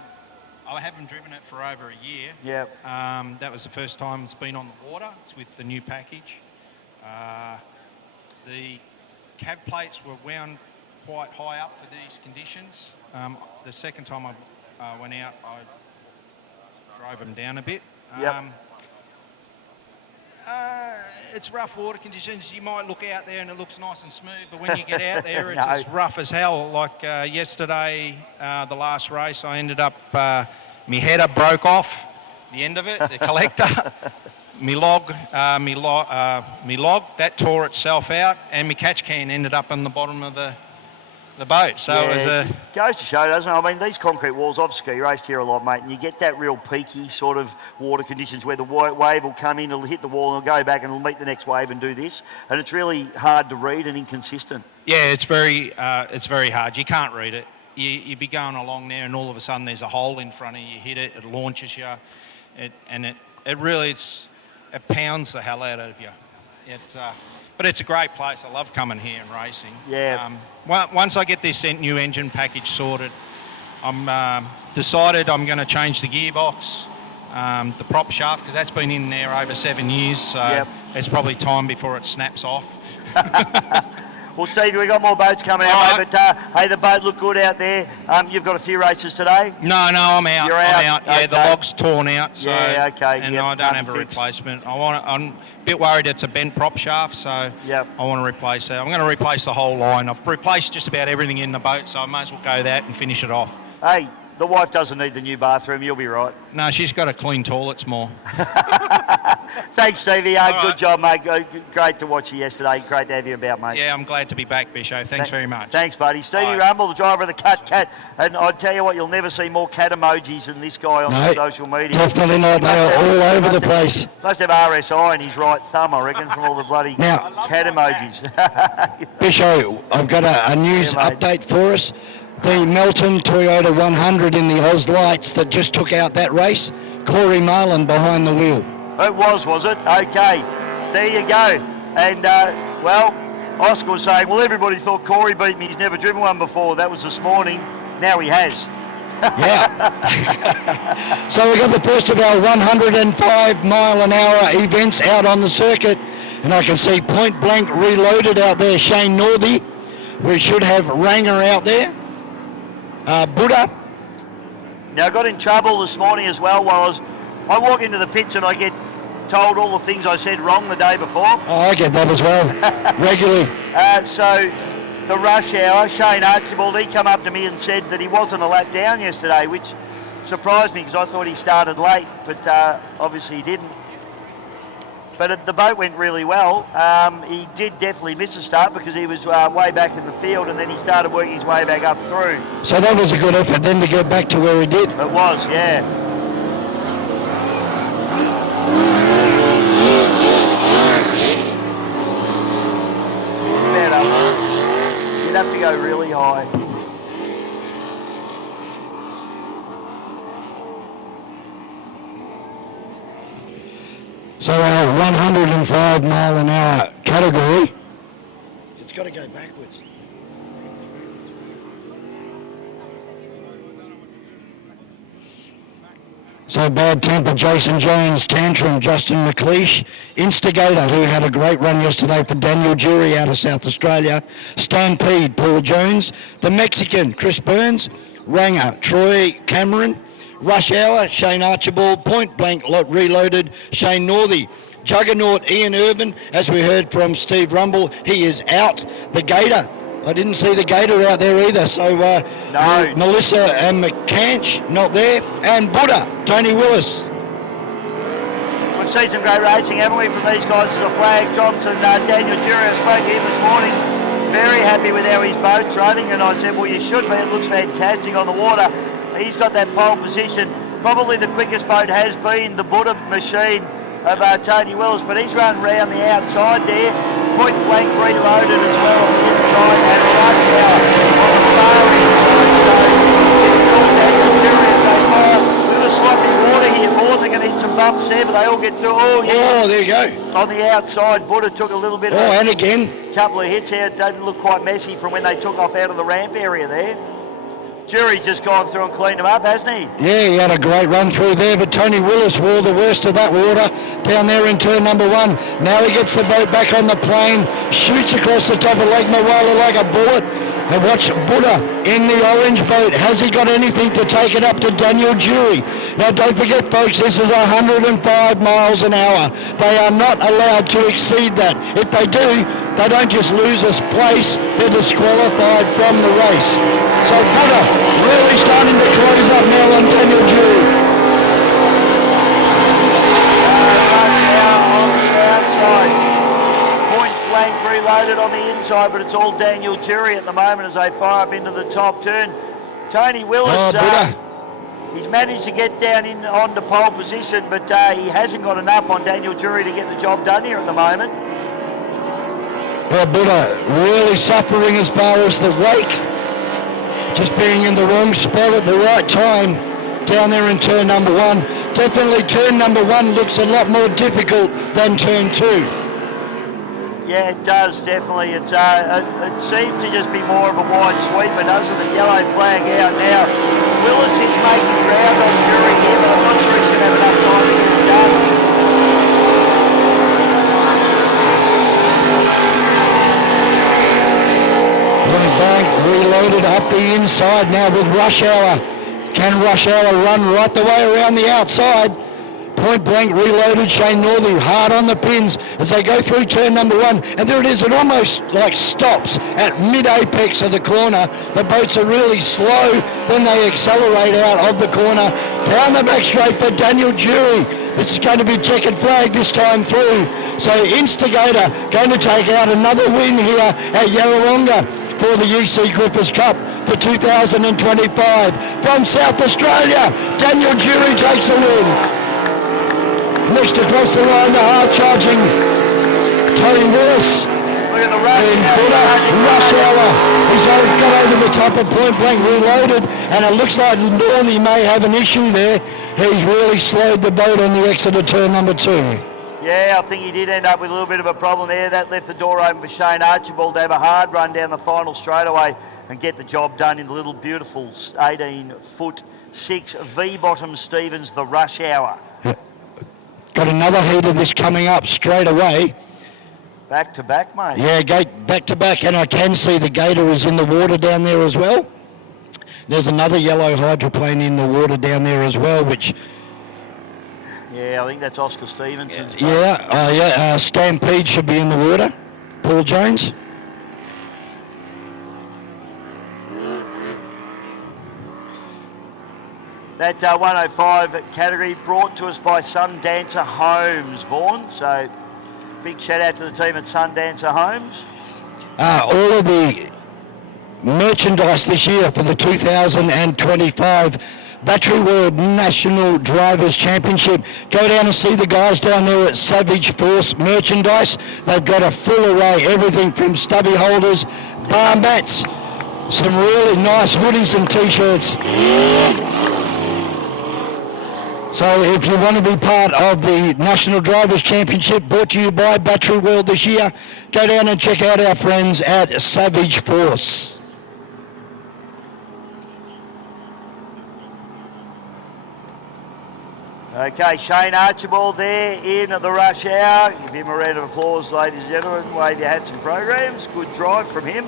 haven't driven it for over a year. Yep. That was the first time it's been on the water. It's with the new package. The cab plates were wound quite high up for these conditions. The second time I went out, I drove them down a bit. Yep. It's rough water conditions. You might look out there and it looks nice and smooth, but when you get out there, it's No. as rough as hell. Like yesterday, the last race, I ended up, my header broke off, the end of it, the collector. Me log, that tore itself out, and my catch can ended up on the bottom of the boat. So it was a... goes to show, doesn't it? I mean, these concrete walls, I've ski raced here a lot, mate, and you get that real peaky sort of water conditions where the wave will come in, it'll hit the wall, and it'll go back, and it'll meet the next wave and do this. And it's really hard to read and inconsistent. Yeah, it's very hard. You can't read it. You'd be going along there, and all of a sudden there's a hole in front of you. You hit it, it launches you, it pounds the hell out of you. But it's a great place. I love coming here and racing. Yeah. Once I get this new engine package sorted, I'm decided I'm going to change the gearbox, the prop shaft, because that's been in there over 7 years. So it's probably time before it snaps off. Well, Stevie, we've got more boats coming out, mate, but hey, the boat looked good out there. You've got a few races today? No, I'm out. You're I'm out? out. Yeah, Okay. the log's torn out. So, Yeah, okay. And Yep, I don't have a nothing fixed. replacement. I'm a bit worried it's a bent prop shaft, so I want to replace that. I'm going to replace the whole line. I've replaced just about everything in the boat, so I may as well go that and finish it off. Hey, the wife doesn't need the new bathroom, you'll be right. No, she's got to clean toilets more. Thanks, Stevie. All Good right. job, mate. Great to watch you yesterday. Great to have you about, mate. Yeah, I'm glad to be back, Bisho. Thanks very much. Thanks, buddy. Stevie Bye. Rumble, the driver of the Cat. And I'll tell you what, you'll never see more cat emojis than this guy on No, social media. definitely not. They are all over the place. Must have RSI in his right thumb, I reckon, from all the bloody Now- cat emojis. Bisho, I've got a news Yeah, mate. update for us. The Melton Toyota 100 in the Oz Lights that just took out that race. Corey Marlin behind the wheel. It was it? Okay. There you go. And, well, Oscar was saying, well, everybody thought Corey beat me. He's never driven one before. That was this morning. Now he has. Yeah. So we got the first of our 105 mile an hour events out on the circuit. And I can see Point Blank Reloaded out there, Shane Northey. We should have Ranger out there. Buddha. Now, I got in trouble this morning as well while I walk into the pits and I get told all the things I said wrong the day before. Oh, I get that as well, regularly. So the rush hour, Shane Archibald, he come up to me and said that he wasn't a lap down yesterday, which surprised me because I thought he started late, but obviously he didn't. But the boat went really well. He did definitely miss a start because he was way back in the field and then he started working his way back up through. So that was a good effort then to get back to where he did. It was, yeah. Better. You'd have to go really high. So our 105 mile an hour category. It's got to go backwards. So Bad Temper, Jason Jones, Tantrum, Justin McLeish, Instigator, who had a great run yesterday for Daniel Jury out of South Australia, Stampede, Paul Jones, the Mexican, Chris Burns, Ranger, Troy Cameron, Rush Hour, Shane Archibald, Point Blank Reloaded, Shane Northey, Juggernaut, Ian Irvin, as we heard from Steve Rumble, he is out. The Gator, I didn't see the Gator out there either, so No. Melissa and McCanch not there, and Buddha, Tony Willis. We've seen some great racing, haven't we, from these guys as a flag. Johnson, Daniel Jury, I spoke to him this morning, very happy with how his boat's running, and I said, well, you should be, it looks fantastic on the water. He's got that pole position. Probably the quickest boat has been the Buddha machine of Tony Willis, but he's run round the outside there. Point Blank Reloaded as well on the inside, and Rush Hour on the far inside. So a little sloppy water here, boys. They're going to hit some bumps there, but they all get through. Oh, yeah. Oh, there you go. On the outside, Buddha took a little bit of and again. couple of hits there. It didn't look quite messy from when they took off out of the ramp area there. Jury's just gone through and cleaned him up, hasn't he? Yeah, he had a great run through there, but Tony Willis wore the worst of that water down there in turn number one. Now he gets the boat back on the plane, shoots across the top of Lake Mawala like a bullet. And watch Buddha in the orange boat. Has he got anything to take it up to Daniel Jury? Now don't forget, folks, this is 105 miles an hour. They are not allowed to exceed that. If they do, they don't just lose a place, they're disqualified from the race. So Buddha really starting to close up now on Daniel Jury. On the outside. Point Blank Reloaded on the inside, but it's all Daniel Jury at the moment as they fire up into the top turn. Tony Willis, he's managed to get down in onto pole position, but he hasn't got enough on Daniel Jury to get the job done here at the moment. Well, Buddha really suffering as far as the wake. Just being in the wrong spot at the right time down there in turn number one. Definitely turn number one looks a lot more difficult than turn two. Yeah, it does, definitely. It seems to just be more of a wide sweeper, doesn't it? Yellow flag out now. Willis is making ground on Jury here, but I'm not sure he's going to have enough time to get it done. Bank Reloaded up the inside now with Rush Hour. Can Rush Hour run right the way around the outside? Point Blank Reloaded, Shane Northey hard on the pins as they go through turn number one. And there it is, it almost like stops at mid-apex of the corner. The boats are really slow, then they accelerate out of the corner. Down the back straight for Daniel Jury. This is going to be checkered flag this time through. So Instigator going to take out another win here at Yarrawonga for the E.C Griffith Cup for 2025. From South Australia, Daniel Jury takes the win. Next across the line, the hard-charging Tony Willis. Look at the Rush Hour. He's got over the top of Point Blank Reloaded, and it looks like Northey may have an issue there. He's really slowed the boat on the exit of turn number 2. Yeah, I think he did end up with a little bit of a problem there. That left the door open for Shane Archibald to have a hard run down the final straightaway and get the job done in the little beautiful 18'6" V-bottom Stevens, the Rush Hour. Got another heat of this coming up straight away. Back to back, mate. Yeah, back to back, and I can see the Gator is in the water down there as well. There's another yellow hydroplane in the water down there as well, which... Yeah, I think that's Oscar Stevenson's. Yeah, Stampede should be in the water. Paul Jones. That 105 category brought to us by Sundancer Homes, Vaughan. So big shout out to the team at Sundancer Homes. All of the merchandise this year for the 2025 Battery World National Drivers Championship. Go down and see the guys down there at Savage Force Merchandise. They've got a full array, everything from stubby holders, bar mats, some really nice hoodies and t-shirts. So if you want to be part of the National Drivers Championship brought to you by Battery World this year, go down and check out our friends at Savage Force. Okay, Shane Archibald there in the Rush Hour. Give him a round of applause, ladies and gentlemen. Wave your hats and programs. Good drive from him.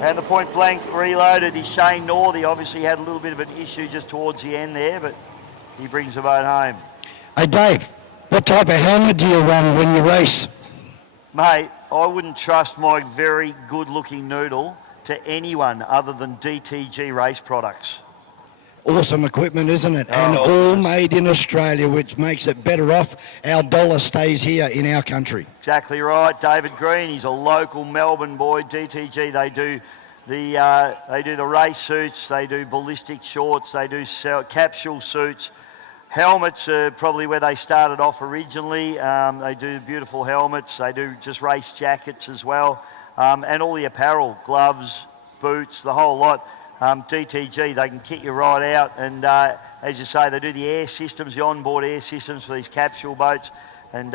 And the Point Blank Reloaded is Shane Northey. Obviously had a little bit of an issue just towards the end there, but he brings the boat home. Hey Dave, what type of helmet do you run when you race? Mate, I wouldn't trust my very good-looking noodle to anyone other than DTG Race Products. Awesome equipment, isn't it? And all made in Australia, which makes it better off. Our dollar stays here in our country. Exactly right. David Green, he's a local Melbourne boy. DTG, they do the race suits, they do ballistic shorts, they do capsule suits. Helmets are probably where they started off originally. They do beautiful helmets. They do just race jackets as well. And all the apparel, gloves, boots, the whole lot. DTG, they can kit you right out. And as you say, they do the air systems, the onboard air systems for these capsule boats. And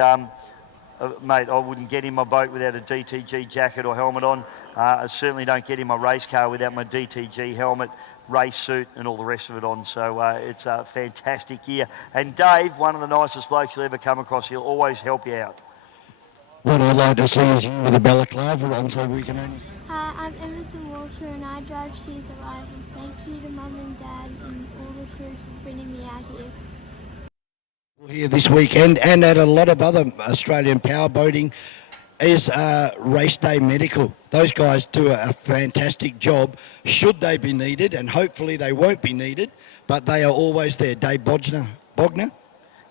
mate, I wouldn't get in my boat without a DTG jacket or helmet on. I certainly don't get in my race car without my DTG helmet, race suit and all the rest of it on. So it's a fantastic year. And Dave, one of the nicest blokes you'll ever come across, he'll always help you out. What I'd like to see is you with a balaclava on so we can only... Hi, I'm Emerson Walter and I drive She's Arrival. Thank you to Mum and Dad and all the crew for bringing me out here. Here this weekend and at a lot of other Australian powerboating is Race Day Medical. Those guys do a fantastic job should they be needed, and hopefully they won't be needed, but they are always there. Dave Bogner?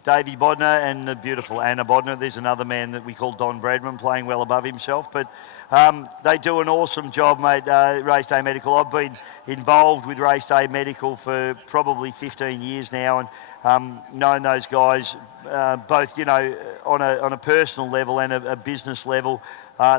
Davey Bodner and the beautiful Anna Bodner. There's another man that we call Don Bradman playing well above himself, but they do an awesome job, mate. Race Day Medical. I've been involved with Race Day Medical for probably 15 years now, and known those guys both, you know, on a personal level and a business level.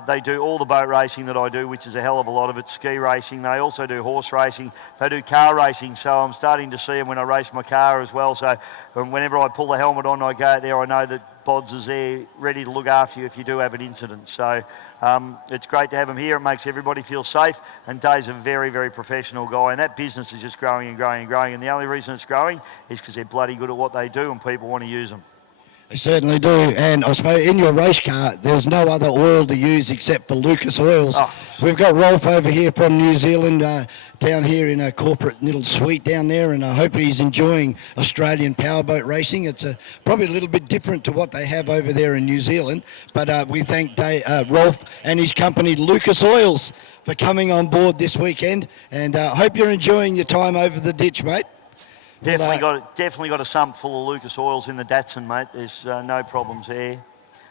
They do all the boat racing that I do, which is a hell of a lot of it, ski racing. They also do horse racing. They do car racing, so I'm starting to see them when I race my car as well. So whenever I pull the helmet on, I go out there, I know that Bods is there ready to look after you if you do have an incident. So it's great to have him here. It makes everybody feel safe, and Dave's a very, very professional guy, and that business is just growing and growing and growing, and the only reason it's growing is because they're bloody good at what they do and people want to use them. They certainly do, and I suppose in your race car, there's no other oil to use except for Lucas Oils. Oh. We've got Rolf over here from New Zealand, down here in a corporate little suite down there, and I hope he's enjoying Australian powerboat racing. It's probably a little bit different to what they have over there in New Zealand, but we thank Rolf and his company, Lucas Oils, for coming on board this weekend, and I hope you're enjoying your time over the ditch, mate. Definitely got a sump full of Lucas Oils in the Datsun, mate. There's no problems there.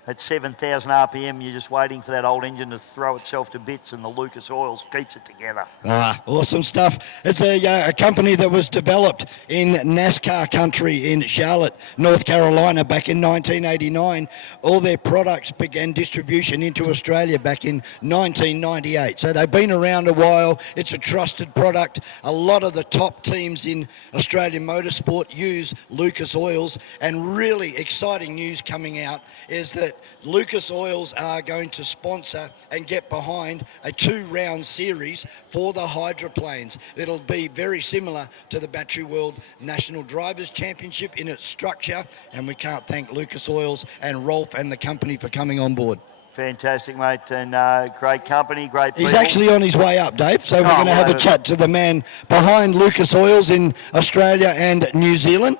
At 7,000 RPM, you're just waiting for that old engine to throw itself to bits, and the Lucas Oils keeps it together. Awesome stuff. It's a company that was developed in NASCAR country in Charlotte, North Carolina, back in 1989. All their products began distribution into Australia back in 1998. So they've been around a while. It's a trusted product. A lot of the top teams in Australian motorsport use Lucas Oils, and really exciting news coming out is that Lucas Oils are going to sponsor and get behind a 2-round series for the hydroplanes. It'll be very similar to the Battery World National Drivers' Championship in its structure, and we can't thank Lucas Oils and Rolf and the company for coming on board. Fantastic, mate, and great company, great people. He's actually on his way up, Dave, so we're going to have a chat to the man behind Lucas Oils in Australia and New Zealand.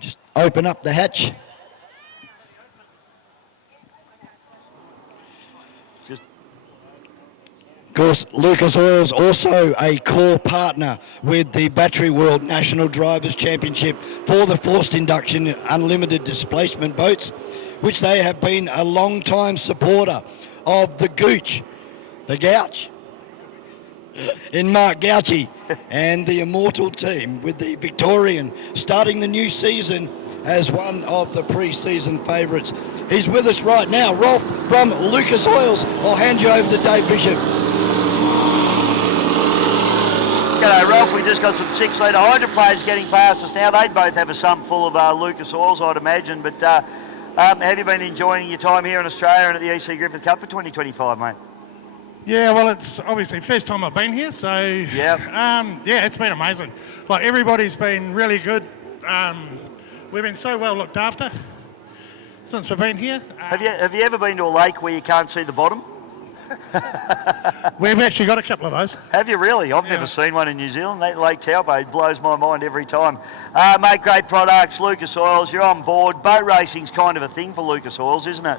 Just open up the hatch. Of course, Lucas Oils also a core partner with the Battery World National Drivers' Championship for the forced induction unlimited displacement boats, which they have been a long-time supporter of the Gooch, the Gouch, in Mark Gouchy, and the Immortal team, with the Victorian starting the new season as one of the pre-season favourites. He's with us right now. Rolf from Lucas Oils. I'll hand you over to Dave Bishop. G'day, Rolf. We just got some 6-litre hydroplanes getting past us now. They'd both have a sump full of Lucas Oils, I'd imagine. But have you been enjoying your time here in Australia and at the E.C Griffith Cup for 2025, mate? Yeah, well, it's obviously first time I've been here, so yeah, it's been amazing. Like, everybody's been really good. We've been so well looked after since we've been here. Have you ever been to a lake where you can't see the bottom? We've actually got a couple of those. Have you really? I've never seen one in New Zealand. That Lake Taupo blows my mind every time. Mate, great products, Lucas Oils, you're on board. Boat racing's kind of a thing for Lucas Oils, isn't it?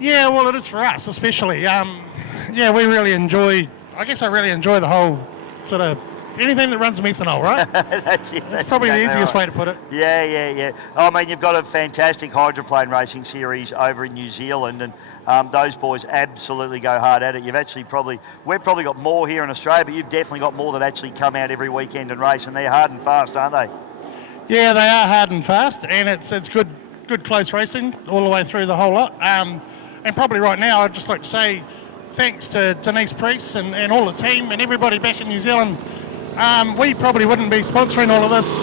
Yeah, well, it is for us especially. We really enjoy, I really enjoy the whole sort of anything that runs methanol, right? That's probably the easiest way to put it. Yeah. I mean, you've got a fantastic hydroplane racing series over in New Zealand, and those boys absolutely go hard at it. We've probably got more here in Australia, but you've definitely got more that actually come out every weekend and race, and they're hard and fast, aren't they? Yeah, they are hard and fast, and it's good close racing all the way through the whole lot. And probably right now, I'd just like to say thanks to Denise Priest and all the team and everybody back in New Zealand. We probably wouldn't be sponsoring all of this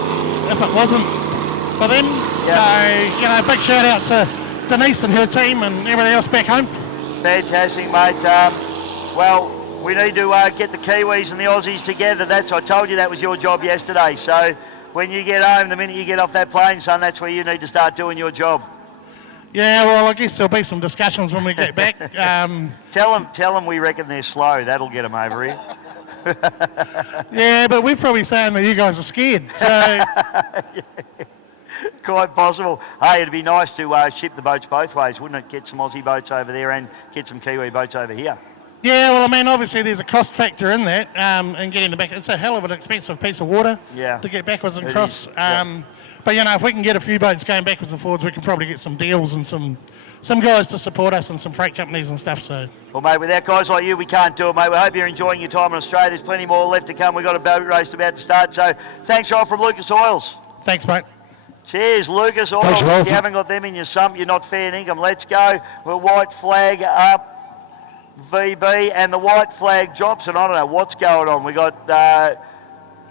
if it wasn't for them. Yep. So, big shout out to Denise and her team and everybody else back home. Fantastic, mate. Well, we need to get the Kiwis and the Aussies together. I told you that was your job yesterday. So when you get home, the minute you get off that plane, son, that's where you need to start doing your job. Yeah, well, I guess there'll be some discussions when we get back. Tell them we reckon they're slow. That'll get them over here. Yeah, but we're probably saying that you guys are scared. So yeah, quite possible. Hey, it'd be nice to ship the boats both ways, wouldn't it? Get some Aussie boats over there and get some Kiwi boats over here. Yeah, well, I mean, obviously there's a cost factor in that, and getting back. It's a hell of an expensive piece of water to get backwards and across. But if we can get a few boats going backwards and forwards, we can probably get some deals and some guys to support us and some freight companies and stuff. So, well, mate, without guys like you, we can't do it, mate. We hope you're enjoying your time in Australia. There's plenty more left to come. We've got a boat race about to start. So, thanks, Rolf, from Lucas Oils. Thanks, mate. Cheers, Lucas Oils. Thanks, if you haven't got them in your sump, you're not fair income. Let's go. We're white flag up, VB, and the white flag drops, and I don't know what's going on. We got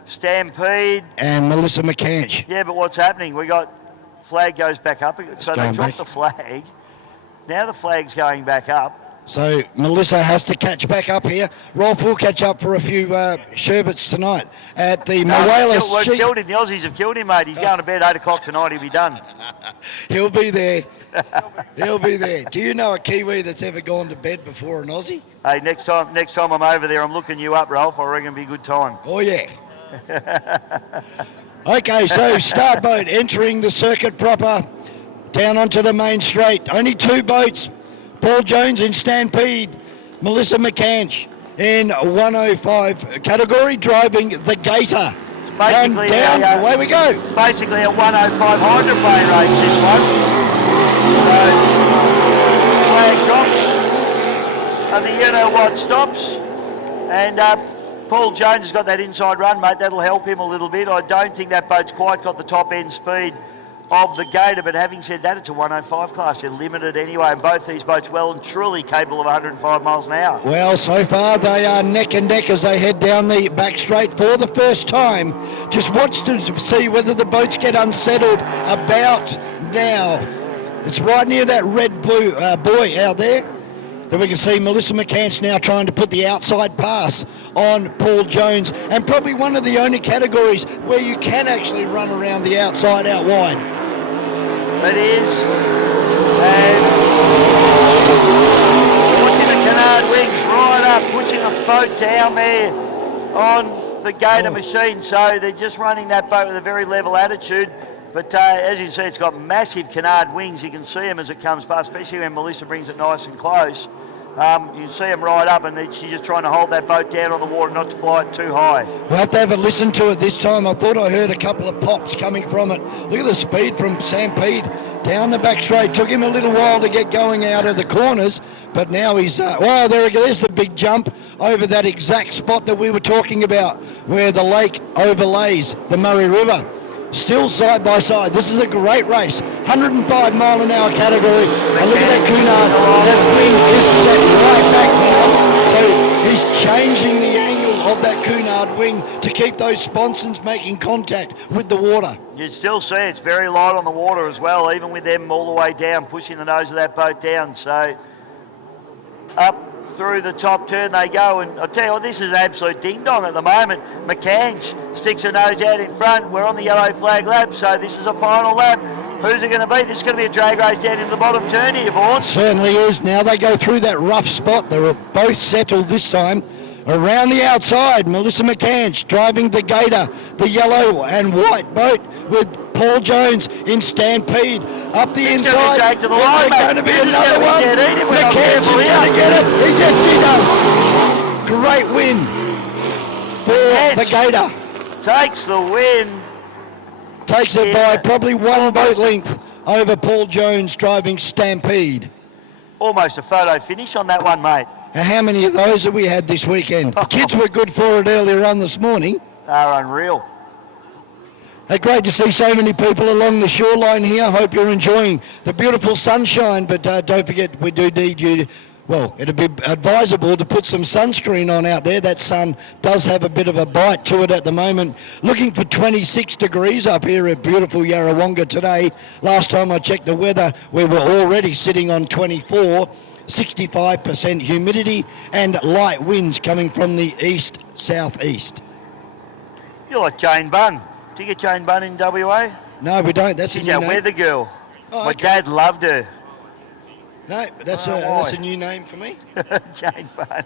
Stampede and Melissa McCanch. Yeah, but what's happening? We got flag goes back up, so they dropped the flag. Now the flag's going back up. So Melissa has to catch back up here. Rolf will catch up for a few sherbets tonight at the Moalis. We've killed him. The Aussies have killed him, mate. He's going to bed 8 o'clock tonight. He'll be done. He'll be there. He'll be there. Do you know a Kiwi that's ever gone to bed before an Aussie? Hey, next time I'm over there, I'm looking you up, Rolf. I reckon it'll be a good time. Oh, yeah. Okay, so start boat entering the circuit proper, down onto the main straight. Only 2 boats, Paul Jones in Stampede, Melissa McCanch in 105 category, driving the Gator. Basically, and down, away we go. Basically a 105 hydroplane race, this one. So, flag drops, and the you-know-what stops, and Paul Jones has got that inside run, mate. That'll help him a little bit. I don't think that boat's quite got the top end speed of the Gator, but having said that, it's a 105 class. They're limited anyway, and both these boats well and truly capable of 105 miles an hour. Well, so far they are neck and neck as they head down the back straight for the first time. Just watch to see whether the boats get unsettled about now. It's right near that red blue buoy out there. Then we can see Melissa McCants now trying to put the outside pass on Paul Jones, and probably one of the only categories where you can actually run around the outside out wide. It is. And looking at Canard Wings right up, pushing the boat down there on the Gator machine. So they're just running that boat with a very level attitude. But as you see, it's got massive canard wings. You can see them as it comes past, especially when Melissa brings it nice and close. You can see them right up, and she's just trying to hold that boat down on the water, not to fly it too high. We'll have to have a listen to it this time. I thought I heard a couple of pops coming from it. Look at the speed from Stampede down the back straight. Took him a little while to get going out of the corners, but now he's, there's the big jump over that exact spot that we were talking about, where the lake overlays the Murray River. Still side by side. This is a great race. 105 mile an hour category. And look at that Cunard. That wing is set right back now. So he's changing the angle of that Cunard wing to keep those sponsons making contact with the water. You still see it's very light on the water as well, even with them all the way down, pushing the nose of that boat down. So up through the top turn they go, and I'll tell you what, this is an absolute ding-dong at the moment. McCange sticks her nose out in front. We're on the yellow flag lap, so this is a final lap. Who's it going to be? This is going to be a drag race down into the bottom turn here, Vaughan. Certainly is. Now they go through that rough spot. They were both settled this time. Around the outside, Melissa McCange driving the Gator, the yellow and white boat with Paul Jones in Stampede. Up the inside. Going to the line, going to be another one. McCange is going to get it. Yes, he does. Great win for the Gator. Takes the win. Takes it by probably one boat length over Paul Jones driving Stampede. Almost a photo finish on that one, mate. And how many of those have we had this weekend? The kids were good for it earlier on this morning. They're unreal. Hey, great to see so many people along the shoreline here. Hope you're enjoying the beautiful sunshine, but don't forget we do need you. Well, it'd be advisable to put some sunscreen on out there. That sun does have a bit of a bite to it at the moment. Looking for 26 degrees up here at beautiful Yarrawonga today. Last time I checked the weather, we were already sitting on 24. 65% humidity and light winds coming from the east-southeast. You're like Jane Bunn. Do you get Jane Bunn in WA? No, we don't. That's She's a new our name. weather girl. Oh, My okay. dad loved her. No, that's a new name for me. Jane Bunn.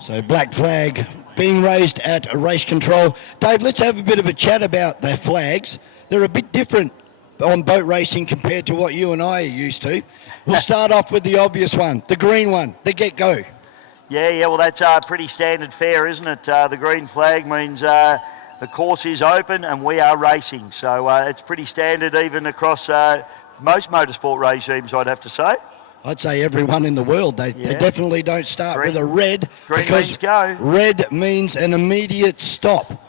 So black flag being raised at race control. Dave, let's have a bit of a chat about their flags. They're a bit different on boat racing compared to what you and I are used to. We'll start off with the obvious one, the green one, the get-go. Yeah, well, that's pretty standard fare, isn't it? The green flag means the course is open and we are racing. So it's pretty standard even across most motorsport regimes, I'd have to say. I'd say everyone in the world. They definitely don't start with a red. Green because means go. Red means an immediate stop.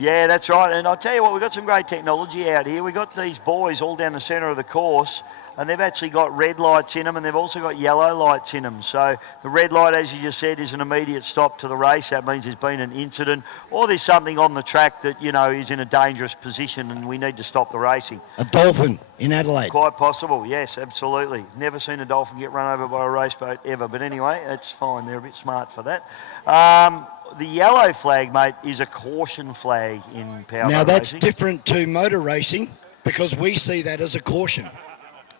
Yeah, that's right. And I'll tell you what, we've got some great technology out here. We've got these buoys all down the centre of the course, and they've actually got red lights in them, and they've also got yellow lights in them. So the red light, as you just said, is an immediate stop to the race. That means there's been an incident, or there's something on the track that, you know, is in a dangerous position and we need to stop the racing. A dolphin in Adelaide. Quite possible, yes, absolutely. Never seen a dolphin get run over by a race boat ever, but anyway, it's fine. They're a bit smart for that. The yellow flag, mate, is a caution flag in powerboat Now that's racing. different to motor racing because we see that as a caution.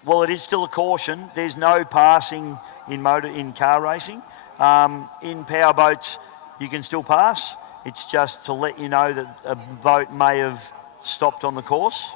Well, it is still a caution. There's no passing in car racing. In powerboats, you can still pass. It's just to let you know that a boat may have stopped on the course.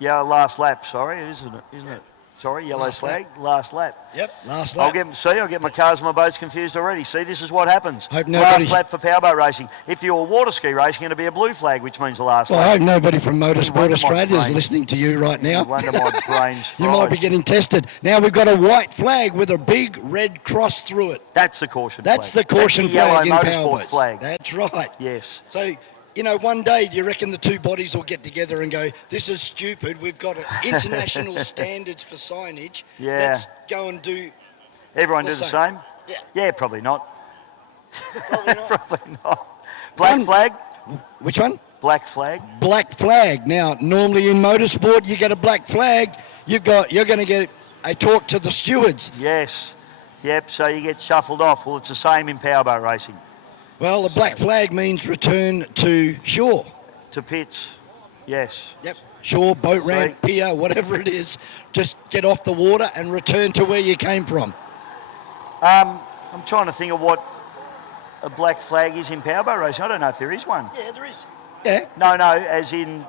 Yeah, last lap, sorry, isn't it? Sorry, yellow Last flag, last lap. Yep, last lap. I'll get my cars and my boats confused already. See, this is what happens. Hope nobody- Last lap for powerboat racing. If you're water ski racing, it'll be a blue flag, which means the last Well, lap. I hope nobody from Motorsport wonder Australia is my brain- listening to you right now. No wonder my brain's You might be fried. getting tested. Now we've got a white flag with a big red cross through it. That's the caution That's flag. the caution That's the yellow flag in motorsport powerboats. flag. That's right. Yes. So, you know, one day, do you reckon the two bodies will get together and go, this is stupid, we've got international standards for signage, Yeah. let's go and do Everyone the do the same." same? Yeah. Probably not. Probably not. Probably not. Black One- flag? Which one? Black flag. Black flag. Now, normally in motorsport, you get a black flag, you're going to get a talk to the stewards. Yes. Yep, so you get shuffled off. Well, it's the same in powerboat racing. Well, the black flag means return to shore. To pits. Yes. Yep. Shore, boat ramp, pier, whatever it is. Just get off the water and return to where you came from. I'm trying to think of what a black flag is in powerboat racing. I don't know if there is one. Yeah, there is. Yeah. No, as in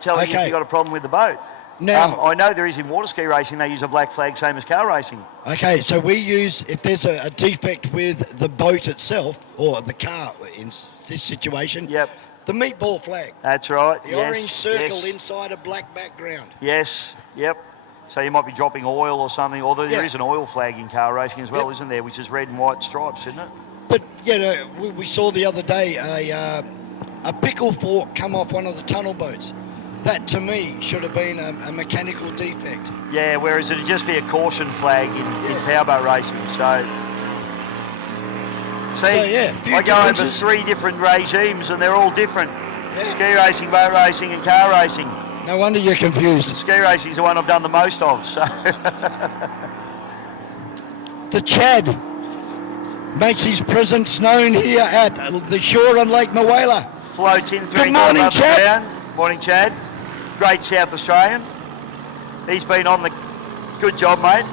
telling you if you've got a problem with the boat. Now, I know there is in water ski racing, they use a black flag, same as car racing. okay, so we use, if there's a defect with the boat itself, or the car in this situation, Yep. the meatball flag. That's right. The yes, orange circle yes. inside a black background. Yes, yep. So you might be dropping oil or something, although there Yeah. is an oil flag in car racing as well, Yep. isn't there, which is red and white stripes, isn't it? But, you know, we saw the other day a pickle fork come off one of the tunnel boats. That, to me, should have been a mechanical defect. Yeah, whereas it'd just be a caution flag in powerboat racing. So, see, a few I go over differences. 3 different regimes and they're all different. Ski racing, boat racing and car racing. No wonder you're confused. Ski racing is the one I've done the most of. So The Chad makes his presence known here at the shore on Lake Mawela. floats in 3 Good morning, above the Chad. ground. Morning, Chad. Great South Australian. He's been on the good job, mate.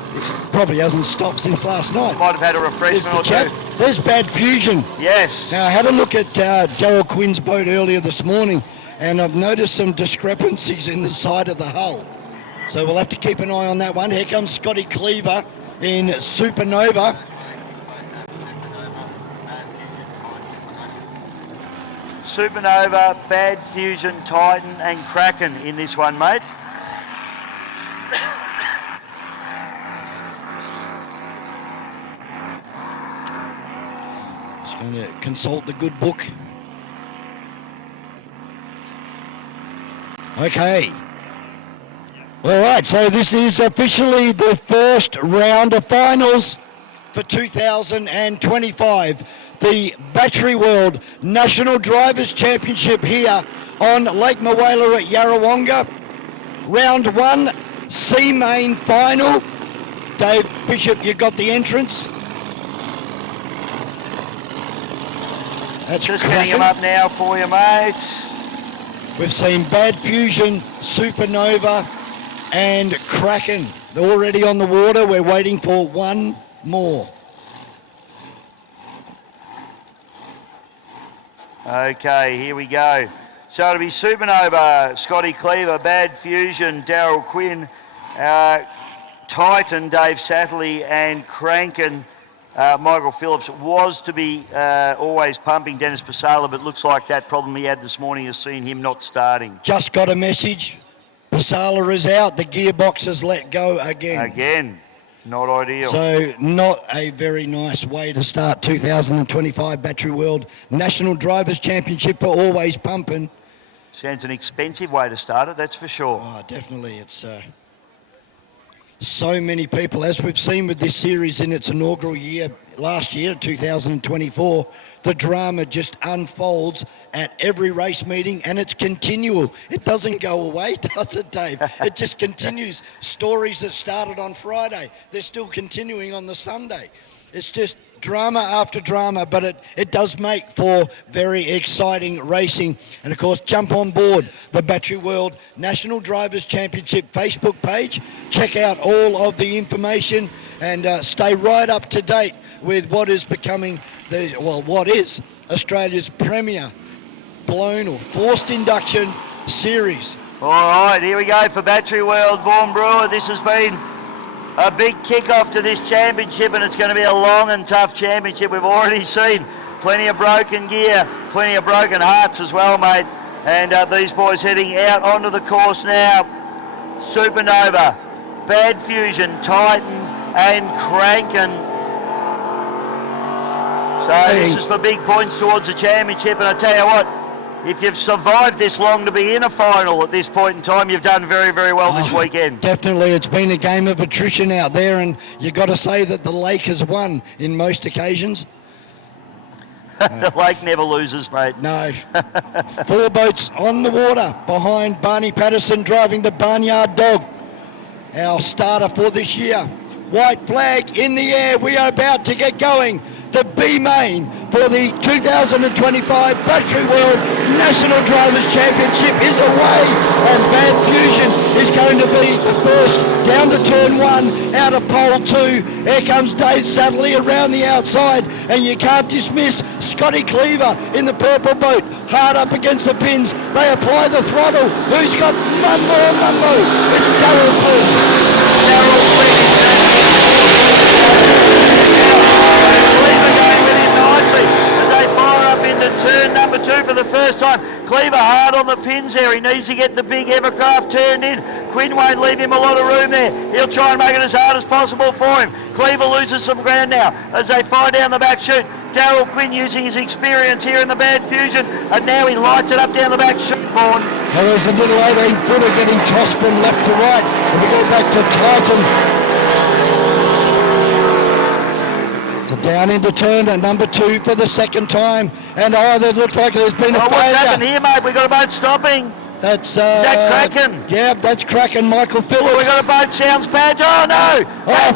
Probably hasn't stopped since last night. Might have had a There's refreshment the or Chad. two. There's Bad Fusion. Yes. Now, I had a look at Daryl Quinn's boat earlier this morning, and I've noticed some discrepancies in the side of the hull. So we'll have to keep an eye on that one. Here comes Scotty Cleaver in Supernova. Supernova, Bad Fusion, Titan and Kraken in this one, mate. Just going to consult the good book. Okay. All right, so this is officially the first round of finals for 2025. The Battery World National Drivers' Championship here on Lake Mawela at Yarrawonga. Round 1, C Main final. Dave Bishop, you got the entrance. That's Just getting him cracking. up now for you, mate. We've seen Bad Fusion, Supernova and Kraken. They're already on the water. We're waiting for one more. Okay, here we go. So it'll be Supernova, Scotty Cleaver, Bad Fusion, Daryl Quinn, Titan, Dave Satterley, and Kraken, Michael Phillips. Was to be always pumping Dennis Pasala, but looks like that problem he had this morning has seen him not starting. Just got a message. Pasala is out. The gearbox has let go again. Again, not ideal. So not a very nice way to start 2025 Battery World National Drivers' Championship for Always Pumping. Sounds an expensive way to start it, that's for sure. Oh, definitely. It's so many people, as we've seen with this series in its inaugural year, last year, 2024, the drama just unfolds at every race meeting and it's continual. It doesn't go away, does it, Dave? It just continues. Stories that started on Friday, they're still continuing on the Sunday. It's just drama after drama, but it does make for very exciting racing. And of course, jump on board the Battery World National Drivers' Championship Facebook page. Check out all of the information and stay right up to date with what is becoming what is Australia's premier blown or forced induction series. All right, here we go for Battery World, Vaughan Brewer. This has been A big kick-off to this championship, and it's going to be a long and tough championship. We've already seen plenty of broken gear, plenty of broken hearts as well, mate. And these boys heading out onto the course now. Supernova, Bad Fusion, Titan and Crankin. So this is for big points towards the championship, and I tell you what, if you've survived this long to be in a final at this point in time, you've done very, very well this weekend. Definitely, it's been a game of attrition out there, and you've got to say that the Lake has won in most occasions. The Lake never loses, mate. No. 4 boats on the water behind Barney Patterson driving the Barnyard Dog. Our starter for this year. White flag in the air. We are about to get going. The B main for the 2025 Battery World National Drivers Championship is away, and Bad Fusion is going to be the first down to turn 1 out of pole 2. Here comes Dave Sadley around the outside, and you can't dismiss Scotty Cleaver in the purple boat, hard up against the pins. They apply the throttle. Who's got Mumbo? It's Darryl Quinn. Into turn number 2 for the first time. Cleaver hard on the pins there. He needs to get the big Evercraft turned in. Quinn won't leave him a lot of room there. He'll try and make it as hard as possible for him. Cleaver loses some ground now as they fire down the back chute. Darryl Quinn using his experience here in the Bad Fusion, and now he lights it up down the back chute. Well, there's a little 18-footer getting tossed from left to right. And we go back to Titan. Down into turn and number 2 for the second time, and that looks like there's been a failure. What's happened here, mate? We've got a boat stopping. That's is that Kraken? Yeah, that's Kraken. Michael Phillips. Well, we got a boat. Sounds bad. Oh no!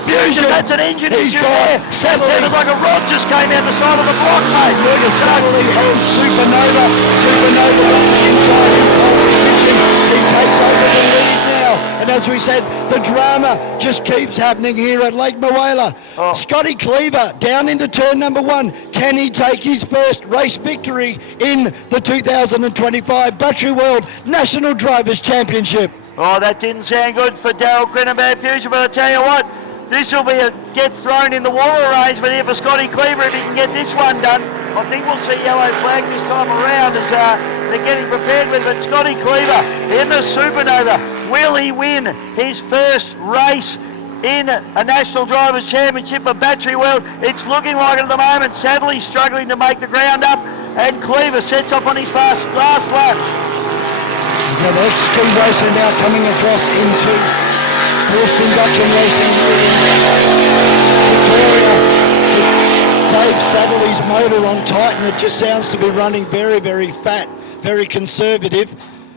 Fusion. That's an engine issue there. That sounded like a rod just came out the side of the block, mate. Look at Sadley and Supernova. Supernova inside his pole position. He takes over the lead now, and as we said, the drama just keeps happening here at Lake Moala. Scotty Cleaver down into turn number 1. Can he take his first race victory in the 2025 Battery World National Drivers Championship? Oh, that didn't sound good for Darryl Quinn and Bad Fusion, but I tell you what, this will be a get thrown in the water arrangement here for Scotty Cleaver if he can get this one done. I think we'll see yellow flag this time around as they're getting prepared with it. But Scotty Cleaver in the Supernova, will he win his first race in a National Drivers Championship for Battery World? It's looking like it at the moment. Sadly struggling to make the ground up, and Cleaver sets off on his last lap. He's got X-Ski Racing now coming across into first induction racing here in Victoria. Dave Sadley's motor on Titan, it just sounds to be running very, very fat, very conservative.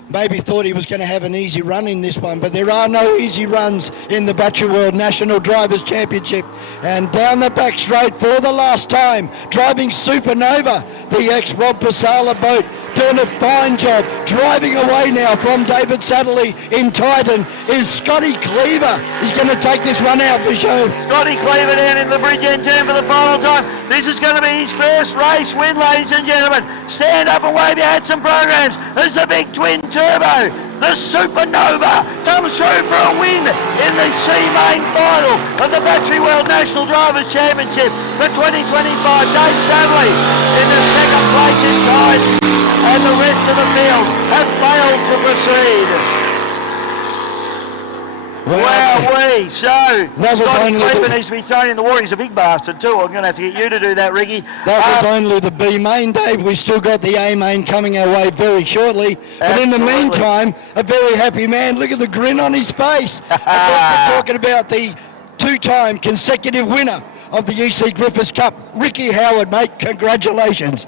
Maybe thought he was going to have an easy run in this one, but there are no easy runs in the Battery World National Drivers Championship. And down the back straight for the last time, driving Supernova, the ex-Rob Pasala boat, doing a fine job. Driving away now from David Sadley in Titan is Scotty Cleaver. He's going to take this one out, Bichot. Scotty Cleaver down in the bridge end turn for the final time. This is going to be his first race win, ladies and gentlemen. Stand up and wave your hats and programs. There's the big twin turbo. The Supernova comes through for a win in the C main final of the Battery World National Drivers Championship for 2025. Dave Sadley in the second place in Titan, and the rest of the field have failed to proceed. Wowee! So, Scotty Cleaver needs to be thrown in the water. He's a big bastard too. I'm going to have to get you to do that, Ricky. That was only the B main, Dave. We've still got the A main coming our way very shortly. But in the meantime, a very happy man. Look at the grin on his face. We're talking about the 2-time consecutive winner of the E.C Griffith Cup, Ricky Howard, mate. Congratulations.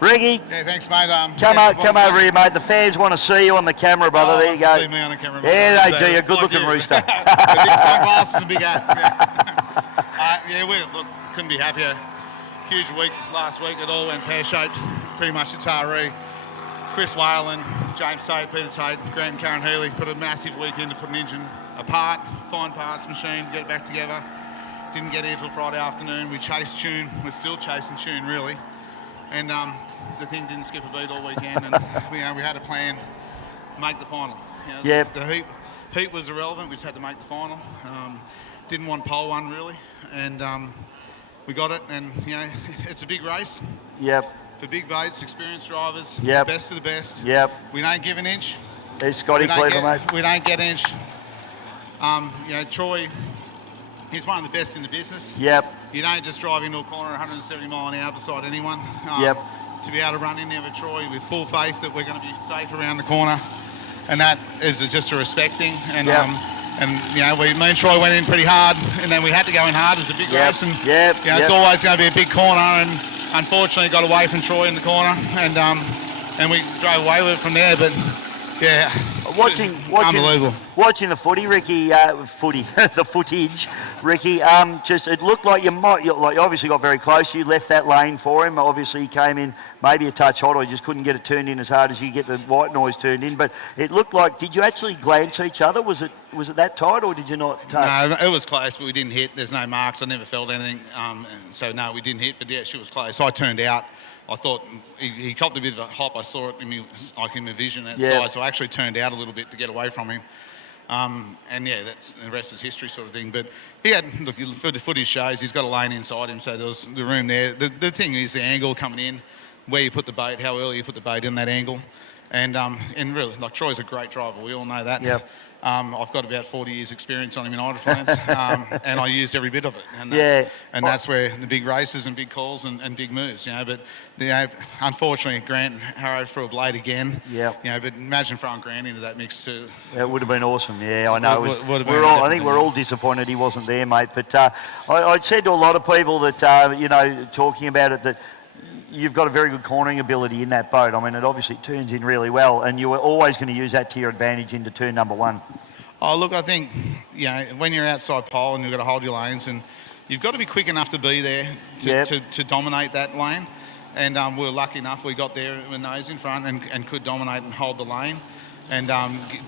Ricky. Yeah, thanks, mate. Come over here, mate. The fans want to see you on the camera, brother. There you go. See me on the camera. Yeah, they do. You're a good-looking rooster. Big sunglasses and big hats. Yeah, we couldn't be happier. Huge week last week. It all went pear-shaped. Pretty much the Taree. Chris Whalen, James Tate, Peter Tate, Grant and Karen Healy put a massive week in to put an engine apart, find parts, machine, get it back together. Didn't get here till Friday afternoon. We chased tune. We're still chasing tune, really. And the thing didn't skip a beat all weekend, and we had a plan, make the final. The heat was irrelevant. We just had to make the final. didn't want pole one really, and we got it. And it's a big race. Yep. For big boats, experienced drivers. Yep. Best of the best. Yep. We don't give an inch. There's Scotty Cleaver, mate. We don't get an inch. Troy, he's one of the best in the business. Yep. You don't just drive into a corner 170 mile an hour beside anyone. Yep. To be able to run in there with Troy with full faith that we're going to be safe around the corner, and that is just a respect thing. And yep. Me and Troy went in pretty hard, and then we had to go in hard. It was a big race, and it's always going to be a big corner. And unfortunately, got away from Troy in the corner, and we drove away with it from there. But yeah, unbelievable. Watching the footy, Ricky, the footage, Ricky. It looked like you obviously got very close. You left that lane for him. Obviously, he came in maybe a touch hot, or you just couldn't get it turned in as hard as you get the white noise turned in. But it looked like. Did you actually glance each other? Was it that tight, or did you not touch? No, it was close, but we didn't hit. There's no marks. I never felt anything. So no, we didn't hit. But yeah, she was close. So I turned out. I thought he copped a bit of a hop. I saw it in my vision outside, so I actually turned out a little bit to get away from him. That's the rest is history sort of thing. But he had, look, the footage shows he's got a lane inside him, so there was the room there. The thing is the angle coming in, where you put the boat, how early you put the boat in that angle. And really, like Troy's a great driver, we all know that. Yep. I've got about 40 years experience on him in hydroplanes, and I used every bit of it. And that's where the big races and big calls and big moves, But unfortunately, Grant Harrow threw a blade again. Yeah. But imagine throwing Grant into that mix too. It would have been awesome. Yeah, I know. I think we're all disappointed he wasn't there, mate. But I said to a lot of people that talking about it that. You've got a very good cornering ability in that boat. I mean, it obviously turns in really well, and you were always going to use that to your advantage into turn number one. Oh, look, I think, when you're outside pole and you've got to hold your lanes, and you've got to be quick enough to be there to dominate that lane. And we were lucky enough we got there with nose in front and could dominate and hold the lane, and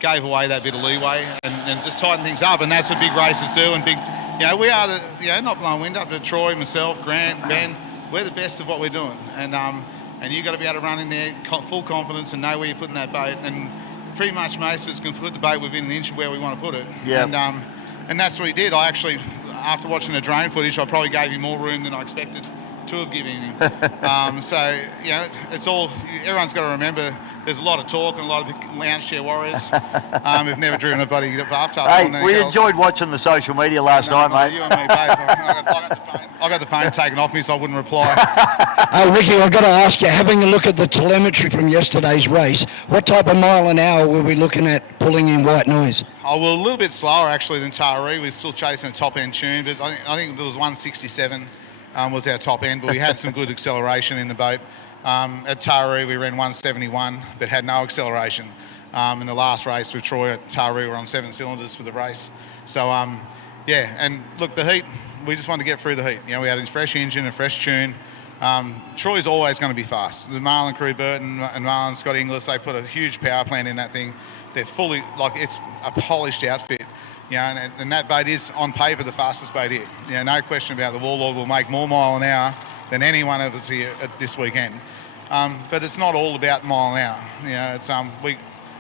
gave away that bit of leeway and just tighten things up. And that's what big races do. And big, we are not blowing wind up to Troy, myself, Grant, Ben. We're the best of what we're doing, and you've got to be able to run in there full confidence and know where you're putting that boat. And pretty much most of us can put the boat within an inch of where we want to put it. Yeah. And that's what he did. I actually, after watching the drone footage, I probably gave him more room than I expected to have given him. It's all. Everyone's got to remember. There's a lot of talk and a lot of lounge chair warriors who've never driven a bloody bathtub. Hey, we enjoyed watching the social media last night, mate. You and me both. I got the phone taken off me, so I wouldn't reply. Ricky, I've got to ask you, having a look at the telemetry from yesterday's race, what type of mile an hour were we looking at pulling in white noise? Oh, well, a little bit slower actually than Taree. We're still chasing a top end tune, but I think there was 167 was our top end, but we had some good acceleration in the boat. At Taree we ran 171 but had no acceleration. In the last race with Troy at Taree we were on 7 cylinders for the race. So and look, the heat, we just wanted to get through the heat. We had a fresh engine, a fresh tune. Troy's always going to be fast. The Marlin crew, Burton and Marlin, Scott Inglis, they put a huge power plant in that thing. They're fully, it's a polished outfit. And that boat is on paper the fastest boat here. No question about it. The Warlord will make more mile an hour than any one of us here at this weekend. But it's not all about mile an hour. It's we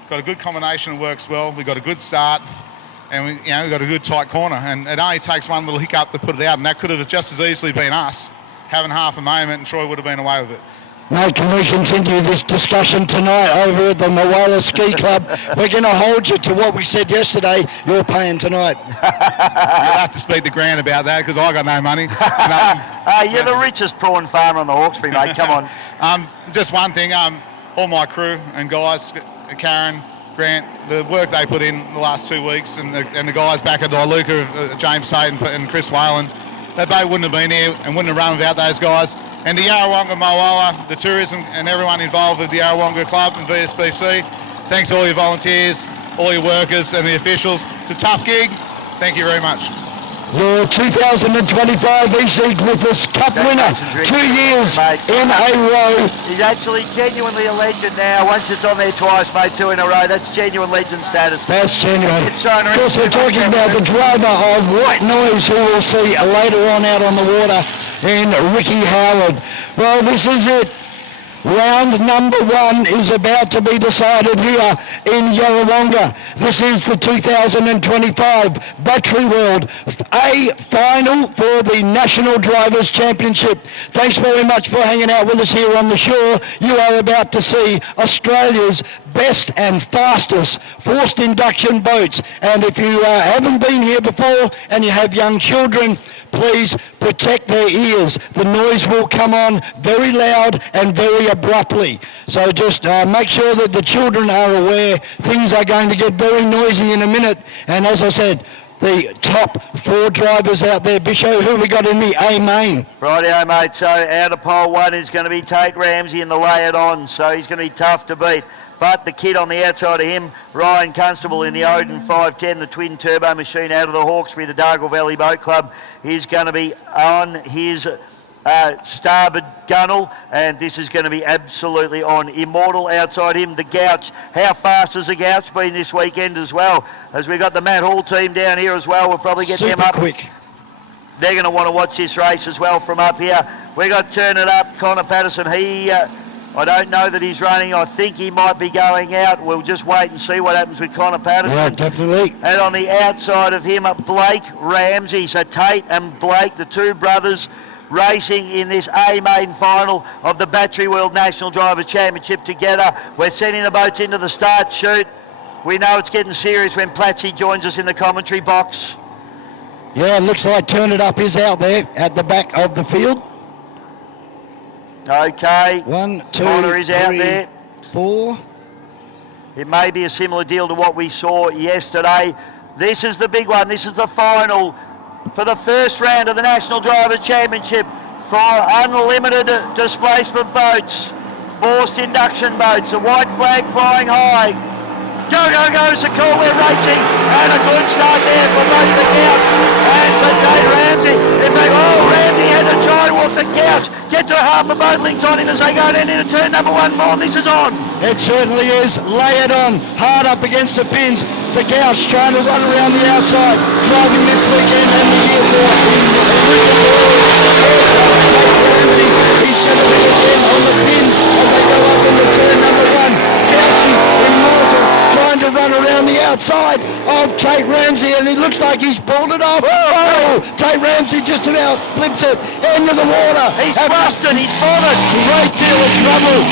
got a good combination that works well. We got a good start, and we got a good tight corner. And it only takes one little hiccup to put it out, and that could have just as easily been us having half a moment, and Troy would have been away with it. Mate, can we continue this discussion tonight over at the Moala Ski Club? We're going to hold you to what we said yesterday. You're paying tonight. You'll have to speak to Grant about that because I got no money. You're the richest prawn farmer on the Hawkesbury, mate. Come on. Just one thing. All my crew and guys, Karen, Grant, the work they put in the last 2 weeks, and the guys back at the Iluka, James Tate and Chris Whalen, that boat wouldn't have been here and wouldn't have run without those guys. And the Yarrawonga Moala, the tourism and everyone involved with the Yarrawonga Club and VSBC, thanks to all your volunteers, all your workers and the officials. It's a tough gig. Thank you very much. The 2025 E.C Griffith Cup winner, 2 years in a row. He's actually genuinely a legend now. Once it's on there twice, mate, 2 in a row. That's genuine legend status. That's genuine. Of course, we're talking about the driver of White Noise, who we'll see later on out on the water, and Ricky Howard. Well, this is it. Round number 1 is about to be decided here in Yarrawonga. This is the 2025 Battery World A final for the National Drivers' Championship. Thanks very much for hanging out with us here on the shore. You are about to see Australia's best and fastest forced induction boats. And if you haven't been here before and you have young children, please protect their ears. The noise will come on very loud and very abruptly. So just make sure that the children are aware things are going to get very noisy in a minute. And as I said, the top 4 drivers out there. Bisho, who we got in the A main? Rightio, mate. So out of pole 1 is going to be Tate Ramsey in the lay it on. So he's going to be tough to beat. But the kid on the outside of him, Ryan Constable in the Odin 510, the twin turbo machine out of the Hawkesbury, the Dargle Valley Boat Club, is going to be on his starboard gunnel, and this is going to be absolutely on. Immortal outside him, the Gouch. How fast has the Gouch been this weekend as well? As we've got the Matt Hall team down here as well, we'll probably get them up. Quick. They're going to want to watch this race as well from up here. We've got Turn It Up, Connor Patterson. I don't know that he's running. I think he might be going out. We'll just wait and see what happens with Connor Patterson. Yeah, definitely. And on the outside of him, Blake Ramsey. So Tate and Blake, the 2 brothers, racing in this A main final of the Battery World National Drivers' Championship together. We're sending the boats into the start chute. We know it's getting serious when Platsy joins us in the commentary box. Yeah, it looks like Turn It Up is out there at the back of the field. Okay. 1, 2, Connor is 3, out there. 4. It may be a similar deal to what we saw yesterday. This is the big one. This is the final for the first round of the National Drivers' Championship for unlimited displacement boats, forced induction boats, a white flag flying high. Go, go, goes the call. We're racing, and a good start there for both the Couch and for Tate Ramsey. In fact, Ramsey had to try and walk the Couch, get to half a boat links on him as they go down into turn number 1 more. This is on. It certainly is. Lay it on, hard up against the pins. The Gouch trying to run around the outside, driving this weekend and the year for he's going to be again on the pins as they go up into turn number 1. Gouchy, Immortal, trying to run around the outside of Tate Ramsey, and it looks like he's pulled it off. Oh, Tate Ramsey just about flips it into the water. He's busted, he's bothered. Great deal of trouble.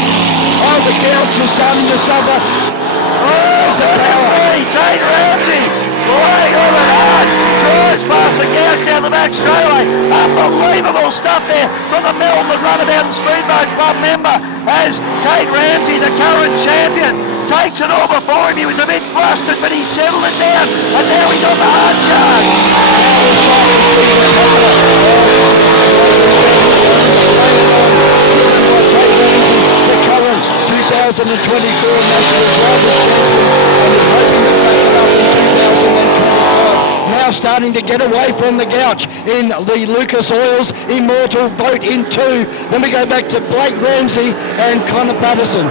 Oh, the Gouch is starting to suffer. Tate Ramsey, playing on it hard, drives past the Gouch down the back straightaway. Unbelievable stuff there from the Melbourne Runabout and Speedboat Club member as Tate Ramsey, the current champion, takes it all before him. He was a bit flustered, but he settled it down, and now he's on the hard charge. Tate Ramsey, the current 2024 National Drivers' Champion, and is hoping to back it up in 2025. Now starting to get away from the Gouch in the Lucas Oils Immortal boat in 2. Then we go back to Blake Ramsey and Connor Patterson.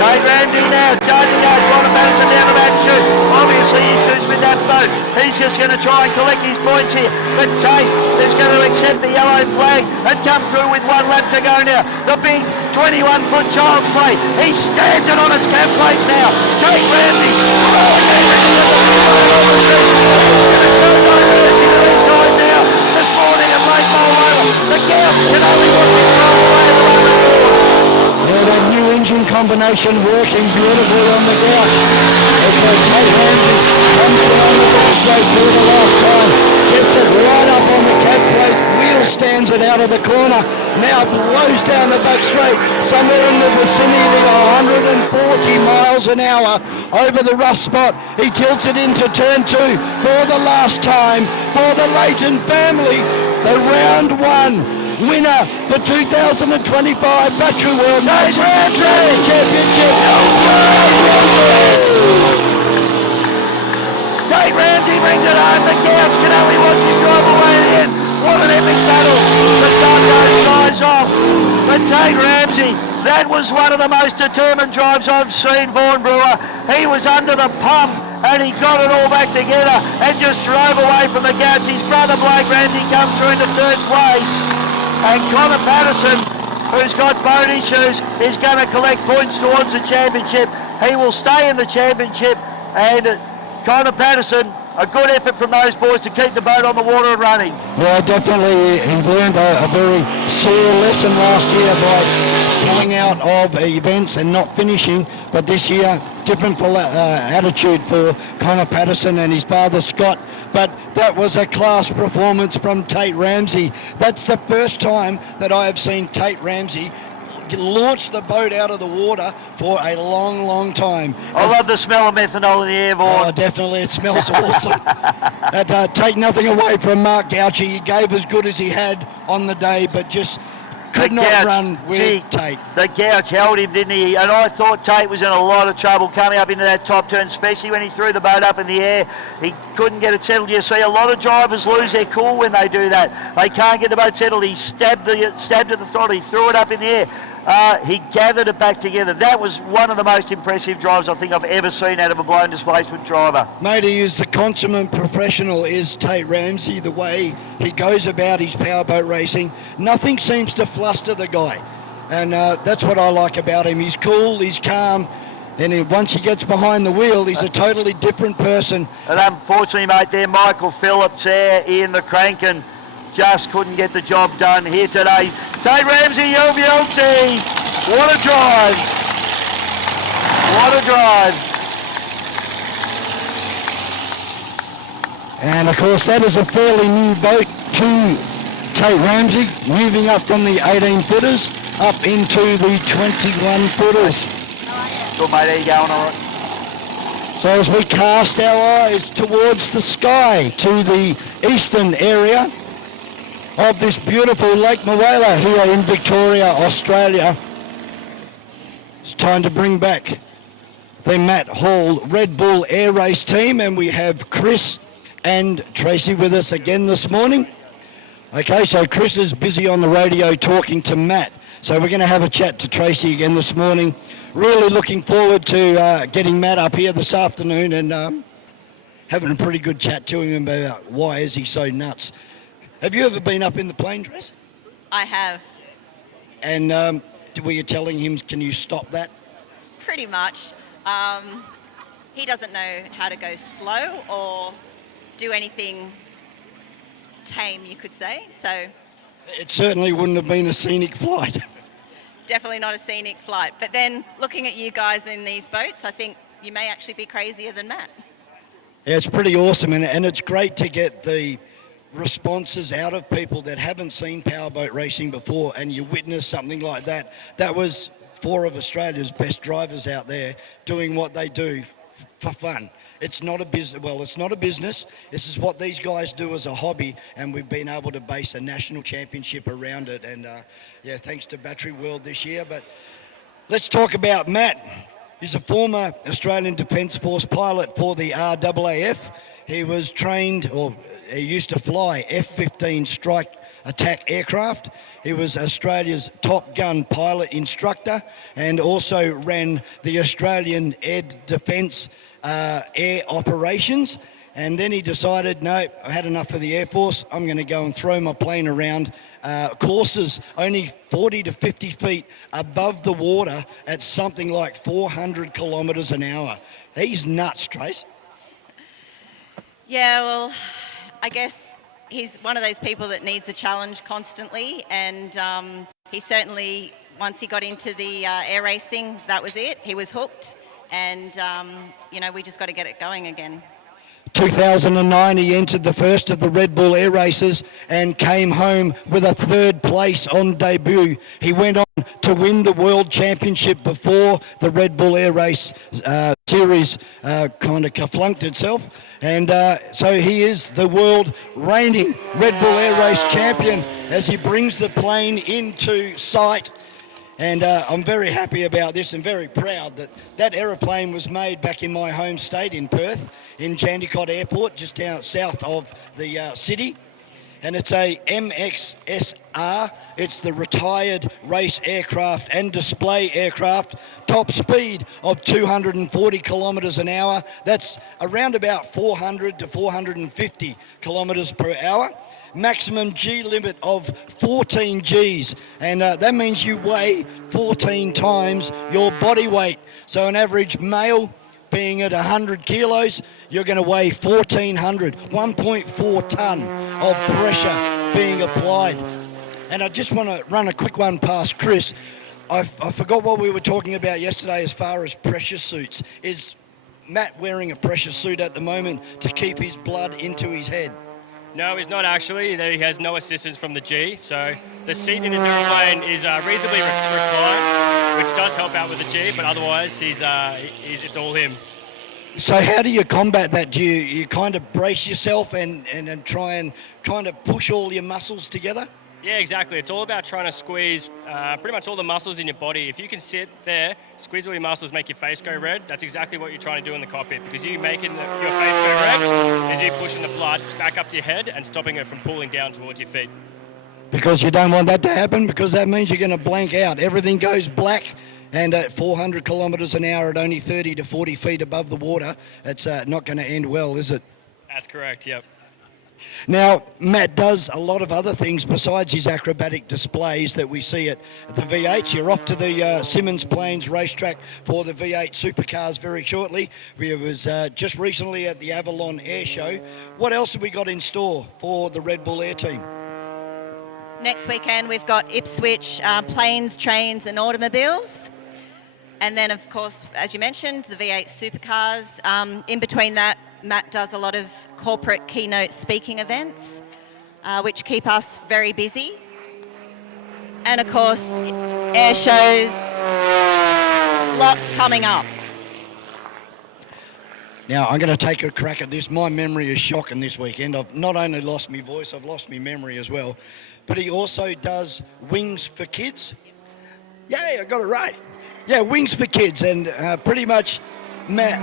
Tate Ramsey now charging out Connor Patterson down the back chute. Obviously he shoots with that boat. He's just going to try and collect his points here. But Tate is going to accept the yellow flag and come through with 1 lap to go now. The big 21-foot child's plate. He stands it on its cap plates now. Tate Ramsey. These guys now this morning at late bowl over. The Gouch can only watch him roll away the run report. Yeah, that new engine combination working beautifully on the Gouch. It's a Tate Ramsey comes down the back straight for the last time. Gets it right up on the cap plate. Wheel stands it out of the corner. Now blows down the back straight. Somewhere in the vicinity of 140 miles an hour over the rough spot. He tilts it into turn 2 for the last time for the Leighton family. The round 1 winner for 2025 Battery World National Drivers' Championship. Tate Ramsey brings it home. The Gouch can only watch him drive away at the end. What an epic battle to start those guys off. But Tate Ramsey, that was one of the most determined drives I've seen, Vaughan Brewer. He was under the pump and he got it all back together and just drove away from the Gouch. His brother Blake Ramsey comes through into 3rd place. And Connor Patterson who's got boat issues, is going to collect points towards the championship. He will stay in the championship, and Connor Patterson, a good effort from those boys to keep the boat on the water and running. Yeah, definitely. He learned a very sore lesson last year by pulling out of events and not finishing. But this year, different attitude for Connor Patterson and his father Scott. But that was a class performance from Tate Ramsey. That's the first time that I have seen Tate Ramsey launch the boat out of the water for a long, long time. I love the smell of methanol in the air, Vaughan. Oh, definitely, it smells awesome. Take nothing away from Mark Gauchi. He gave as good as he had on the day, but just could not run with Tate. The Gouch held him, didn't he? And I thought Tate was in a lot of trouble coming up into that top turn, especially when he threw the boat up in the air. He couldn't get it settled. You see a lot of drivers lose their cool when they do that. They can't get the boat settled. He stabbed at the throttle. He threw it up in the air. He gathered it back together. That was one of the most impressive drives I think I've ever seen out of a blown displacement driver. Mate, he is the consummate professional, is Tate Ramsey, the way he goes about his powerboat racing. Nothing seems to fluster the guy. And that's what I like about him. He's cool, he's calm, and once he gets behind the wheel, he's a totally different person. And unfortunately, mate, there, Michael Phillips there in the Crankin just couldn't get the job done here today. Tate Ramsey, UVLT, what a drive. What a drive. And of course, that is a fairly new boat to Tate Ramsey, moving up from the 18-footers up into the 21-footers. Good, mate, how you going, all right? So as we cast our eyes towards the sky, to the eastern area of this beautiful Lake Mawela here in Victoria, Australia, it's time to bring back the Matt Hall Red Bull Air Race team, and we have Chris and Tracy with us again this morning. Okay, so Chris is busy on the radio talking to Matt, so we're going to have a chat to Tracy again this morning. Really looking forward to getting Matt up here this afternoon and having a pretty good chat to him about why is he so nuts. Have you ever been up in the plane, Tracy? I have. And were you telling him, can you stop that? Pretty much. He doesn't know how to go slow or do anything tame, you could say. So it certainly wouldn't have been a scenic flight. Definitely not a scenic flight. But then looking at you guys in these boats, I think you may actually be crazier than Matt. Yeah, it's pretty awesome, and it's great to get the responses out of people that haven't seen powerboat racing before, and you witness something like that. That was 4 of Australia's best drivers out there doing what they do for fun. It's not a business. Well, it's not a business. This is what these guys do as a hobby, and we've been able to base a national championship around it. And yeah, thanks to Battery World this year. But let's talk about Matt. He's a former Australian Defence Force pilot for the RAAF. He was trained, or he used to fly F-15 strike attack aircraft. He was Australia's Top Gun pilot instructor and also ran the Australian Air Defence air operations. And then he decided, no, I had enough of the Air Force. I'm going to go and throw my plane around courses only 40 to 50 feet above the water at something like 400 kilometres an hour. He's nuts, Trace. Yeah, well, I guess he's one of those people that needs a challenge constantly, and he certainly, once he got into the air racing, that was it. He was hooked, and, you know, we just got to get it going again. 2009, he entered the first of the Red Bull Air Races and came home with a 3rd place on debut. He went on to win the World Championship before the Red Bull Air Race series kind of flunked itself. And so he is the world reigning Red Bull Air Race champion as he brings the plane into sight. And I'm very happy about this and very proud that that aeroplane was made back in my home state in Perth, in Jandakot Airport, just down south of the city. And it's a MXSR. It's the retired race aircraft and display aircraft. Top speed of 240 kilometres an hour. That's around about 400 to 450 kilometres per hour. maximum G limit of 14 Gs, and that means you weigh 14 times your body weight. So an average male being at 100 kilos, you're going to weigh 1,400, 1.4 tonne of pressure being applied. And I just want to run a quick one past Chris. I forgot what we were talking about yesterday as far as pressure suits. Is Matt wearing a pressure suit at the moment to keep his blood into his head? No, he's not actually. He has no assistance from the G, so the seat in his aeroplane is reasonably reclined, which does help out with the G, but otherwise it's all him. So how do you combat that? Do you kind of brace yourself and try and kind of push all your muscles together? Yeah, exactly. It's all about trying to squeeze pretty much all the muscles in your body. If you can sit there, squeeze all your muscles, make your face go red, that's exactly what you're trying to do in the cockpit, because you making your face go red is you pushing the blood back up to your head and stopping it from pulling down towards your feet. Because you don't want that to happen, because that means you're going to blank out. Everything goes black, and at 400 kilometres an hour at only 30 to 40 feet above the water, it's not going to end well, is it? That's correct, yep. Now, Matt does a lot of other things besides his acrobatic displays that we see at the V8s. You're off to the Simmons Plains racetrack for the V8 supercars very shortly. We was just recently at the Avalon Air Show. What else have we got in store for the Red Bull Air team? Next weekend we've got Ipswich Planes, Trains and Automobiles. And then, of course, as you mentioned, the V8 supercars. In between that, Matt does a lot of corporate keynote speaking events, which keep us very busy. And of course, air shows, lots coming up. Now, I'm going to take a crack at this. My memory is shocking this weekend. I've not only lost my voice, I've lost my memory as well. But he also does Wings for Kids. Yeah, I got it right. Yeah, Wings for Kids, and pretty much Matt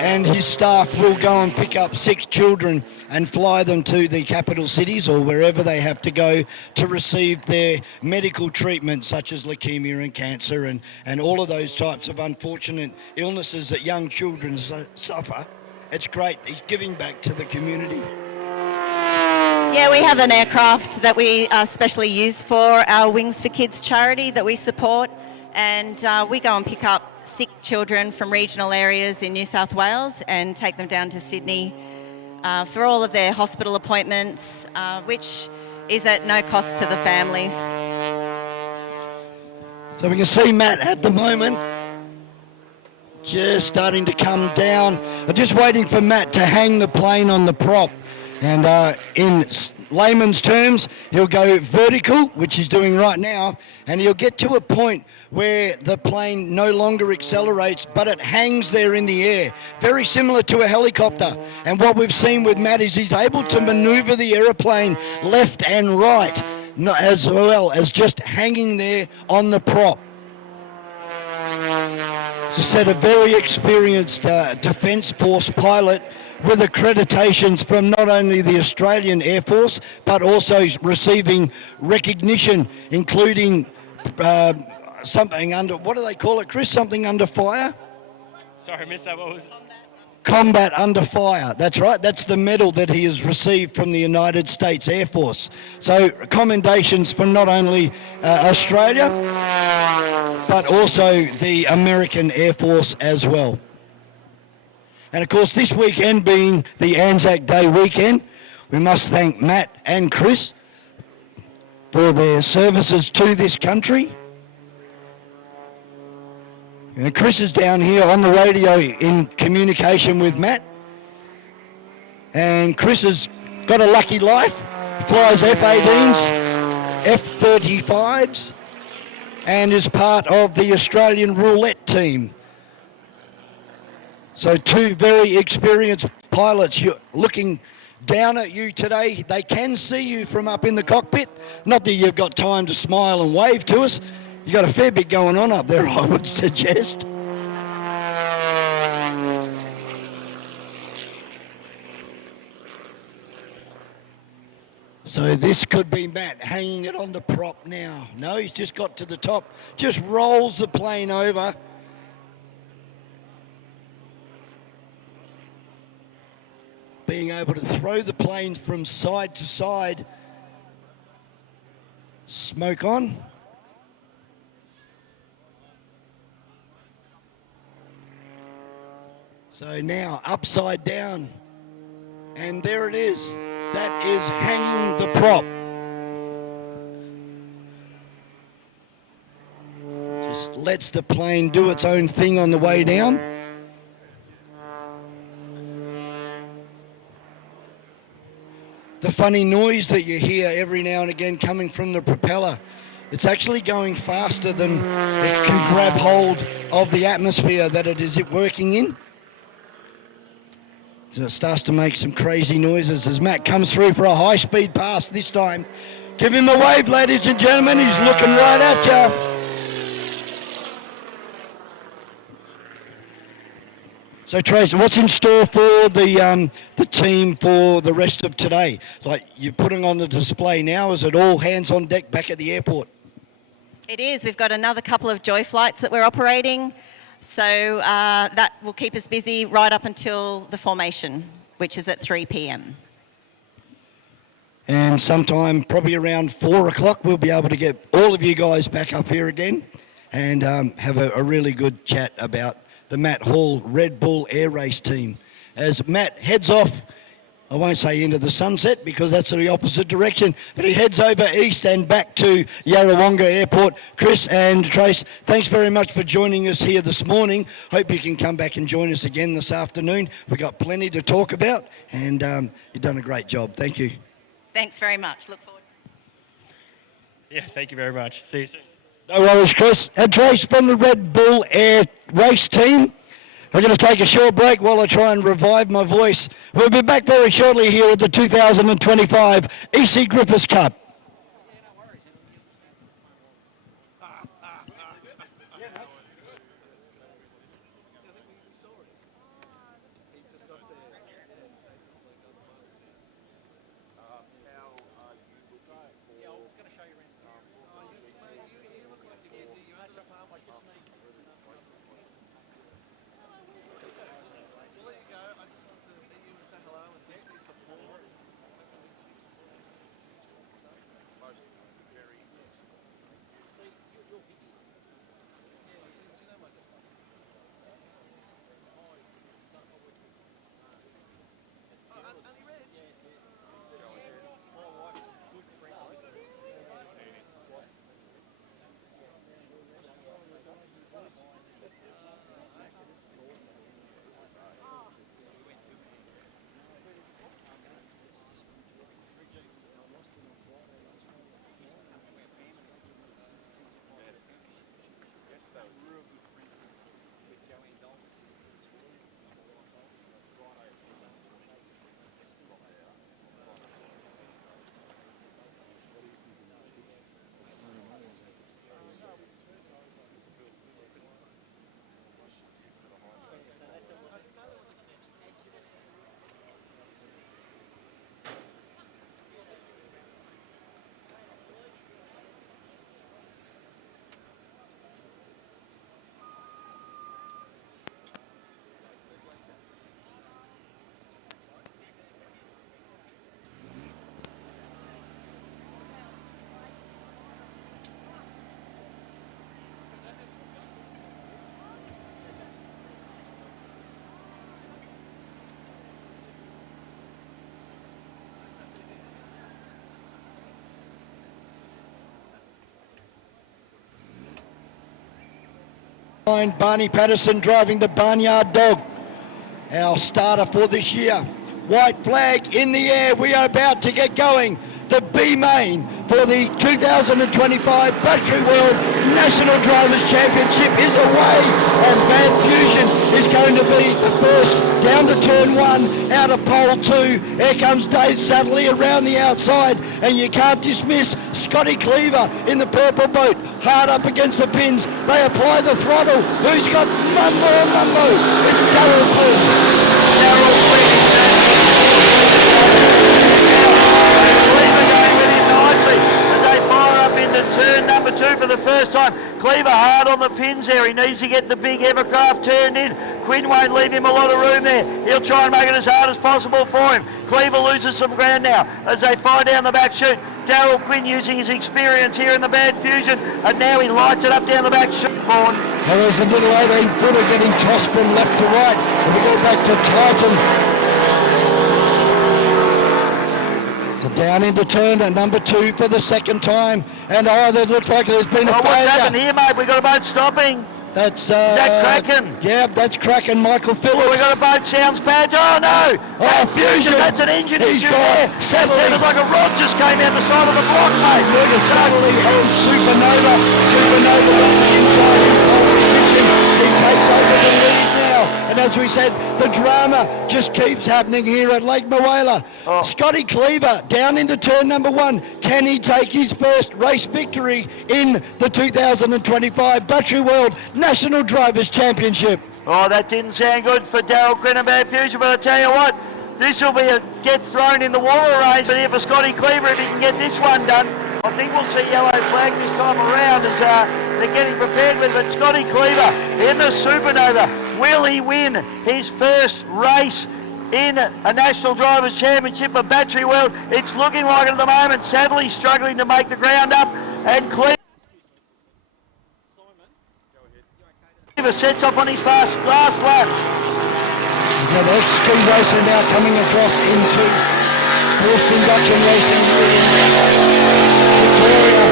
and his staff will go and pick up 6 children and fly them to the capital cities or wherever they have to go to receive their medical treatment, such as leukemia and cancer and all of those types of unfortunate illnesses that young children suffer. It's great. He's giving back to the community. Yeah, we have an aircraft that we specially use for our Wings for Kids charity that we support, and we go and pick up sick children from regional areas in New South Wales and take them down to Sydney for all of their hospital appointments, which is at no cost to the families. So we can see Matt at the moment just starting to come down. I'm just waiting for Matt to hang the plane on the prop. And in layman's terms, he'll go vertical, which he's doing right now, and he'll get to a point where the plane no longer accelerates, but it hangs there in the air, very similar to a helicopter. And what we've seen with Matt is he's able to maneuver the aeroplane left and right, as well as just hanging there on the prop. As I said, a very experienced Defence Force pilot with accreditations from not only the Australian Air Force, but also receiving recognition, including something under, what do they call it, Chris? Something under fire? Sorry, I missed that. What was it? Combat under fire. That's right. That's the medal that he has received from the United States Air Force. So commendations from not only Australia, but also the American Air Force as well. And of course, this weekend being the Anzac Day weekend, we must thank Matt and Chris for their services to this country. And Chris is down here on the radio in communication with Matt. And Chris has got a lucky life. He flies F-18s, F-35s, and is part of the Australian roulette team. So 2 very experienced pilots. You're looking down at you today. They can see you from up in the cockpit. Not that you've got time to smile and wave to us. You've got a fair bit going on up there, I would suggest. So this could be Matt hanging it on the prop now. No, he's just got to the top. Just rolls the plane over. being able to throw the planes from side to side. Smoke on. So now upside down. And there it is. That is hanging the prop. Just lets the plane do its own thing on the way down. The funny noise that you hear every now and again coming from the propeller, it's actually going faster than it can grab hold of the atmosphere that it is working in. So it starts to make some crazy noises as Matt comes through for a high-speed pass this time. Give him a wave, ladies and gentlemen. He's looking right at you. So, Tracy, what's in store for the team for the rest of today? It's like you're putting on the display now. Is it all hands on deck back at the airport? It is. We've got another couple of joy flights that we're operating. So that will keep us busy right up until the formation, which is at 3 p.m. And sometime probably around 4 o'clock, we'll be able to get all of you guys back up here again and have a really good chat about the Matt Hall Red Bull Air Race team. As Matt heads off, I won't say into the sunset because that's the opposite direction, but he heads over east and back to Yarrawonga Airport. Chris and Trace, thanks very much for joining us here this morning. Hope you can come back and join us again this afternoon. We've got plenty to talk about, and you've done a great job. Thank you. Thanks very much. Look forward to it. Yeah, thank you very much. See you soon. No worries, Chris. And Trace from the Red Bull Air Race team. We're going to take a short break while I try and revive my voice. We'll be back very shortly here at the 2025 E.C Griffith Cup. Barney Patterson driving the Barnyard Dog, our starter for this year. White flag in the air. We are about to get going. The B main for the 2025 Battery World National Drivers Championship is away, and Bad Fusion is going to be the first down to turn 1 out of pole 2. Here comes Dave Satterley around the outside, and you can't dismiss Scotty Cleaver in the purple boat, hard up against the pins. They apply the throttle. Who's got Mumbo? It's Darryl Cleaver. Cleaver going with him nicely as they fire up into turn number 2. 2 for the first time. Cleaver hard on the pins there. He needs to get the big Evercraft turned in. Quinn won't leave him a lot of room there. He'll try and make it as hard as possible for him. Cleaver loses some ground now as they fire down the back chute. Darryl Quinn using his experience here in the Bad Fusion, and now he lights it up down the back chute. Well, there's a little 18-footer getting tossed from left to right. And we go back to Titan. So down into turn at number 2 for the second time. And that looks like there's been a failure. What's happened here, mate? We've got a boat stopping. That's Is that Kraken? Yeah, that's Kraken. Michael Phillips. We got a boat. Sounds bad. Oh no! Oh, Fusion. That's an engine issue got there. That sounded like a rod just came out the side of the block, mate. Suddenly and Supernova. Supernova runs inside his pole position. He takes over the lead now. And as we said, the drama just keeps happening here at Lake Moala. Scotty Cleaver down into turn number 1. Can he take his first race victory in the 2025 Battery World National Drivers' Championship? Oh, that didn't sound good for Darryl Quinn and Bad Fusion, but I tell you what, this will be a get thrown in the water arrangement here for Scotty Cleaver if he can get this one done. I think we'll see yellow flag this time around as they're getting prepared with it. But Scotty Cleaver in the Supernova, will he win his first race in a National Drivers' Championship for Battery World? It's looking like it at the moment. Sadly struggling to make the ground up, and Cleaver sets off on his last lap. He's got X-Ski Racing now coming across into forced induction racing here in Victoria.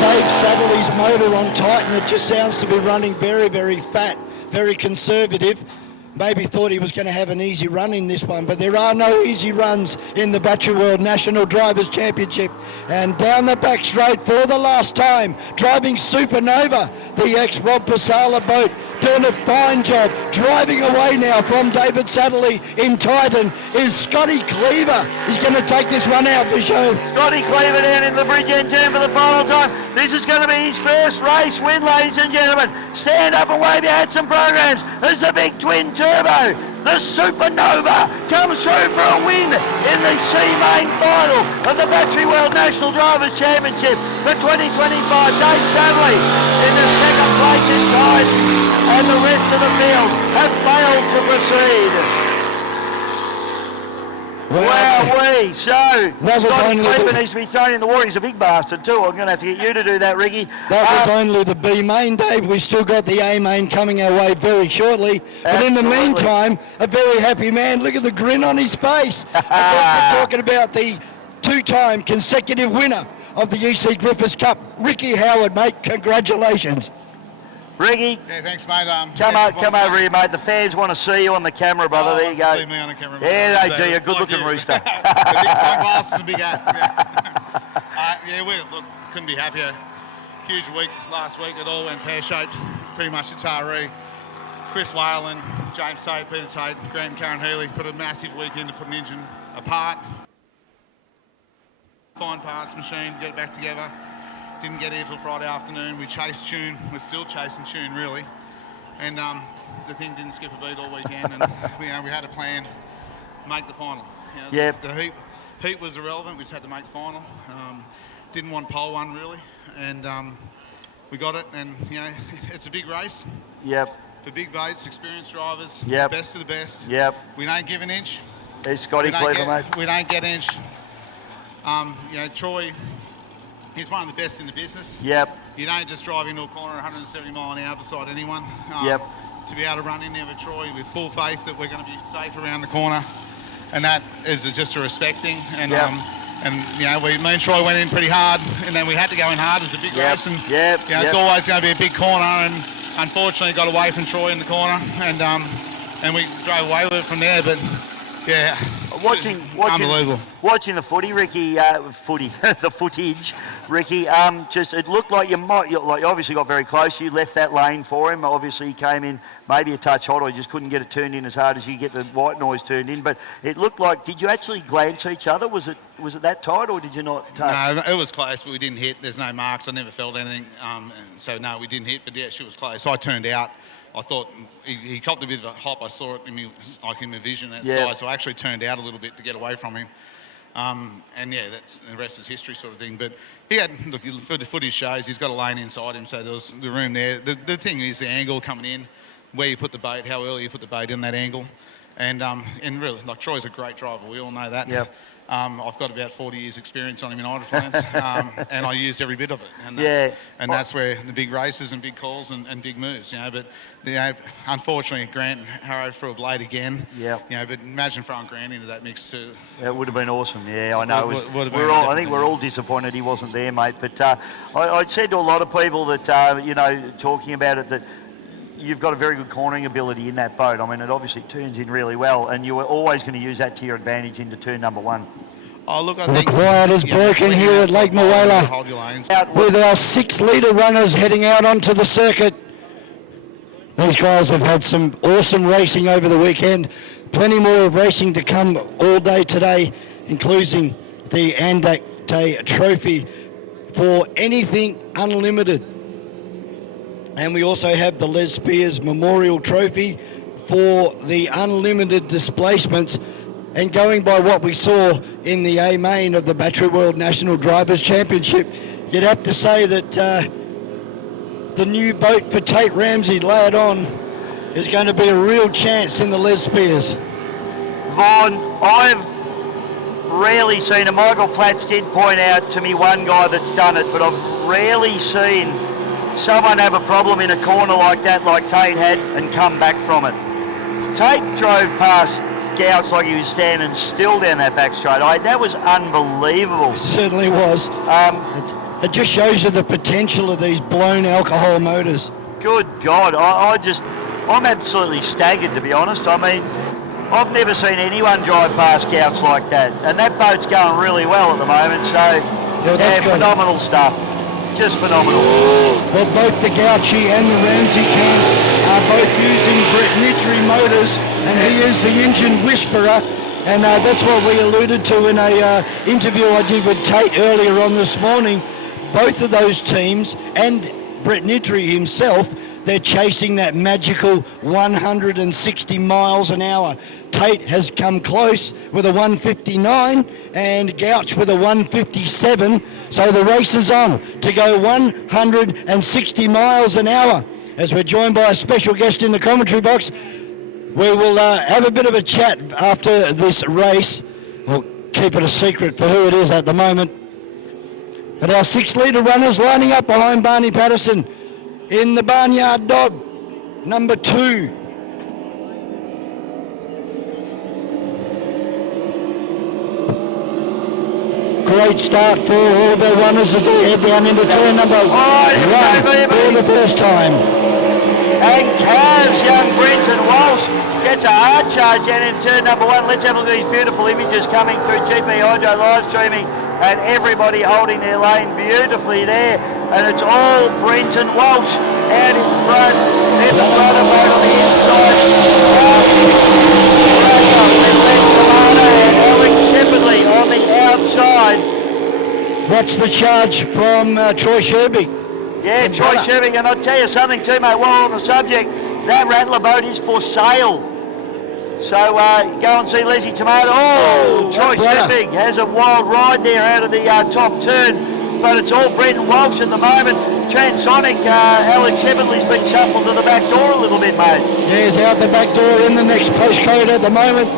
Dave Satterley's motor on Titan, it just sounds to be running very, very fat, very conservative. Maybe thought he was going to have an easy run in this one, but there are no easy runs in the Battery World National Drivers' Championship. And down the back straight for the last time, driving Supernova, the ex-Rob Pasala boat, doing a fine job. Driving away now from David Satterley in Titan is Scotty Cleaver. He's going to take this one out, Bichon. Scotty Cleaver down in the bridge end turn for the final time. This is going to be his first race win, ladies and gentlemen. Stand up and wave your hats and programs. There's the big twin turbo. The Supernova comes through for a win in the C-Main final of the Battery World National Drivers' Championship for 2025. Dave Sadley in the second place in Titan, and the rest of the field have failed to proceed. Wowee! So, Scotty Cleaver needs to be thrown in the water. He's a big bastard too. I'm going to have to get you to do that, Ricky. That was only the B main, Dave. We've still got the A main coming our way very shortly. But in the meantime, a very happy man. Look at the grin on his face. We're talking about the 2-time consecutive winner of the E.C Griffith Cup, Ricky Howard, mate. Congratulations. Ricky. Yeah, thanks, mate. Come over here, mate. The fans want to see you on the camera, brother. There you go. See me on the camera. Yeah, they do. You're a good-looking rooster. The big sunglasses and big hats. Yeah, we couldn't be happier. Huge week last week. It all went pear-shaped. Pretty much at Taree. Chris Whalen, James Tate, Peter Tate, Grant and Karen Healy put a massive week in to put an engine apart. Fine parts machine, get it back together. Didn't get here till Friday afternoon. We chased tune. We're still chasing tune, really. And the thing didn't skip a beat all weekend. And we had a plan to make the final. The heat was irrelevant. We just had to make the final. Didn't want pole one, really. And we got it. And, it's a big race. Yep. For big boats, experienced drivers. Yep. Best of the best. Yep. We don't give an inch. There's Scotty Cleaver, mate. We don't get an inch. Troy... He's one of the best in the business. Yep. You don't just drive into a corner 170 mile an hour beside anyone. Yep. To be able to run in there with Troy with full faith that we're going to be safe around the corner, and that is just a respect thing. And me and Troy went in pretty hard, and then we had to go in hard. It was a big race, and it's always going to be a big corner. And unfortunately, got away from Troy in the corner, and we drove away with it from there. But yeah. Unbelievable. Watching the footy, Ricky, the footage, Ricky, it looked like you obviously got very close. You left that lane for him. Obviously, he came in maybe a touch hot, or you just couldn't get it turned in as hard as you get the white noise turned in. But it looked like, did you actually glance each other? Was it that tight, or did you not touch? No, it was close, but we didn't hit. There's no marks. I never felt anything. So, no, we didn't hit, but yeah, she was close. So I turned out. I thought he copped a bit of a hop. I saw it in my vision that side, so I actually turned out a little bit to get away from him. And yeah, that's the rest is history sort of thing. But he had, look, the footage shows he's got a lane inside him, so there was the room there. The thing is the angle coming in, where you put the boat, how early you put the boat in that angle. And really, like Troy's a great driver, we all know that. Yep. I've got about 40 years experience on him in hydroplanes, and I used every bit of it. And that's where the big races and big calls and big moves, you know. But unfortunately, Grant Harrow threw a blade again. Yeah. You know, but imagine throwing Grant into that mix too. It would have been awesome. Yeah, I know. I think we're all disappointed he wasn't there, mate. But I said to a lot of people that talking about it that you've got a very good cornering ability in that boat. I mean, it obviously turns in really well, and you were always going to use that to your advantage into turn number 1. Oh, look, I The think quiet is broken here at Lake Moala hold your lanes. with our 6-litre runners heading out onto the circuit. These guys have had some awesome racing over the weekend. Plenty more of racing to come all day today, including the Andate Trophy for anything unlimited. And we also have the Les Spears Memorial Trophy for the unlimited displacements. And going by what we saw in the A main of the Battery World National Drivers' Championship, you'd have to say that the new boat for Tate Ramsey, Lay It On, is going to be a real chance in the Les Spears. Vaughn, I've rarely seen, and Michael Platts did point out to me one guy that's done it, but I've rarely seen someone have a problem in a corner like that, like Tate had, and come back from it. Tate drove past Gouts like he was standing still down that back straight. That was unbelievable. It certainly was. It just shows you the potential of these blown alcohol motors. Good God, I'm absolutely staggered, to be honest. I mean, I've never seen anyone drive past Gouts like that, and that boat's going really well at the moment, so phenomenal stuff. Just phenomenal. Well, both the Gouchy and the Ramsey camp are both using Brett Nitri motors, and he is the engine whisperer, and that's what we alluded to in a interview I did with Tate earlier on this morning. Both of those teams and Brett Nitri himself, they're chasing that magical 160 miles an hour. Tate has come close with a 159 and Gouch with a 157. So the race is on to go 160 miles an hour. As we're joined by a special guest in the commentary box, we will have a bit of a chat after this race. We'll keep it a secret for who it is at the moment. But our 6-litre runners lining up behind Barney Patterson in the Barnyard Dog, number 2. Great start for all the runners as they head down into turn number 1 for the first time. And Cavs, young Brenton Walsh gets a hard charge down in turn number 1. Let's have a look at these beautiful images coming through GP Hydro live streaming, and everybody holding their lane beautifully there. And it's all Brenton Walsh out in front. There's a motor boat on the inside. And Alex Shepherdley on the outside. Watch the charge from Troy Sherby. Yeah, Troy Sherby, and I'll tell you something too, mate, while on the subject, that Rattler boat is for sale. So go and see Leslie Tomato. Troy Sherby has a wild ride there out of the top turn, but it's all Brenton Walsh at the moment. Transonic, Alex Shepherdley's been shuffled to the back door a little bit, mate. Yeah, he's out the back door in the next postcode at the moment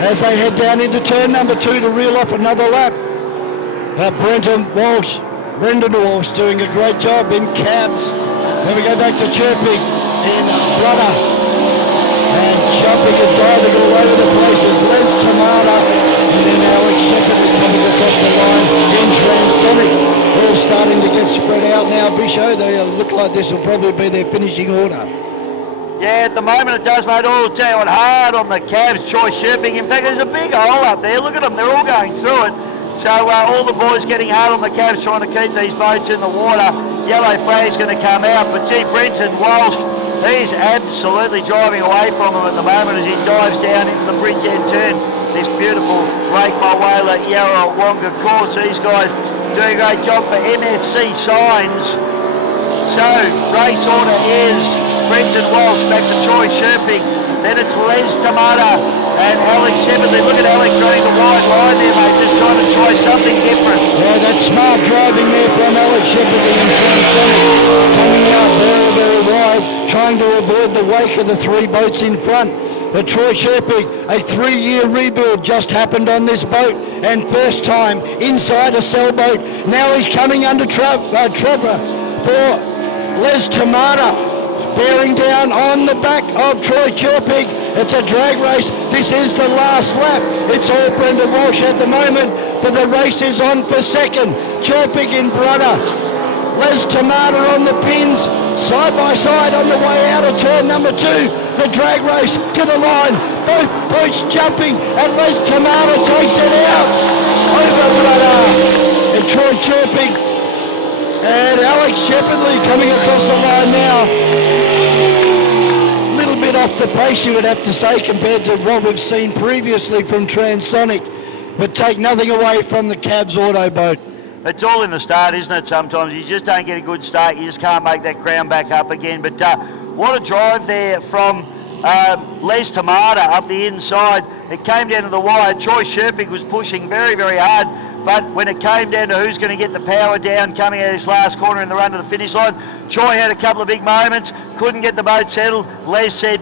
as they head down into turn number 2 to reel off another lap. Brendan Walsh doing a great job in cabs. Then we go back to Chirping in Brother. And jumping and diving all over the place is Les Tamada. And then Alex Shepherdley coming across the line in Transonic. All starting to get spread out now, Bisho. They look like this will probably be their finishing order. Yeah, at the moment it does, mate. All tell you what, hard on the Cavs, Troy Sherping. In fact, there's a big hole up there. Look at them, they're all going through it. So all the boys getting hard on the Cavs trying to keep these boats in the water. Yellow flag's going to come out, but gee, Brenton Walsh, he's absolutely driving away from him at the moment as he dives down into the bridge end turn. This beautiful Lake Mulwala Yarrawonga course. These guys doing a great job for MSC Signs. So race order is Brenton Walsh back to Troy Sherping. Then it's Les Tamada And Alex Shepherdly, look at Alex running the wide line there, mate, just trying to try something different. Yeah, that's smart driving there from Alex Shepherdly and Transonic, coming out very, very wide, trying to avoid the wake of the three boats in front. But Troy Sherpig, a 3-year rebuild just happened on this boat, and first time inside a sailboat. Now he's coming under Trevor for Les Tamata, bearing down on the back of Troy Sherpig. It's a drag race. This is the last lap. It's all Brendan Walsh at the moment, but the race is on for second. Sherpig in brother. Les Tamata on the pins, side by side on the way out of turn number 2. The drag race to the line. Both boats jumping, and Les Tamata takes it out. Over brother. And Troy Sherpig and Alex Shepherdly coming across the line now. A little bit off the pace, you would have to say, compared to what we've seen previously from Transonic, but take nothing away from the Cavs auto boat. It's all in the start, isn't it, sometimes? You just don't get a good start. You just can't make that crown back up again. But what a drive there from Les Tamata up the inside. It came down to the wire. Troy Sherpig was pushing very, very hard. But when it came down to who's going to get the power down coming out of this last corner in the run to the finish line, Troy had a couple of big moments, couldn't get the boat settled. Les said,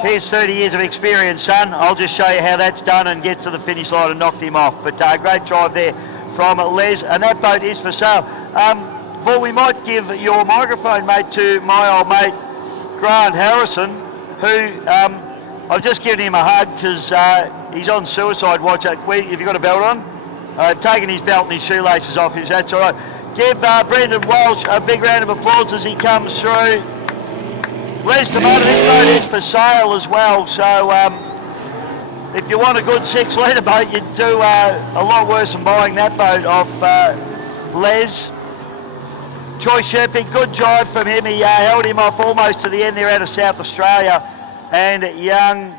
here's 30 years of experience, son. I'll just show you how that's done, and gets to the finish line and knocked him off. But great drive there from Les, and that boat is for sale. Well, we might give your microphone, mate, to my old mate, Grant Harrison, who I've just given him a hug because he's on suicide watch. Have you got a belt on? I've taken his belt and his shoelaces off him, so that's all right. Give Brendan Walsh a big round of applause as he comes through. Les Tamata, this boat is for sale as well, so if you want a good 6-litre boat, you'd do a lot worse than buying that boat off Les. Troy Sherpig, good drive from him. He held him off almost to the end there out of South Australia. And young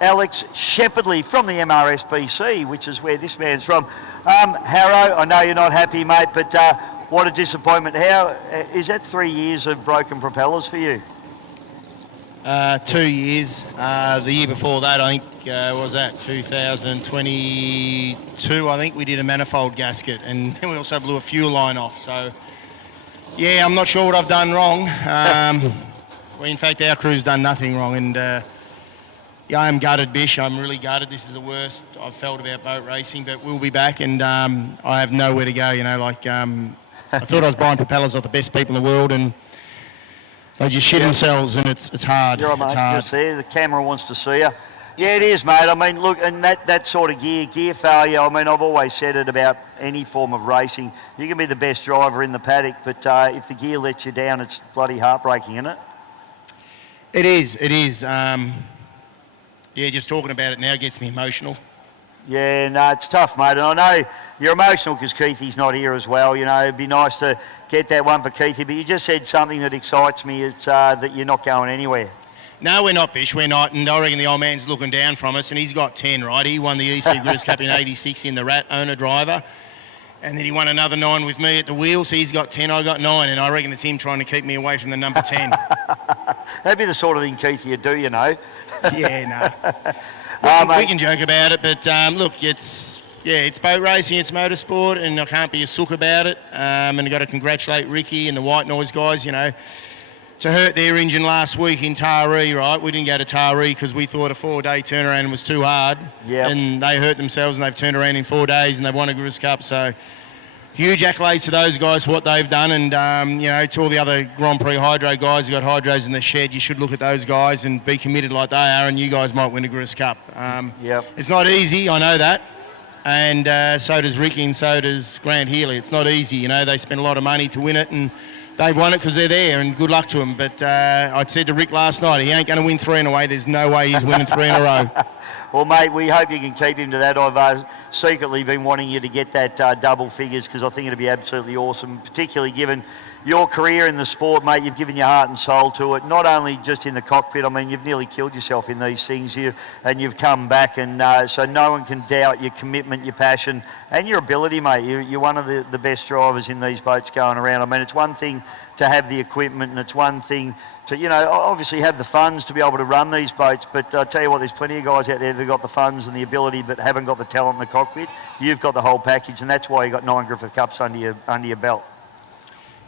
Alex Shepherdly from the MRSBC, which is where this man's from. Harrow, I know you're not happy, mate, but what a disappointment. How is that 3 years of broken propellers for you? 2 years. The year before that, I think, what was that, 2022, I think we did a manifold gasket, and then we also blew a fuel line off. So, yeah, I'm not sure what I've done wrong. Well, in fact, our crew's done nothing wrong, and yeah, I am gutted, Bish. I'm really gutted. This is the worst I've felt about boat racing, but we'll be back, and I have nowhere to go, you know, like I thought I was buying propellers off the best people in the world, and they just shit themselves, and it's hard. You're right, it's mate. hard. Just there. The camera wants to see you. Yeah, it is, mate. I mean, look, and that sort of gear failure, I mean, I've always said it about any form of racing. You can be the best driver in the paddock, but if the gear lets you down, it's bloody heartbreaking, isn't it? It is. It is. Yeah, just talking about it now gets me emotional. Yeah, no, it's tough, mate. And I know you're emotional because Keithy's not here as well. You know, it'd be nice to get that one for Keithy, but you just said something that excites me. It's that you're not going anywhere. No, we're not, Bish. We're not. And I reckon the old man's looking down from us, and he's got 10, right? He won the E.C Griffith Cup in 86 in the Rat owner-driver. And then he won another 9 with me at the wheel, so he's got 10, I got 9, and I reckon it's him trying to keep me away from the number 10. That'd be the sort of thing Keithy would do, you know. Yeah, no. We can joke about it, but look, it's boat racing, it's motorsport, and I can't be a sook about it. And I've got to congratulate Ricky and the White Noise guys, you know, to hurt their engine last week in Taree, right? We didn't go to Taree because we thought a 4-day turnaround was too hard. Yeah. And they hurt themselves, and they've turned around in 4 days, and they've won a Griffith Cup. So huge accolades to those guys for what they've done, and you know, to all the other Grand Prix hydro guys who got hydros in the shed, you should look at those guys and be committed like they are, and you guys might win a Griffith Cup. It's not easy, I know that, and so does Ricky and so does Grant Healy. It's not easy, you know, they spend a lot of money to win it, and they've won it because they're there, and good luck to them. But I said to Rick last night, he ain't going to win 3 in a way. There's no way he's winning 3 in a row. Well, mate, we hope you can keep him to that. I've secretly been wanting you to get that double figures because I think it'd be absolutely awesome, particularly given your career in the sport, mate. You've given your heart and soul to it, not only just in the cockpit. I mean, you've nearly killed yourself in these things, and you've come back, and so no one can doubt your commitment, your passion, and your ability, mate. You're one of the best drivers in these boats going around. I mean, it's one thing to have the equipment, and it's one thing to, you know, obviously have the funds to be able to run these boats, but I tell you what, there's plenty of guys out there that have got the funds and the ability but haven't got the talent in the cockpit. You've got the whole package, and that's why you got 9 Griffith Cups under your belt.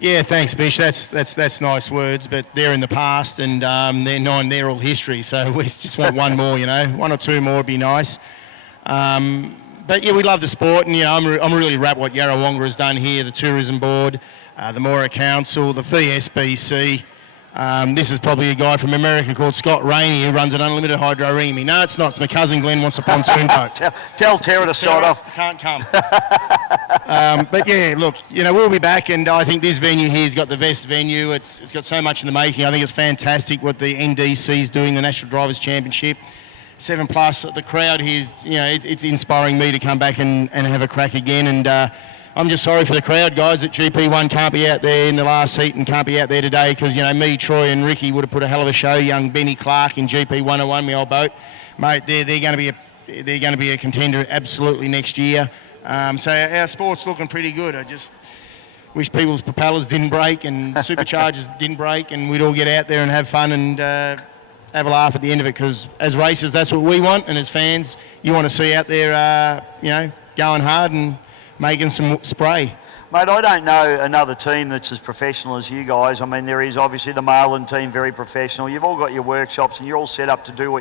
Yeah, thanks, Bish. That's nice words, but they're in the past, and they're all history. So we just want one more, you know, 1 or 2 more would be nice. But yeah, we love the sport, and you know, I'm really wrapped what Yarrawonga has done here, the tourism board, the Moira Council, the VSBC. This is probably a guy from America called Scott Rainey who runs an unlimited hydro ring me. No, it's not. It's my cousin Glenn wants a pontoon boat. Tell Tara to sod off. Can't come. But yeah, look, you know, we'll be back, and I think this venue here's got the best venue. It's got so much in the making. I think it's fantastic what the NDC is doing, the National Drivers' Championship. 7+, the crowd here, you know, it's inspiring me to come back and have a crack again. And I'm just sorry for the crowd, guys, that GP1 can't be out there in the last heat and can't be out there today because, you know, me, Troy and Ricky would have put a hell of a show. Young Benny Clark in GP101, my old boat. Mate, they're going to be a contender absolutely next year. So our sport's looking pretty good. I just wish people's propellers didn't break and superchargers didn't break, and we'd all get out there and have fun and have a laugh at the end of it, because as racers, that's what we want, and as fans, you want to see out there, you know, going hard and making some spray. Mate, I don't know another team that's as professional as you guys. I mean, there is obviously the Marlin team, very professional. You've all got your workshops and you're all set up to do what